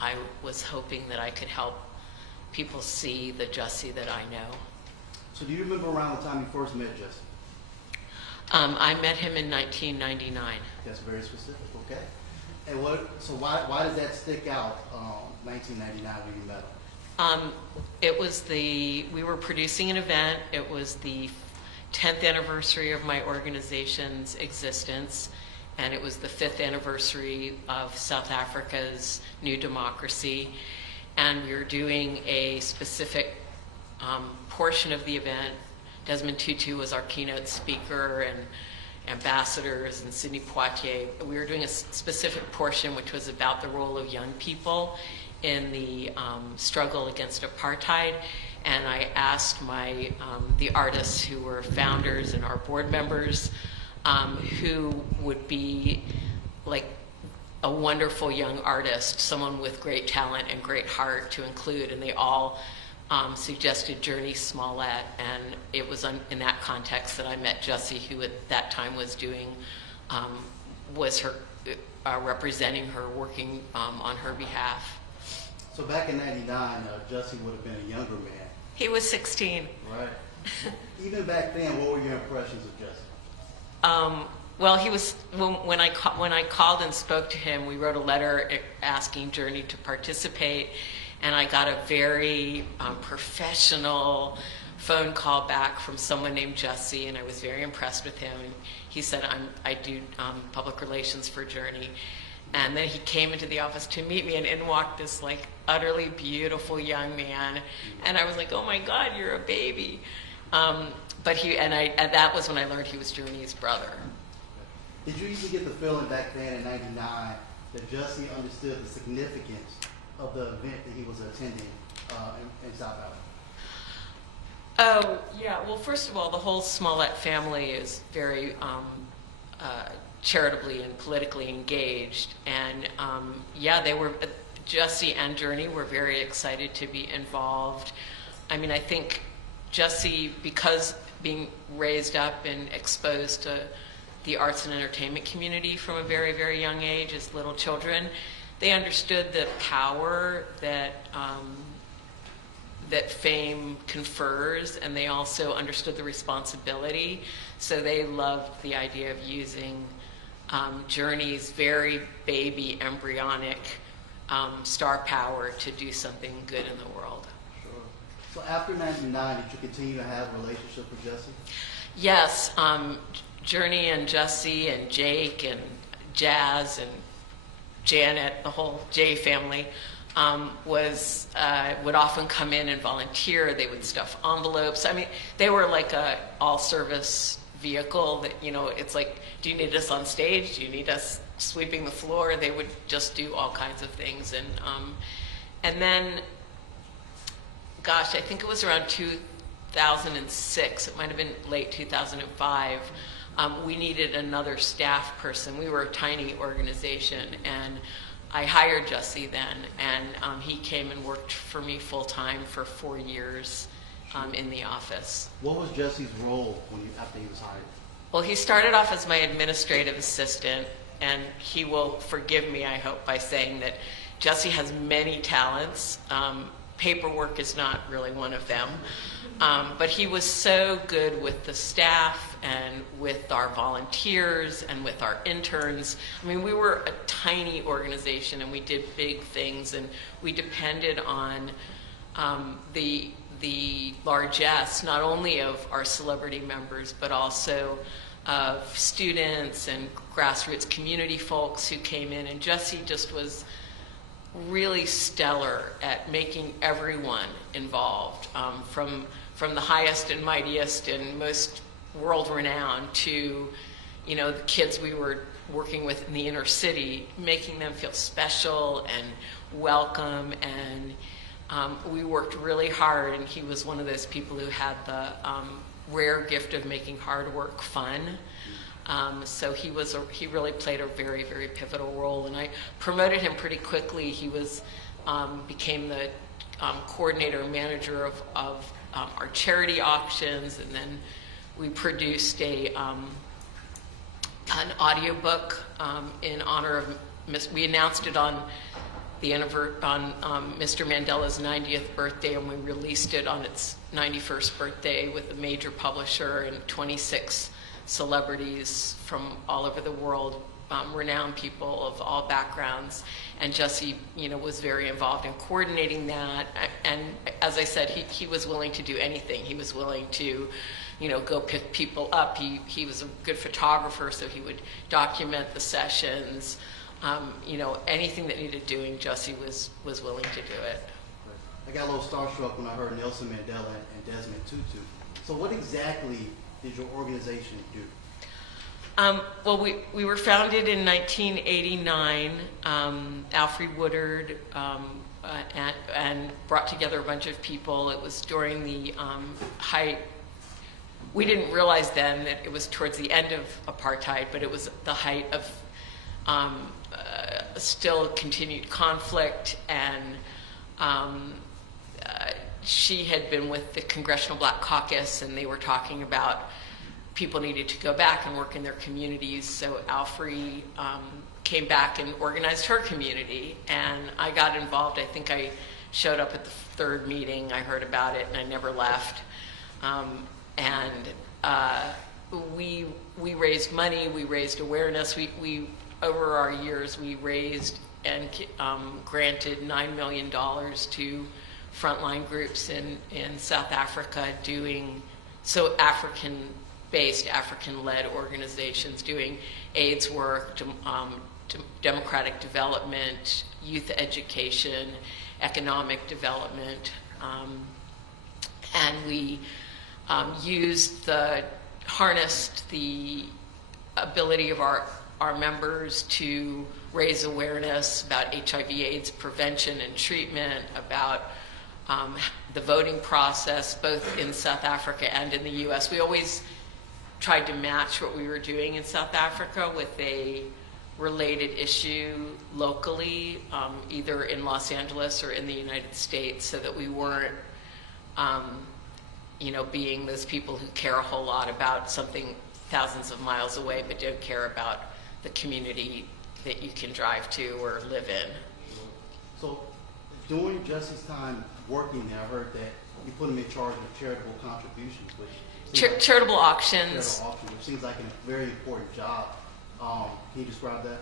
I was hoping that I could help people see the Jussie that I know. So do you remember around the time you first met Jussie? I met him in 1999. That's very specific, okay. And why does that stick out, 1999 when you met him? It was we were producing an event. It was the 10th anniversary of my organization's existence, and it was the 5th anniversary of South Africa's new democracy. And we were doing a specific portion of the event. Desmond Tutu was our keynote speaker, and ambassadors, and Sidney Poitier. We were doing a specific portion which was about the role of young people in the struggle against apartheid. And I asked the artists who were founders and our board members who would be like a wonderful young artist, someone with great talent and great heart to include, and they all suggested Jussie Smollett, and it was in that context that I met Jussie, who at that time was was her representing her, working on her behalf. So back in 99, Jussie would have been a younger man. He was 16. Right. Even back then, what were your impressions of Jussie? Well, he was when I called and spoke to him. We wrote a letter asking Journey to participate, and I got a very professional phone call back from someone named Jussie, and I was very impressed with him. And he said, I do public relations for Journey. And then he came into the office to meet me, and in walked this like utterly beautiful young man, and I was like, oh my God, you're a baby. And that was when I learned he was Journey's brother. Did you even get the feeling back then in 99 that Jussie understood the significance of the event that he was attending in South Africa? Oh, yeah. Well, first of all, the whole Smollett family is very charitably and politically engaged. And they were, Jussie and Journey were very excited to be involved. I mean, I think Jussie, because being raised up and exposed to the arts and entertainment community from a very, very young age as little children, they understood the power that that fame confers, and they also understood the responsibility. So they loved the idea of using Journey's very baby, embryonic star power to do something good in the world. Sure. So after 99, did you continue to have a relationship with Jussie? Yes, Journey and Jussie and Jake and Jazz and Janet, the whole J family, would often come in and volunteer. They would stuff envelopes. I mean, they were like a all-service vehicle that, you know, it's like, do you need us on stage? Do you need us sweeping the floor? They would just do all kinds of things. And then, gosh, I think it was around 2006. It might have been late 2005. We needed another staff person. We were a tiny organization, and I hired Jussie then, and he came and worked for me full-time for 4 years in the office. What was Jussie's role after he was hired? Well, he started off as my administrative assistant, and he will forgive me, I hope, by saying that Jussie has many talents. Paperwork is not really one of them. But he was so good with the staff and with our volunteers and with our interns. I mean, we were a tiny organization, and we did big things, and we depended on the largesse, not only of our celebrity members, but also of students and grassroots community folks who came in. And Jussie just was really stellar at making everyone involved, from the highest and mightiest and most world-renowned to, you know, the kids we were working with in the inner city, making them feel special and welcome. And we worked really hard, and he was one of those people who had the rare gift of making hard work fun. So he really played a very, very pivotal role, and I promoted him pretty quickly. He became the coordinator and manager of our charity auctions, and then we produced an audiobook in honor of we announced it on Mr. Mandela's 90th birthday, and we released it on its 91st birthday with a major publisher and 26 celebrities from all over the world, renowned people of all backgrounds. And Jussie, you know, was very involved in coordinating that. And as I said, he was willing to do anything. He was willing to, you know, go pick people up. He was a good photographer, so he would document the sessions. You know, anything that needed doing, Jussie was willing to do it. I got a little starstruck when I heard Nelson Mandela and Desmond Tutu. So what exactly did your organization do? Well, we were founded in 1989. Alfred Woodard and brought together a bunch of people. It was during the height. We didn't realize then that it was towards the end of apartheid, but it was the height of still continued conflict. And she had been with the Congressional Black Caucus, and they were talking about people needed to go back and work in their communities. So Alfre came back and organized her community, and I got involved. I think I showed up at the third meeting. I heard about it, and I never left. We raised money. We raised awareness. We over our years, we raised and granted $9 million to frontline groups in South Africa doing African-based, African-led organizations doing AIDS work, democratic development, youth education, economic development, and we harnessed the ability of our members to raise awareness about HIV/AIDS prevention and treatment, about the voting process, both in South Africa and in the U.S. We always tried to match what we were doing in South Africa with a related issue locally, either in Los Angeles or in the United States, so that we weren't, being those people who care a whole lot about something thousands of miles away, but don't care about the community that you can drive to or live in. So during Jussie's time working there, I heard that you put him in charge of charitable contributions, which Charitable auctions. charitable auction, which seems like a very important job. Can you describe that?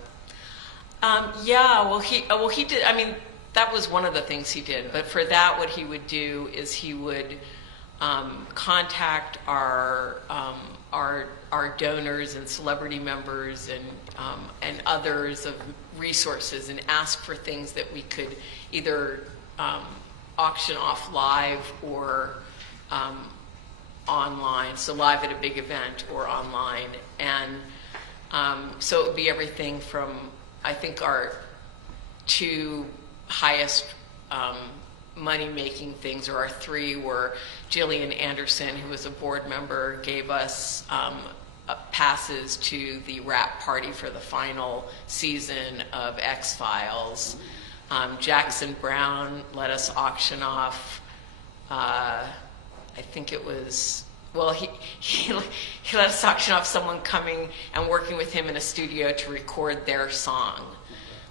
Yeah, well, he did. I mean, that was one of the things he did. But for that, what he would do is he would contact our donors and celebrity members and others of resources and ask for things that we could either auction off live or online. So live at a big event or online, and so it would be everything from, I think, our two highest money-making things, or our three, were Jillian Anderson, who was a board member, gave us passes to the wrap party for the final season of X-Files. Jackson Brown let us auction off, I think it was, well, he let us auction off someone coming and working with him in a studio to record their song,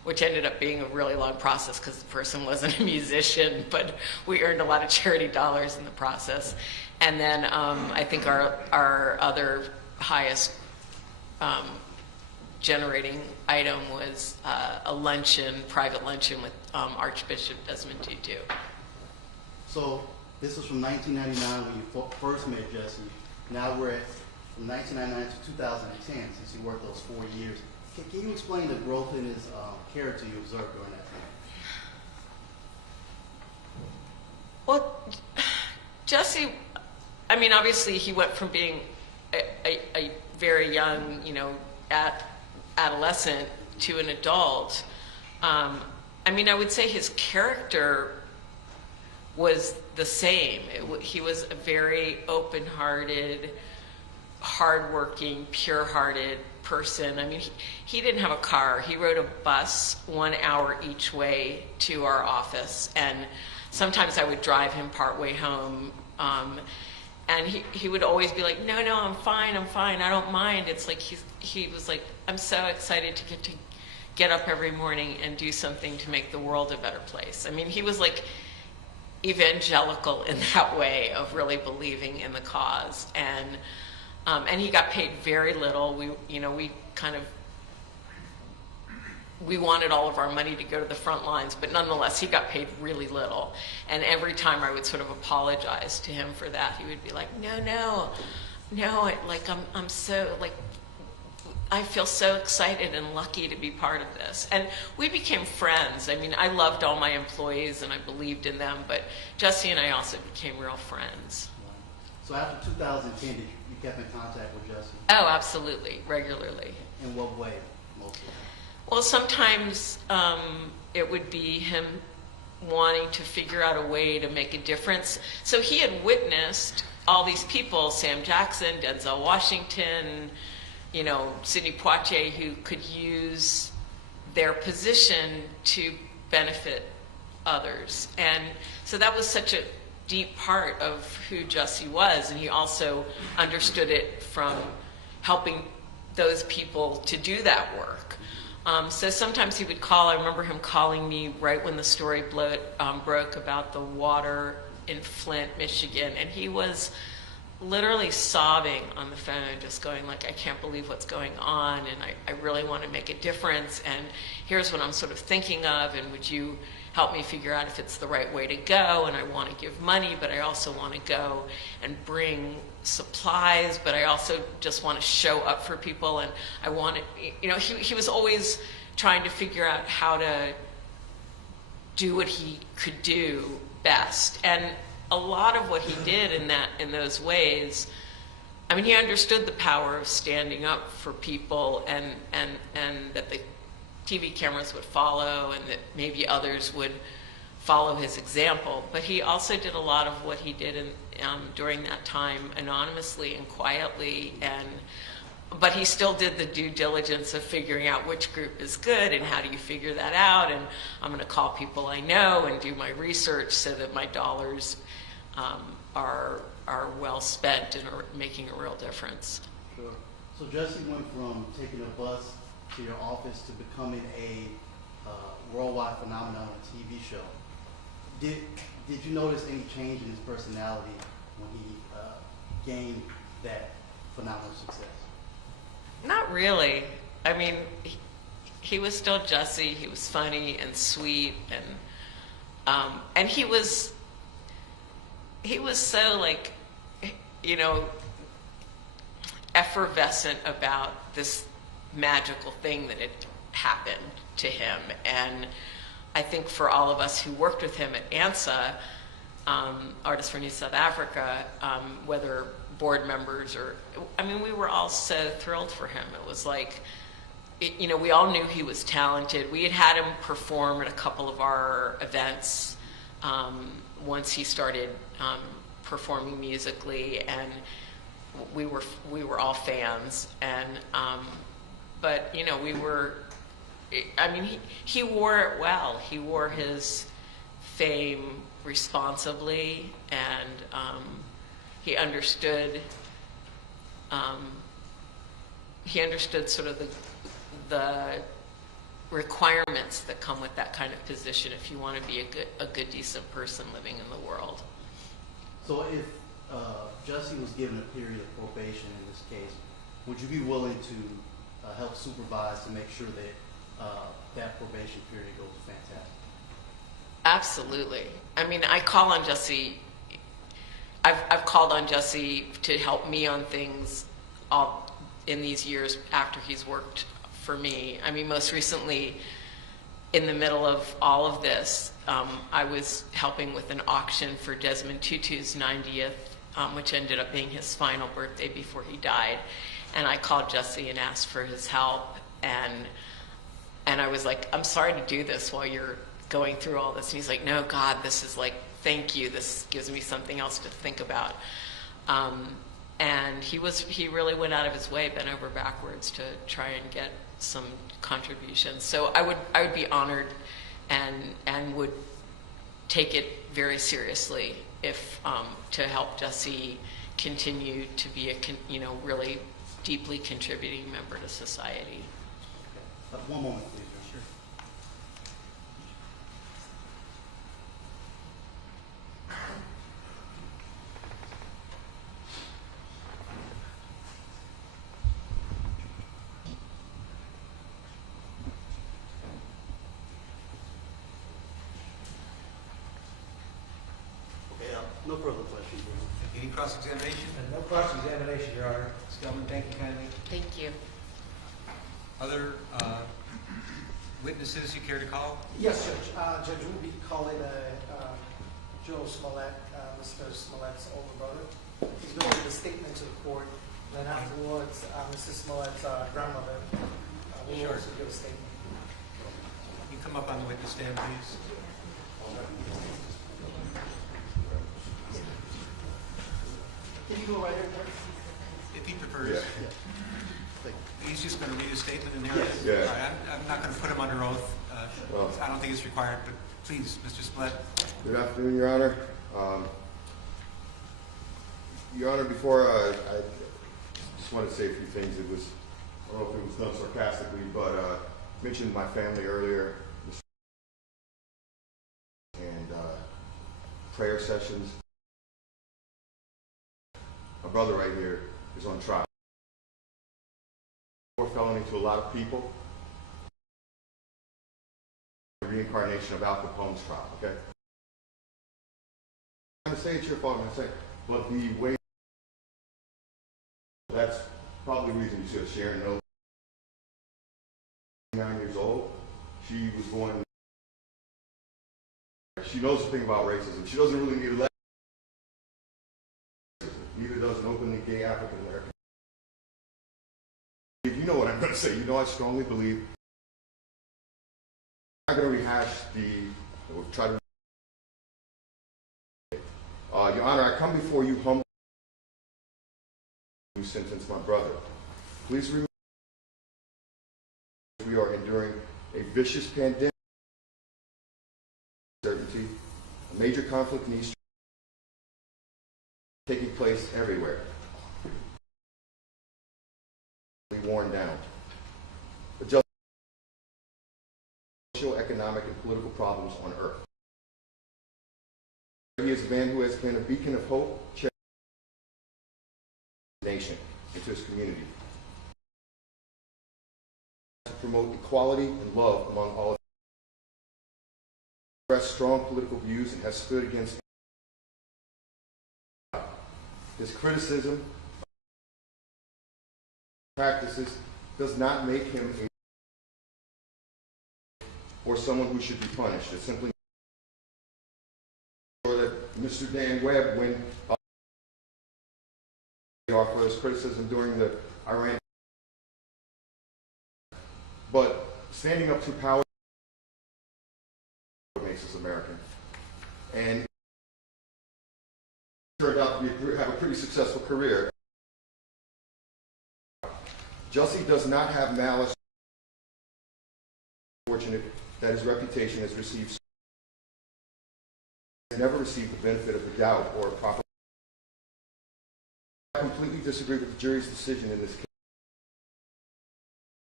which ended up being a really long process because the person wasn't a musician, but we earned a lot of charity dollars in the process. And then I think our other highest generating item was a luncheon, private luncheon with Archbishop Desmond Tutu. So this was from 1999 when you first met Jussie. Now we're at from 1999 to 2010 since you worked those 4 years. Can you explain the growth in his character you observed during that time? Well, Jussie, I mean, obviously he went from being a very young, adolescent to an adult. I mean, I would say his character was the same. He was a very open-hearted, hardworking, pure-hearted person. I mean, he didn't have a car. He rode a bus 1 hour each way to our office, and sometimes I would drive him partway home. And he would always be like, no, I'm fine, I don't mind. It's like he was like, I'm so excited to get up every morning and do something to make the world a better place. I mean, he was like evangelical in that way of really believing in the cause. And he got paid very little. We wanted all of our money to go to the front lines, but nonetheless, he got paid really little. And every time I would sort of apologize to him for that, he would be like, no, I'm so, like, I feel so excited and lucky to be part of this. And we became friends. I mean, I loved all my employees and I believed in them, but Jussie and I also became real friends. So after 2010, you kept in contact with Jussie? Oh, absolutely, regularly. In what way, mostly? Well, sometimes it would be him wanting to figure out a way to make a difference. So he had witnessed all these people, Sam Jackson, Denzel Washington, Sidney Poitier, who could use their position to benefit others. And so that was such a deep part of who Jussie was, and he also understood it from helping those people to do that work. So sometimes he would call. I remember him calling me right when the story broke about the water in Flint, Michigan, and he was literally sobbing on the phone, just going like, I can't believe what's going on, and I really want to make a difference, and here's what I'm sort of thinking of, and would you help me figure out if it's the right way to go? And I want to give money, but I also want to go and bring supplies, but I also just want to show up for people, and I want to, he was always trying to figure out how to do what he could do best. And a lot of what he did in those ways, I mean, he understood the power of standing up for people, and that the TV cameras would follow, and that maybe others would follow his example. But he also did a lot of what he did during that time anonymously and quietly, but he still did the due diligence of figuring out which group is good and how do you figure that out, and I'm going to call people I know and do my research so that my dollars are well spent and are making a real difference. Sure. So Jussie went from taking a bus to your office to becoming a worldwide phenomenon on a TV show. did you notice any change in his personality when he gained that phenomenal success? Not really. I mean, he was still Jussie. He was funny and sweet, and he was so, like, you know, effervescent about this magical thing that had happened to him. And I think for all of us who worked with him at ANSA, Artists for New South Africa, whether board members or, I mean, we were all so thrilled for him. It was like, you know, we all knew he was talented. We had him perform at a couple of our events once he started performing musically, and we were all fans. And but you know, we were. I mean, he wore it well. He wore his fame responsibly, and he understood. He understood sort of the requirements that come with that kind of position if you want to be a good, decent person living in the world. So if Jussie was given a period of probation in this case, would you be willing to help supervise to make sure that that probation period goes fantastic? Absolutely. I mean, I call on Jussie. I've called on Jussie to help me on things all in these years after he's worked for me. I mean, most recently, in the middle of all of this, I was helping with an auction for Desmond Tutu's 90th, which ended up being his final birthday before he died. And I called Jussie and asked for his help. And I was like, I'm sorry to do this while you're going through all this. And he's like, no, God, this is like, thank you. This gives me something else to think about. And he really went out of his way, bent over backwards to try and get some contributions. So I would be honored and would take it very seriously if to help Jussie continue to be a really deeply contributing member to society. One moment, please. Sure. Okay, no further questions. Any cross-examination? No cross-examination, Your Honor. Ms. Gelman, thank you kindly. Thank you. Other witnesses you care to call? Yes, Judge. Judge, we'll be calling Joe Smollett, Mr. Smollett's older brother. He's going to give a statement to the court. Then afterwards, Mrs. Smollett's grandmother will also give a statement. You come up on the witness stand, please. Can you go right here? If he prefers. Yeah. He's just going to read a statement and narrative. Yeah. All right, I'm not going to put him under oath. I don't think it's required, but please, Mr. Smollett. Good afternoon, Your Honor. Your Honor, before I just want to say a few things. I don't know if it was done sarcastically, but mentioned my family earlier, and prayer sessions. My brother right here is on trial for felony to a lot of people. The reincarnation of Al Capone's trial, okay? I'm going to say it's your fault, I'm going to say, but the way, that's probably the reason you should have Sharon know. 9 years old, she was born, she knows the thing about racism. She doesn't really need a lesson. Neither does an openly gay African American. You know what I'm going to say. You know I strongly believe. I'm not going to rehash or try to. Your Honor, I come before you humbly to sentence my brother. Please remember we are enduring a vicious pandemic, uncertainty, a major conflict in East taking place everywhere. Worn down. The just social, economic, and political problems on Earth. He is a man who has been a beacon of hope, charity, to the nation, and to his community. To promote equality and love among all. He expressed strong political views and has stood against. His criticism of practices does not make him or someone who should be punished. It simply that Mr. Dan Webb, when for his criticism during the Iran, but standing up to power makes us American, and turned out to have a pretty successful career. Jussie does not have malice. Fortunate that his reputation has received. Has never received the benefit of the doubt or a proper. I completely disagree with the jury's decision in this case.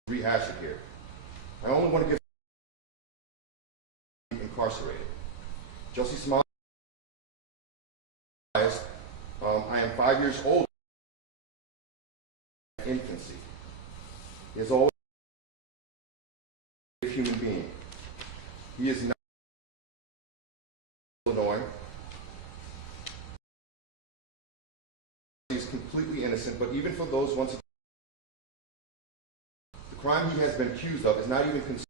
Rehash it here. I only want to give incarcerated. Jussie Smollett. I am 5 years old. Infancy. He is always a human being. He is not Illinois. He is completely innocent, but even for those once the crime he has been accused of is not even considered.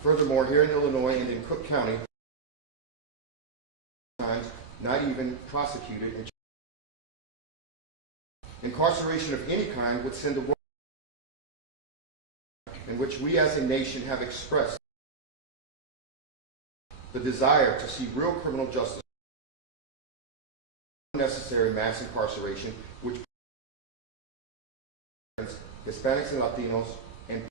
Furthermore, here in Illinois and in Cook County, not even prosecuted, and incarceration of any kind would send a world in which we as a nation have expressed the desire to see real criminal justice, unnecessary mass incarceration, which Hispanics and Latinos, and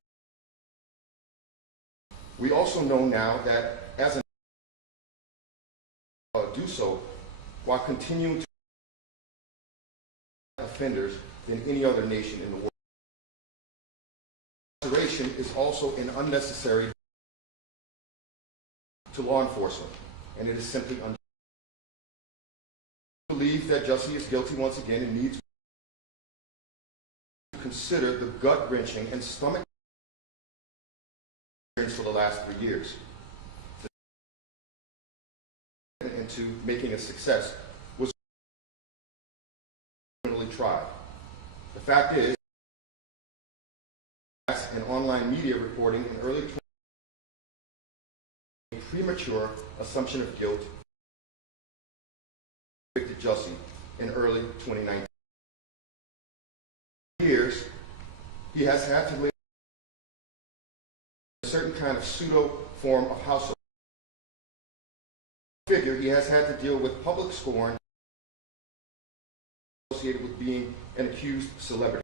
we also know now that as a do so while continuing to offenders than any other nation in the world. Incarceration is also an unnecessary to law enforcement, and it is simply unjust. I believe that Jussie is guilty once again and needs to consider the gut-wrenching and stomach for the last 3 years. Into making a success was criminally tried. The fact is, and online media reporting in early 2020, a premature assumption of guilt convicted Jussie in early 2019. For years, he has had to live a certain kind of pseudo form of household. Figure he has had to deal with public scorn associated with being an accused celebrity.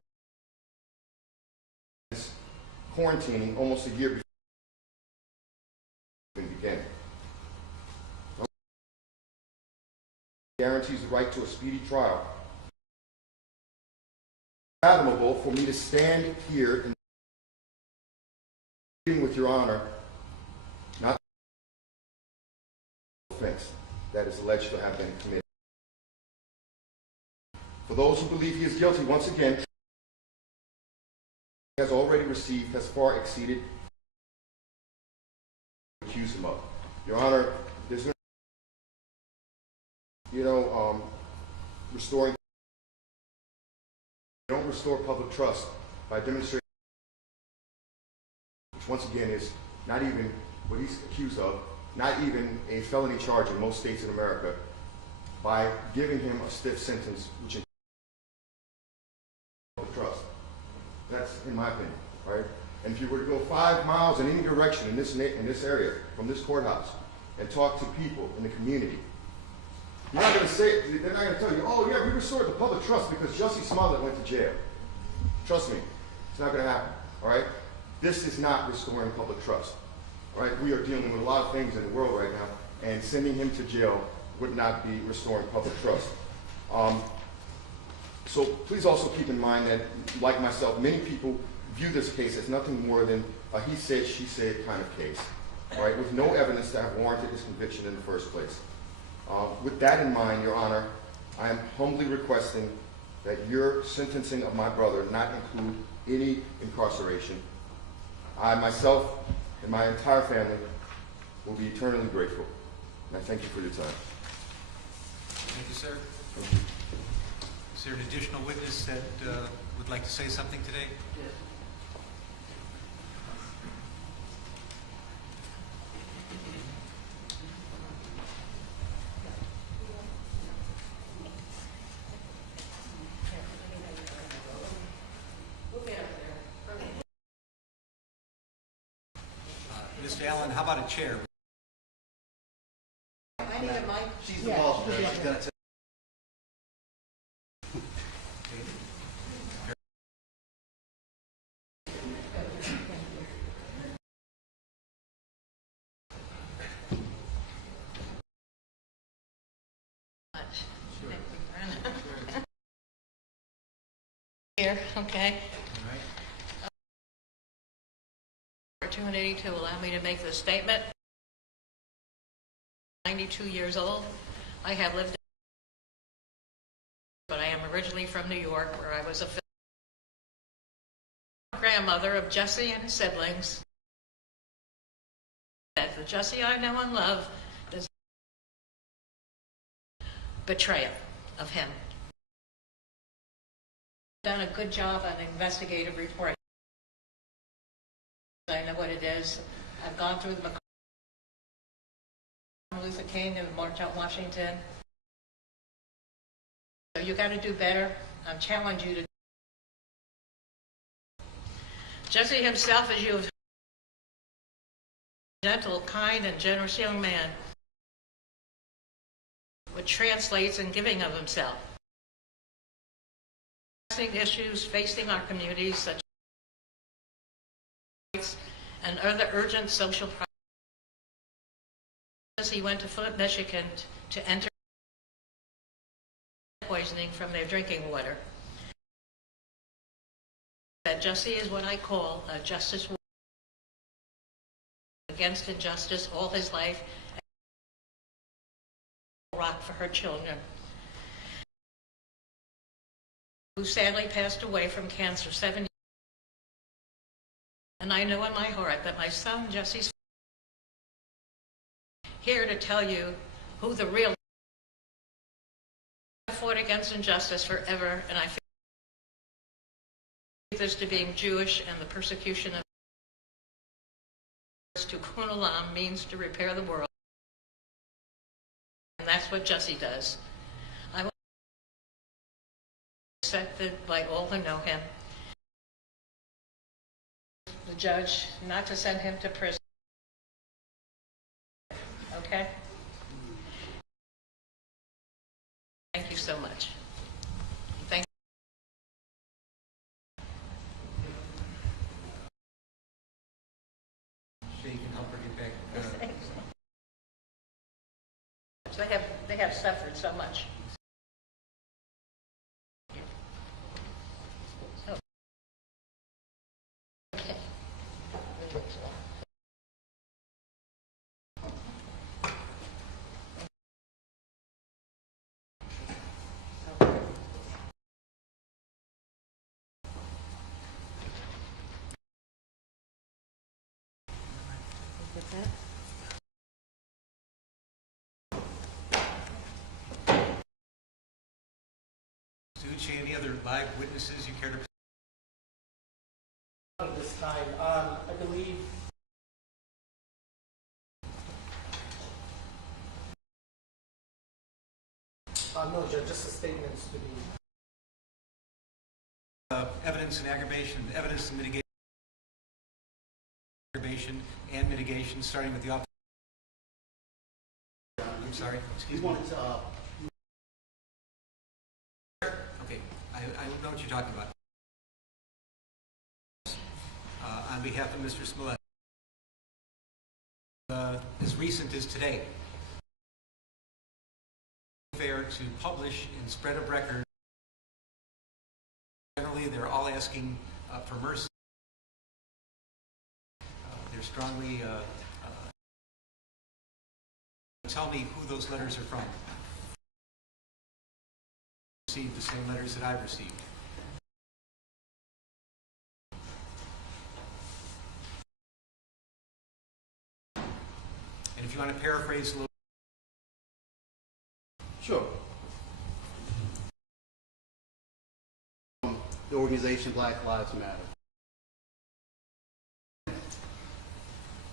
Quarantining almost a year before it began. Guarantees the right to a speedy trial. It's unfathomable for me to stand here and pleading with your honor, not offense that is alleged to have been committed. For those who believe he is guilty, once again, has already received has far exceeded what accuse him of. Your honor, there's no, restoring. You don't restore public trust by demonstrating, which once again is not even what he's accused of, not even a felony charge in most states in America, by giving him a stiff sentence, which is public trust. That's in my opinion, right? And if you were to go 5 miles in any direction in this area from this courthouse and talk to people in the community, you're not going to say, they're not going to tell you, oh yeah, we restored the public trust because Jussie Smollett went to jail. Trust me, it's not going to happen, all right? This is not restoring public trust, all right? We are dealing with a lot of things in the world right now, and sending him to jail would not be restoring public trust. So please also keep in mind that, like myself, many people view this case as nothing more than a he said, she said kind of case. right, with no evidence to have warranted his conviction in the first place. With that in mind, Your Honor, I am humbly requesting that your sentencing of my brother not include any incarceration. I myself and my entire family will be eternally grateful. And I thank you for your time. Thank you, sir. Is there an additional witness that would like to say something today? Yes. Mr. Allen, how about a chair? I need a mic. She's the boss, Judge. She's gonna take. Here, okay. All right. Opportunity to allow me to make this statement. 92 years old. I have lived, but I am originally from New York, where I was a grandmother of Jussie and his siblings. That the Jussie I know and love is betrayal of him. Done a good job on the investigative report. I know what it is. I've gone through the Martin Luther King and March on Washington. So you got to do better. I'm challenging you to. Jussie himself, as you have, gentle, kind, and generous young man, which translates in giving of himself. Issues facing our communities, such as and other urgent social problems. He went to Flint, Michigan to enter poisoning from their drinking water. That Jussie is what I call a justice warrior against injustice all his life, and rock for her children, who sadly passed away from cancer 7 years. And I know in my heart that my son, Jussie's here to tell you who the real fought against injustice forever, and I feel this to being Jewish and the persecution of to Kun Olam means to repair the world. And that's what Jussie does. I'm accepted by all who know him. The judge not to send him to prison. Okay? Thank you so much. Thank you. So you can help her get back. They have suffered so much. Okay. Suchi, any other live witnesses you care to? At this time, I believe. No, Judge, just the statements to be. Evidence and aggravation, evidence and mitigation, aggravation and mitigation, starting with the officer. I'm sorry, excuse He me. wanted to, Okay, I know what you're talking about. On behalf of Mr. Smollett, as recent as today, fair to publish and spread of record. Generally, they're all asking for mercy. They're strongly Tell me who those letters are from. Received the same letters that I've received. And if you want to paraphrase a little. Sure. The organization Black Lives Matter.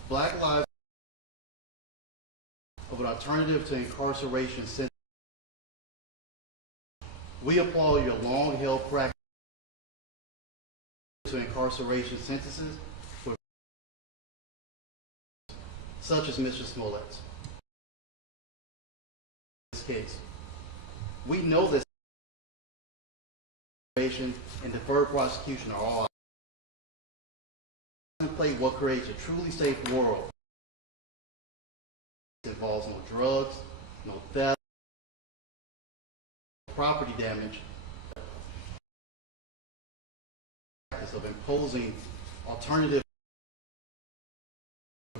Black Lives of an alternative to incarceration sentence. We applaud your long-held practice to incarceration sentences, such as Mr. Smollett's. In this case, we know that and deferred prosecution are all play what creates a truly safe world. It involves no drugs, no theft, property damage, of imposing alternative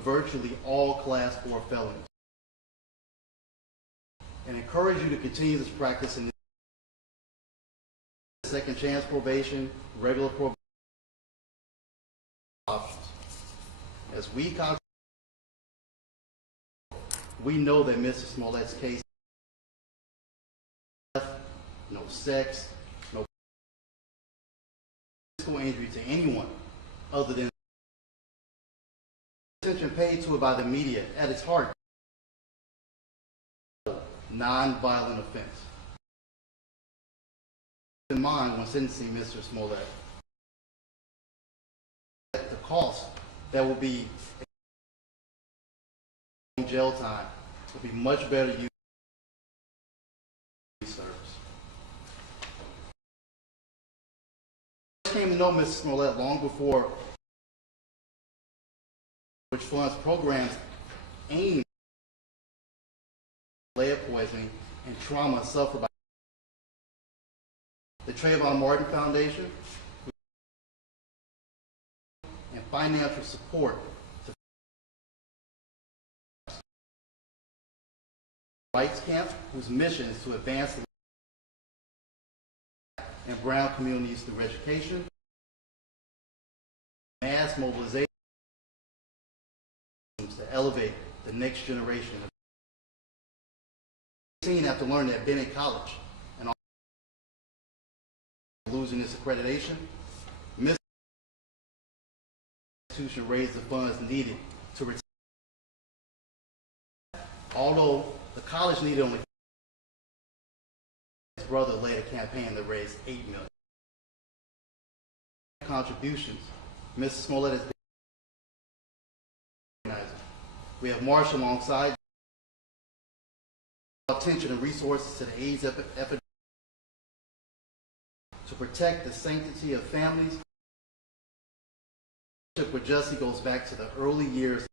virtually all class 4 felonies, and encourage you to continue this practice in second chance probation, regular probation options. As we know that Mr. Smollett's case, no sex, no physical injury to anyone other than attention paid to it by the media at its heart, non-violent offense. In mind when sentencing Mr. Smollett, the cost that will be jail time will be much better used in service. I came to know Mr. Smollett long before, which funds programs aimed at lead poisoning and trauma suffered by the Trayvon Martin Foundation and financial support to Rights Camp, whose mission is to advance the and brown communities through education, mass mobilization to elevate the next generation. After learning that Bennett College and losing its accreditation, Miss Institution raised the funds needed to retain. Although the college needed only, his brother led a campaign that raised $8 million. Contributions, Mrs. Smollett has been organizing. We have marched alongside attention and resources to the AIDS epidemic to protect the sanctity of families. With Jussie goes back to the early years